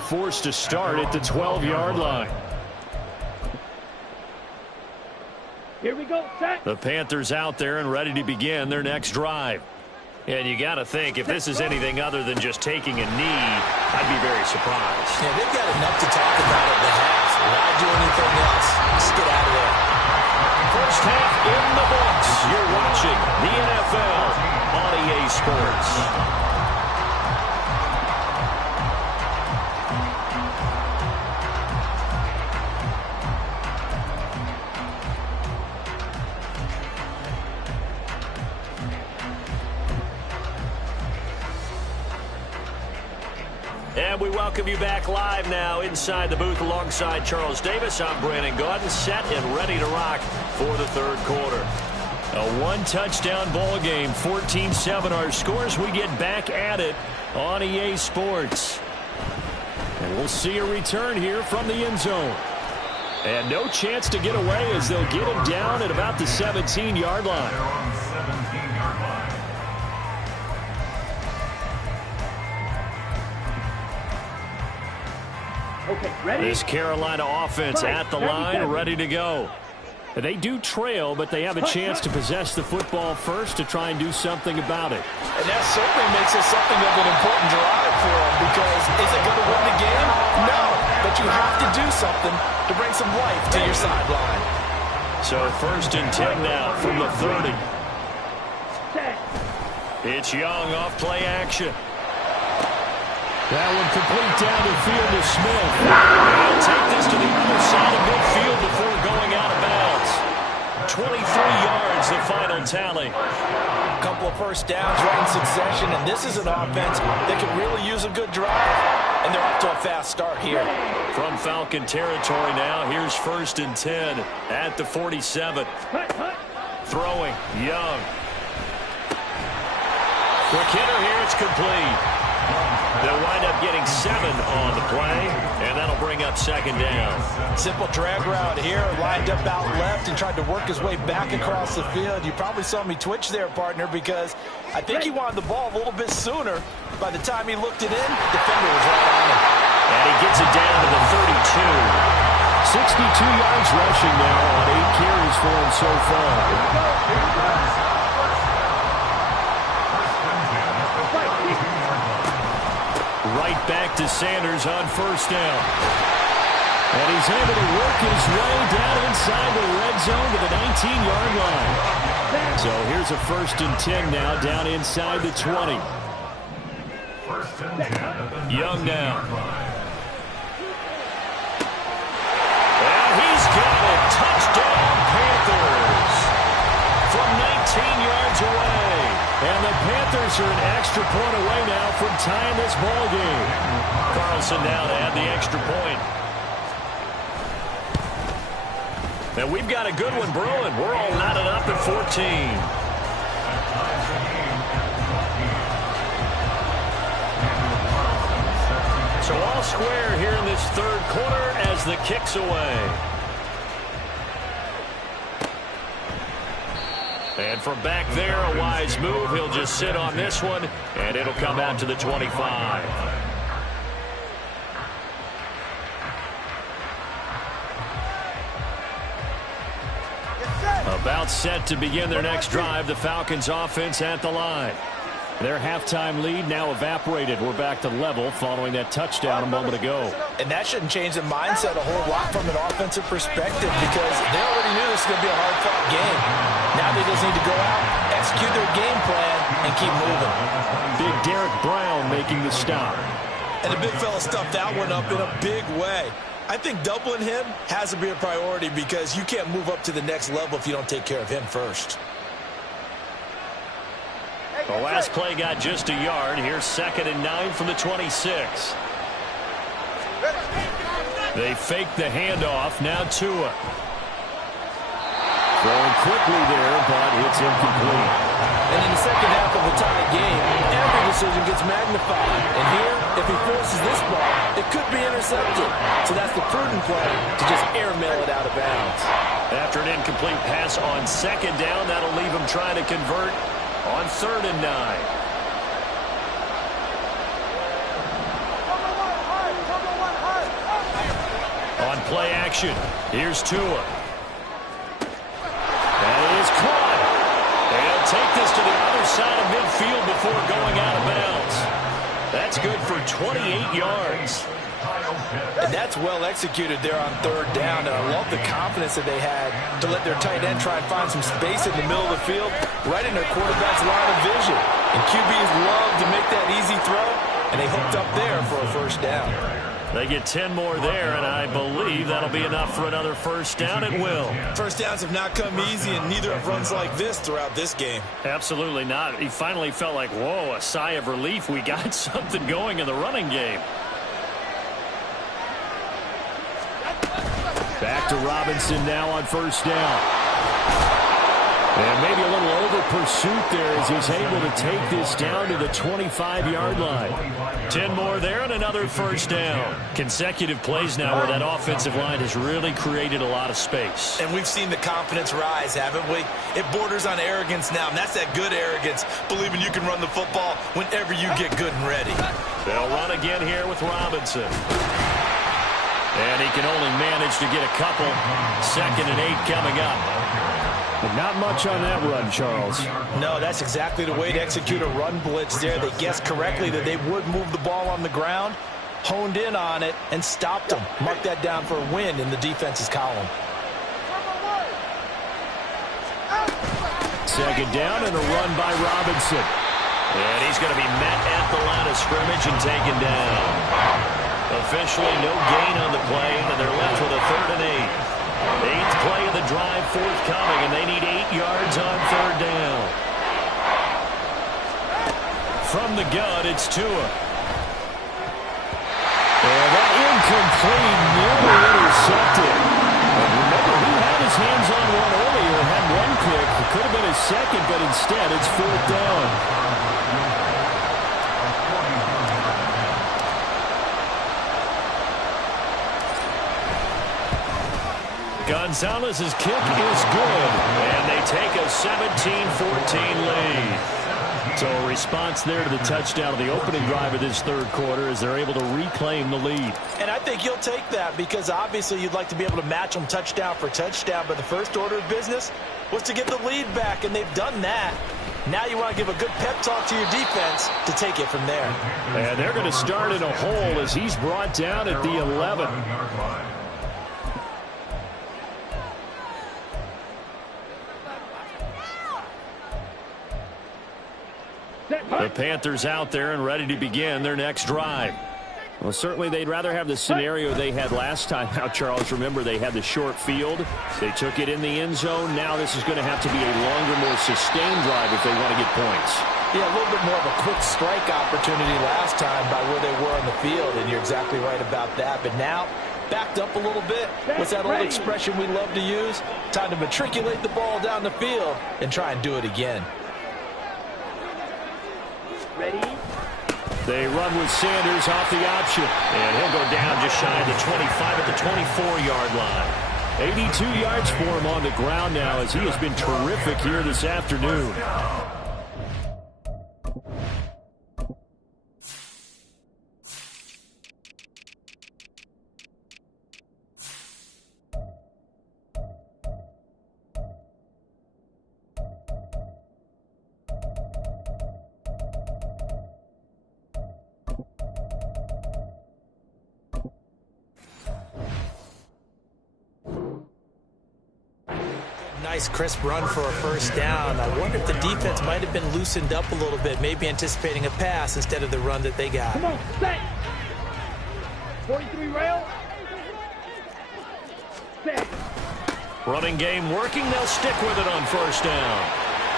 Forced to start at the 12-yard line. Here we go, set. The Panthers out there and ready to begin their next drive. And you got to think, if this is anything other than just taking a knee, I'd be very surprised. Yeah, they've got enough to talk about at the half. Why do anything else? Just get out of there. First half in the books. You're watching the NFL on EA Sports. And we welcome you back live now inside the booth alongside Charles Davis. I'm Brandon Gaudin, set and ready to rock for the third quarter. A one-touchdown ball game, 14-7 our scores. We get back at it on EA Sports. And we'll see a return here from the end zone. And no chance to get away as they'll get him down at about the 17-yard line. They're on the 17-yard line. Okay, ready? This Carolina offense at the line, ready to go. They do trail, but they have a chance to possess the football first to try and do something about it. And that certainly makes it something of an important drive for them, because is it going to win the game? No, but you have to do something to bring some life to your sideline. So 1st and 10 now from the 30. It's Young off play action. That one complete down the field to Smith. He'll take this to the other side of midfield before going out of bounds. 23 yards, the final tally. A couple of first downs right in succession, and this is an offense that can really use a good drive. And they're off to a fast start here. From Falcon territory now, here's 1st and 10 at the 47. Throwing, Young. Quick hitter here, it's complete. They'll wind up getting 7 on the play, and that'll bring up 2nd down. Simple drag route here, lined up out left and tried to work his way back across the field. You probably saw me twitch there, partner, because I think he wanted the ball a little bit sooner. By the time he looked it in, the defender was right on him. And he gets it down to the 32. 62 yards rushing now on 8 carries for him so far. Right back to Sanders on 1st down. And he's able to work his way down inside the red zone to the 19-yard line. So here's a 1st and 10 now down inside the 20. Young now. And he's got it. Touchdown, Panthers. From 19 yards away. And the Panthers are an extra point away now from tying this ball game. Carlson now to add the extra point. And we've got a good one brewing. We're all knotted up at 14. So all square here in this 3rd quarter as the kick's away. And from back there, a wise move. He'll just sit on this one, and it'll come out to the 25. About set to begin their next drive. The Falcons offense at the line. Their halftime lead now evaporated. We're back to level following that touchdown a moment ago. And that shouldn't change the mindset a whole lot from an offensive perspective, because they already knew this was going to be a hard-fought game. Now they just need to go out, execute their game plan, and keep moving. Big Derek Brown making the stop. And the big fella stuffed that one up in a big way. I think doubling him has to be a priority, because you can't move up to the next level if you don't take care of him first. The last play got just a yard. Here's 2nd and 9 from the 26. They fake the handoff. Now Tua. Throwing quickly there, but it's incomplete. And in the second half of a tied game, every decision gets magnified. And here, if he forces this ball, it could be intercepted. So that's the prudent play, to just airmail it out of bounds. After an incomplete pass on 2nd down, that'll leave him trying to convert on 3rd and 9. On play action, here's Tua. That is caught. They'll take this to the other side of midfield before going out of bounds. That's good for 28 yards. And that's well executed there on 3rd down. And I love the confidence that they had to let their tight end try and find some space in the middle of the field, right in their quarterback's line of vision. And QBs love to make that easy throw, and they hooked up there for a 1st down. They get 10 more there, and I believe that'll be enough for another 1st down. It will. 1st downs have not come easy, and neither have runs like this throughout this game. Absolutely not. He finally felt like, whoa, a sigh of relief. We got something going in the running game. Back to Robinson now on 1st down. And maybe a little over pursuit there as he's able to take this down to the 25-yard line. 10 more there and another 1st down. Consecutive plays now where that offensive line has really created a lot of space. And we've seen the confidence rise, haven't we? It borders on arrogance now, and that's that good arrogance, believing you can run the football whenever you get good and ready. They'll run again here with Robinson. And he can only manage to get a couple. 2nd and 8 coming up. But not much on that run, Charles. No, that's exactly the way to execute a run blitz there. They guessed correctly that they would move the ball on the ground, honed in on it, and stopped them. Mark that down for a win in the defense's column. 2nd down and a run by Robinson. And he's going to be met at the line of scrimmage and taken down. Officially no gain on the play, and they're left with a 3rd and 8. 8th play of the drive forthcoming, and they need 8 yards on 3rd down. From the gun, it's Tua. And that incomplete, nearly intercepted. And remember, he had his hands on one earlier, had one pick. It could have been his 2nd, but instead it's 4th down. Gonzalez's kick is good, and they take a 17-14 lead. So a response there to the touchdown of the opening drive of this 3rd quarter as they're able to reclaim the lead. And I think you'll take that because obviously you'd like to be able to match them touchdown for touchdown, but the first order of business was to get the lead back, and they've done that. Now you want to give a good pep talk to your defense to take it from there. And they're going to start in a hole as he's brought down at the 11. The Panthers out there and ready to begin their next drive. Well, certainly they'd rather have the scenario they had last time out, Charles. Remember, they had the short field. They took it in the end zone. Now this is going to have to be a longer, more sustained drive if they want to get points. Yeah, a little bit more of a quick strike opportunity last time by where they were on the field, and you're exactly right about that. But now, backed up a little bit. What's that old expression we love to use? Time to matriculate the ball down the field and try and do it again. Ready? They run with Sanders off the option. And he'll go down just shy of the 25 at the 24-yard line. 82 yards for him on the ground now as he has been terrific here this afternoon. Nice crisp run for a first down. I wonder if the defense might have been loosened up a little bit, maybe anticipating a pass instead of the run that they got. Come on, set. 43 rail. Set. Running game working. They'll stick with it on first down.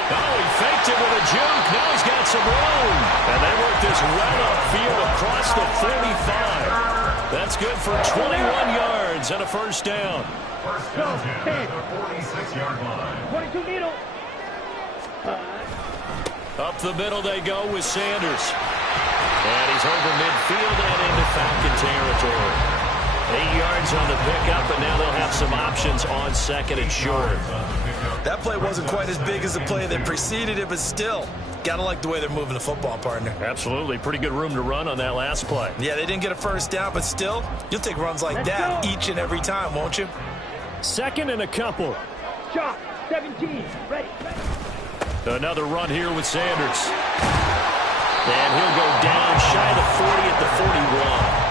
Oh, he faked it with a juke. Now he's got some room. And they work this well upfield across the 45. That's good for 21 yards and a first down. First down, 10 at the 46-yard line. 22 needle. Up the middle they go with Sanders. And he's over midfield and into Falcon territory. 8 yards on the pickup, and now they'll have some options on second and short. That play wasn't quite as big as the play that preceded it, but still, gotta like the way they're moving the football, partner. Absolutely. Pretty good room to run on that last play. Yeah, they didn't get a first down, but still, you'll take runs like that each and every time, won't you? Second and a couple. Shot, 17, ready. Another run here with Sanders. And he'll go down shy of the 40 at the 41.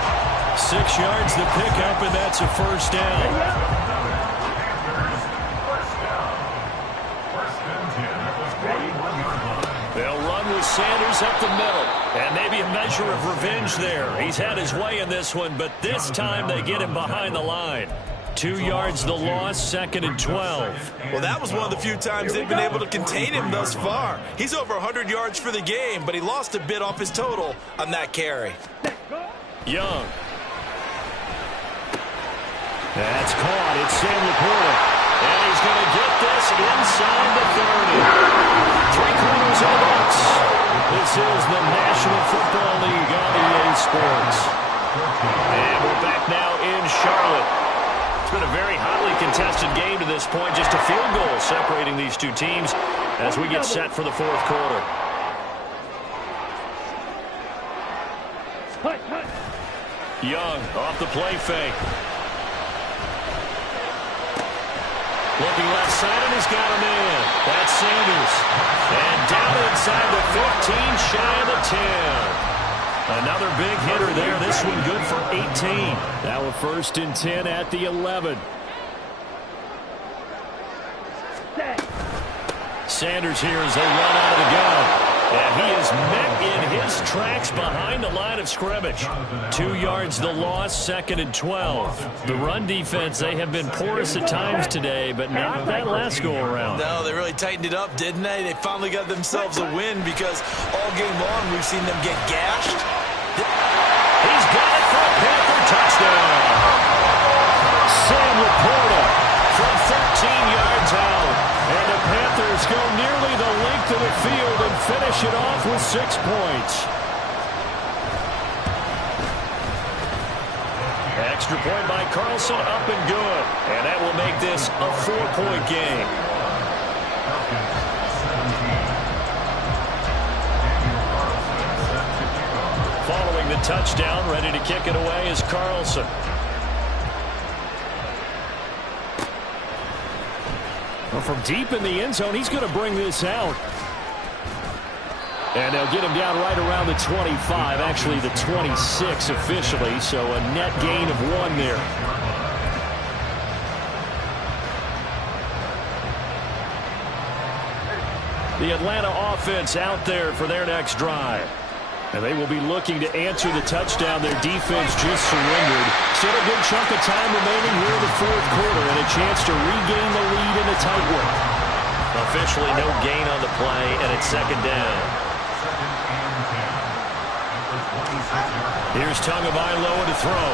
6 yards the pickup, and that's a first down. They'll run with Sanders up the middle. And maybe a measure of revenge there. He's had his way in this one, but this time they get him behind the line. 2 yards the loss, second and 12. Well, that was one of the few times they've been able to contain him thus far. He's over 100 yards for the game, but he lost a bit off his total on that carry. Young. That's caught. It's Sam Laporta. And he's going to get this inside the 30. 3 quarters of the books. This is the National Football League on EA Sports. And we're back now in Charlotte. It's been a very hotly contested game to this point. Just a field goal separating these two teams as we get set for the fourth quarter. Young off the play fake. Looking left side, and he's got a man. That's Sanders. And down inside the 15, shy of the 10. Another big hitter there. This one good for 18. Now a 1st and 10 at the 11. Sanders here as they run out of the gun. And he is met in his tracks behind the line of scrimmage. 2 yards the loss, 2nd and 12. The run defense, they have been porous at times today, but not that last go-around. No, they really tightened it up, didn't they? They finally got themselves a win because all game long we've seen them get gashed. He's got it for a Panther touchdown. Sam Laporta from 13 yards out. And the Panthers go nearly the length of the field and finish it off with 6 points. Extra point by Carlson, up and good. And that will make this a 4-point game. Following the touchdown, ready to kick it away is Carlson. Well, from deep in the end zone, he's going to bring this out. And they'll get him down right around the 25, actually the 26 officially, so a net gain of 1 there. The Atlanta offense out there for their next drive. And they will be looking to answer the touchdown their defense just surrendered. Still a good chunk of time remaining here in the 4th quarter and a chance to regain the lead in a tight one. Officially no gain on the play, and it's 2nd down. Here's Tagovailoa to throw.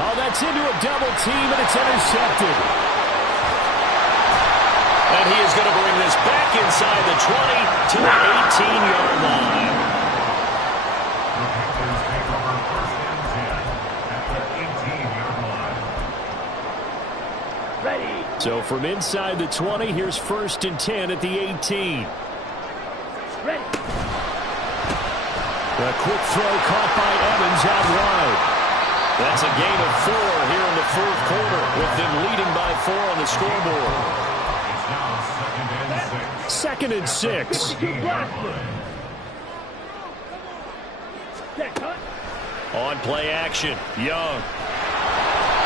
Oh, that's into a double team, and it's intercepted. And he is going to bring this back inside the 20 to the 18-yard line. Ready. So from inside the 20, here's 1st and 10 at the 18. Ready. A quick throw caught by Evans out wide. That's a gain of 4 here in the 4th quarter, with them leading by 4 on the scoreboard. 2nd and 6. On play action, Young.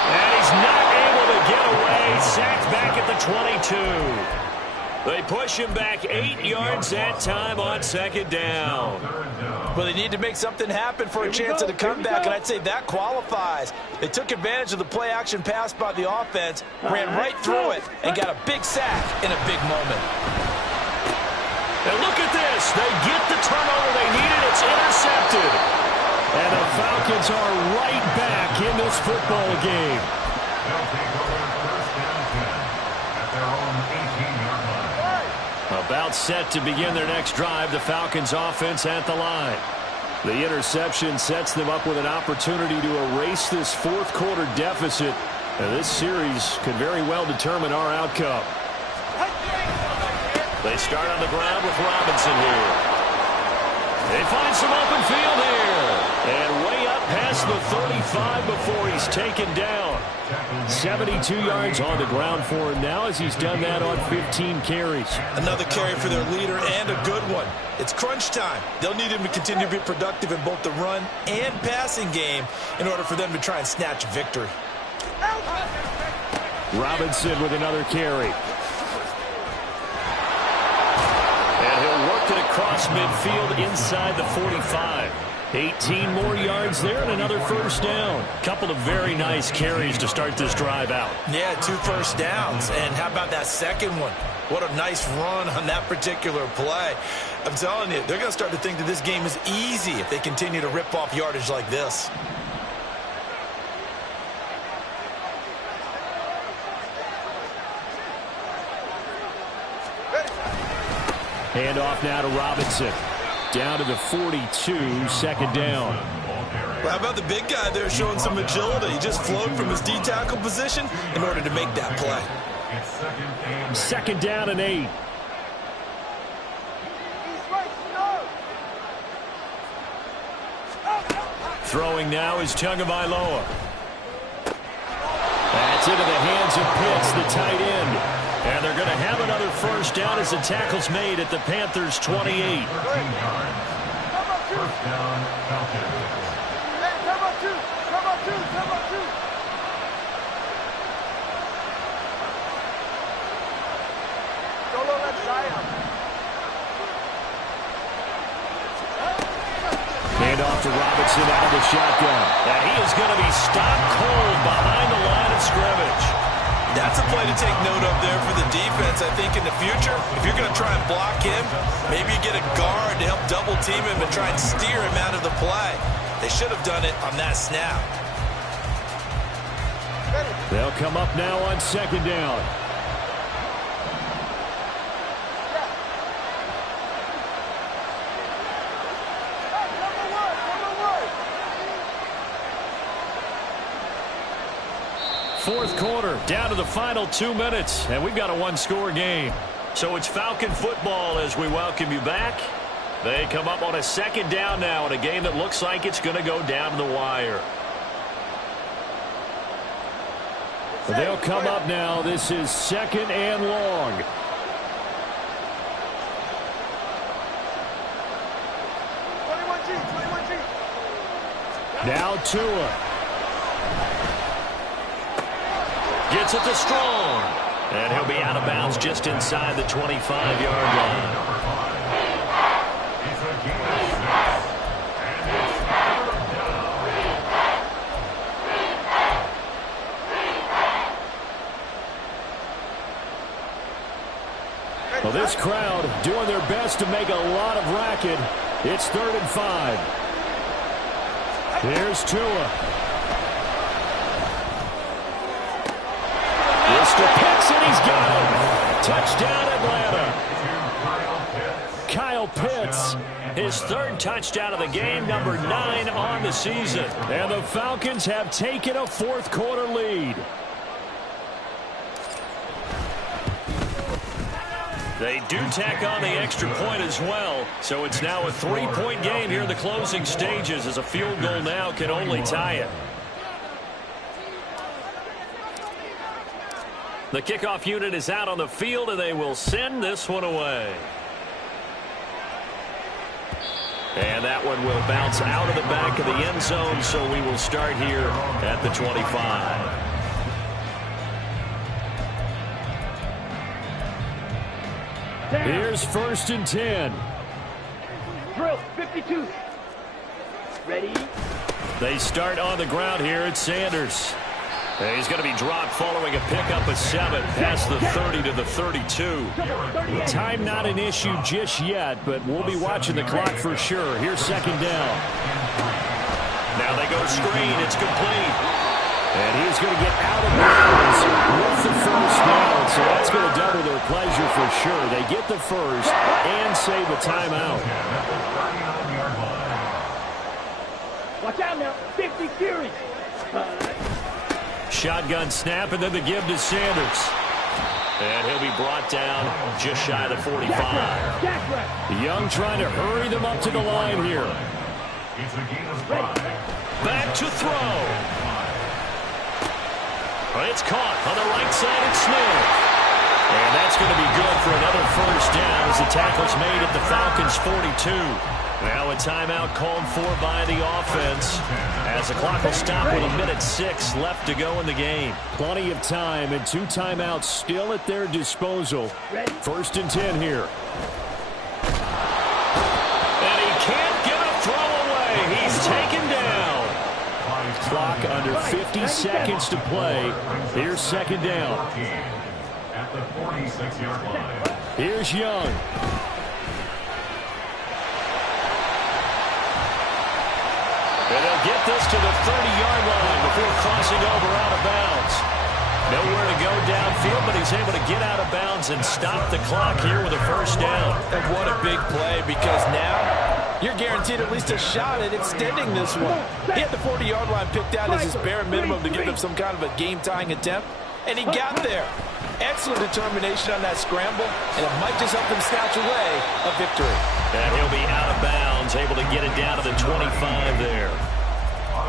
And he's not able to get away. Sacked back at the 22. They push him back 8 yards that time on 2nd down. Well, they need to make something happen for a chance at a comeback, and I'd say that qualifies. They took advantage of the play-action pass by the offense, ran right through it, and got a big sack in a big moment. And look at this. They get the turnover they needed. It's intercepted. And the Falcons are right back in this football game. They'll take over 1st and 10 at their own 18-yard line. About set to begin their next drive, the Falcons offense at the line. The interception sets them up with an opportunity to erase this 4th quarter deficit. And this series could very well determine our outcome. They start on the ground with Robinson here. They find some open field here. And way up past the 35 before he's taken down. 72 yards on the ground for him now as he's done that on 15 carries. Another carry for their leader and a good one. It's crunch time. They'll need him to continue to be productive in both the run and passing game in order for them to try and snatch victory. Robinson with another carry. And he'll work it across midfield inside the 45. 18 more yards there and another 1st down. Couple of very nice carries to start this drive out. Yeah, 2 first downs. And how about that second one? What a nice run on that particular play. I'm telling you, they're going to start to think that this game is easy if they continue to rip off yardage like this. Handoff now to Robinson. Down to the 42, 2nd down. Well, how about the big guy there showing some agility? He just flowed from his D-tackle position in order to make that play. 2nd down and 8. Throwing now is Tagovailoa. That's It's into the hands of Pitts, the tight end. And they're going to have another first down as the tackle's made at the Panthers' 28. First down, Falcons. Hand off to Robinson out of the shotgun. And he is going to be stopped cold behind the line of scrimmage. That's a play to take note of there for the defense. I think in the future, if you're going to try and block him, maybe you get a guard to help double team him and try and steer him out of the play. They should have done it on that snap. They'll come up now on second down. Fourth quarter, down to the final 2 minutes, and we've got a one-score game. So it's Falcon football as we welcome you back. They come up on a second down now in a game that looks like it's going to go down to the wire. They'll come up now. This is second and long. Now Tua. Gets it to Strong. And he'll be out of bounds just inside the 25-yard line. Well, this crowd doing their best to make a lot of racket. It's 3rd and 5. Here's Tua. Mr. Pitts, and he's got him. Touchdown, Atlanta. Kyle Pitts, his 3rd touchdown of the game, number 9 on the season. And the Falcons have taken a fourth quarter lead. They do tack on the extra point as well, so it's now a 3-point game here in the closing stages as a field goal now can only tie it. The kickoff unit is out on the field, and they will send this one away. And that one will bounce out of the back of the end zone, so we will start here at the 25. Here's 1st and 10. Drill, 52. Ready? They start on the ground here at Sanders. And he's going to be dropped following a pickup of 7 past the 30 to the 32. Time not an issue just yet, but we'll be watching the clock for sure. Here's 2nd down. Now they go screen. It's complete. And he's going to get out of bounds with the first down, so that's going to double their pleasure for sure. They get the first and save a timeout. Watch out now, 50 Fury. Shotgun snap, and then the give to Sanders. And he'll be brought down just shy of the 45. Young trying to hurry them up to the line here. Back to throw. It's caught on the right side of Smith. And that's going to be good for another first down as the tackle's made at the Falcons' 42. Now a timeout called for by the offense as the clock will stop with 1:06 left to go in the game. Plenty of time and 2 timeouts still at their disposal. 1st and 10 here. And he can't get a throw away. He's taken down. Clock under 50 seconds to play. Here's 2nd down. At the 46-yard line. Here's Young. And they'll get this to the 30-yard line before crossing over out of bounds. Nowhere to go downfield, but he's able to get out of bounds and stop the clock here with a first down. And what a big play, because now you're guaranteed at least a shot at extending this one. He had the 40-yard line picked out as his bare minimum to give them some kind of a game-tying attempt, and he got there. Excellent determination on that scramble, and it might just help him snatch away a victory. And he'll be out of bounds, able to get it down to the 25 there.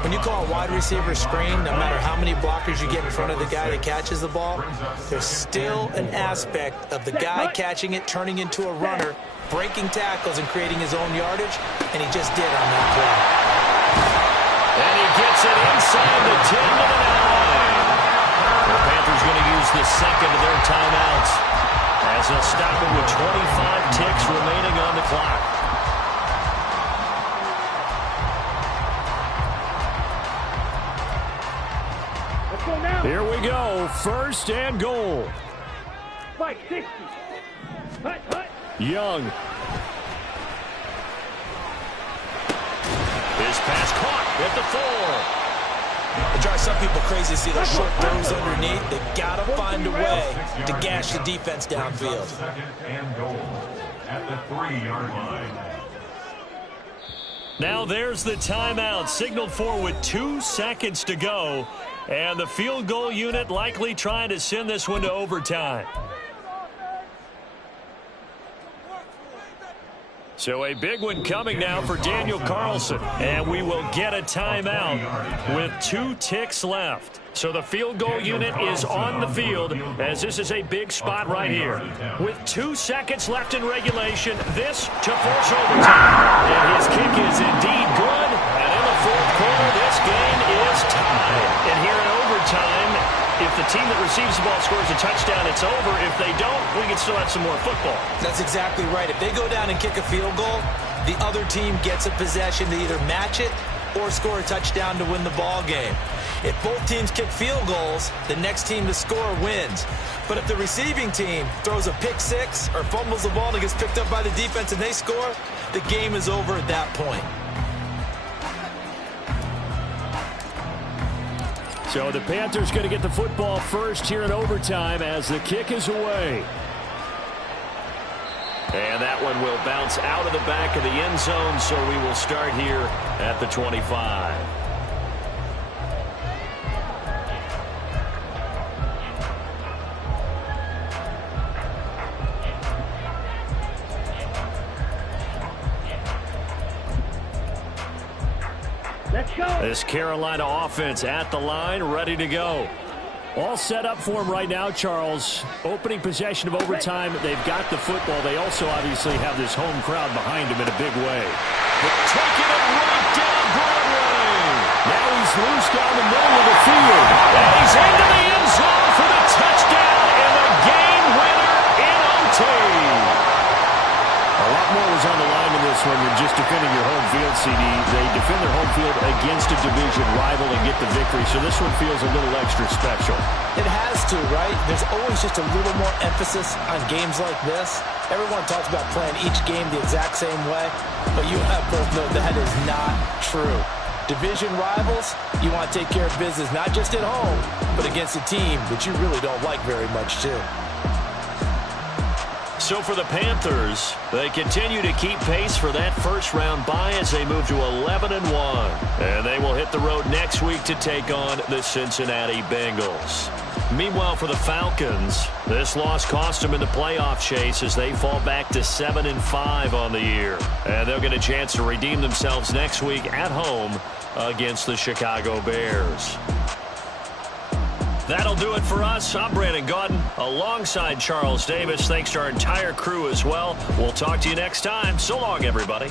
When you call a wide receiver screen, no matter how many blockers you get in front of the guy that catches the ball, there's still an aspect of the guy catching it, turning into a runner, breaking tackles and creating his own yardage, and he just did on that play. And he gets it inside the 10 to the 9. The Panthers going to use the second of their timeouts as they'll stop it with 25 ticks remaining on the clock. Here we go, first and goal. Fight 60. Hut, hut. Young. His pass caught at the 4. It drives some people crazy to see those short throws underneath. They got to find a way to gash the defense downfield. Second and goal at the 3-yard line. Now there's the timeout, signaled for with 2 seconds to go. And the field goal unit likely trying to send this one to overtime. So a big one coming now for Daniel Carlson. And we will get a timeout with 2 ticks left. So the field goal unit is on the field as this is a big spot right here. With 2 seconds left in regulation, this to force overtime. And his kick is indeed good. And in the fourth quarter, this game is tied. And here in overtime, if the team that receives the ball scores a touchdown, it's over. If they don't, we can still have some more football. That's exactly right. If they go down and kick a field goal, the other team gets a possession to either match it or score a touchdown to win the ball game. If both teams kick field goals, the next team to score wins. But if the receiving team throws a pick six or fumbles the ball and it gets picked up by the defense and they score, the game is over at that point. So the Panthers going to get the football first here in overtime as the kick is away. And that one will bounce out of the back of the end zone, so we will start here at the 25. Let's go. This Carolina offense at the line, ready to go. All set up for him right now, Charles. Opening possession of overtime. They've got the football. They also obviously have this home crowd behind them in a big way. They're taking it right down Broadway. Now he's loose down the middle of the field. And he's into the end zone for the touchdown and the game winner in OT. A lot more was on the line in this one than just defending your home field, CD. They defend their home field against a division rival and get the victory, so this one feels a little extra special. It has to, right? There's always just a little more emphasis on games like this. Everyone talks about playing each game the exact same way, but you have both know that is not true. Division rivals, you want to take care of business not just at home, but against a team that you really don't like very much, too. So for the Panthers, they continue to keep pace for that first-round bye as they move to 11-1. And they will hit the road next week to take on the Cincinnati Bengals. Meanwhile, for the Falcons, this loss cost them in the playoff chase as they fall back to 7-5 on the year. And they'll get a chance to redeem themselves next week at home against the Chicago Bears. That'll do it for us. I'm Brandon Gaudin alongside Charles Davis. Thanks to our entire crew as well. We'll talk to you next time. So long, everybody.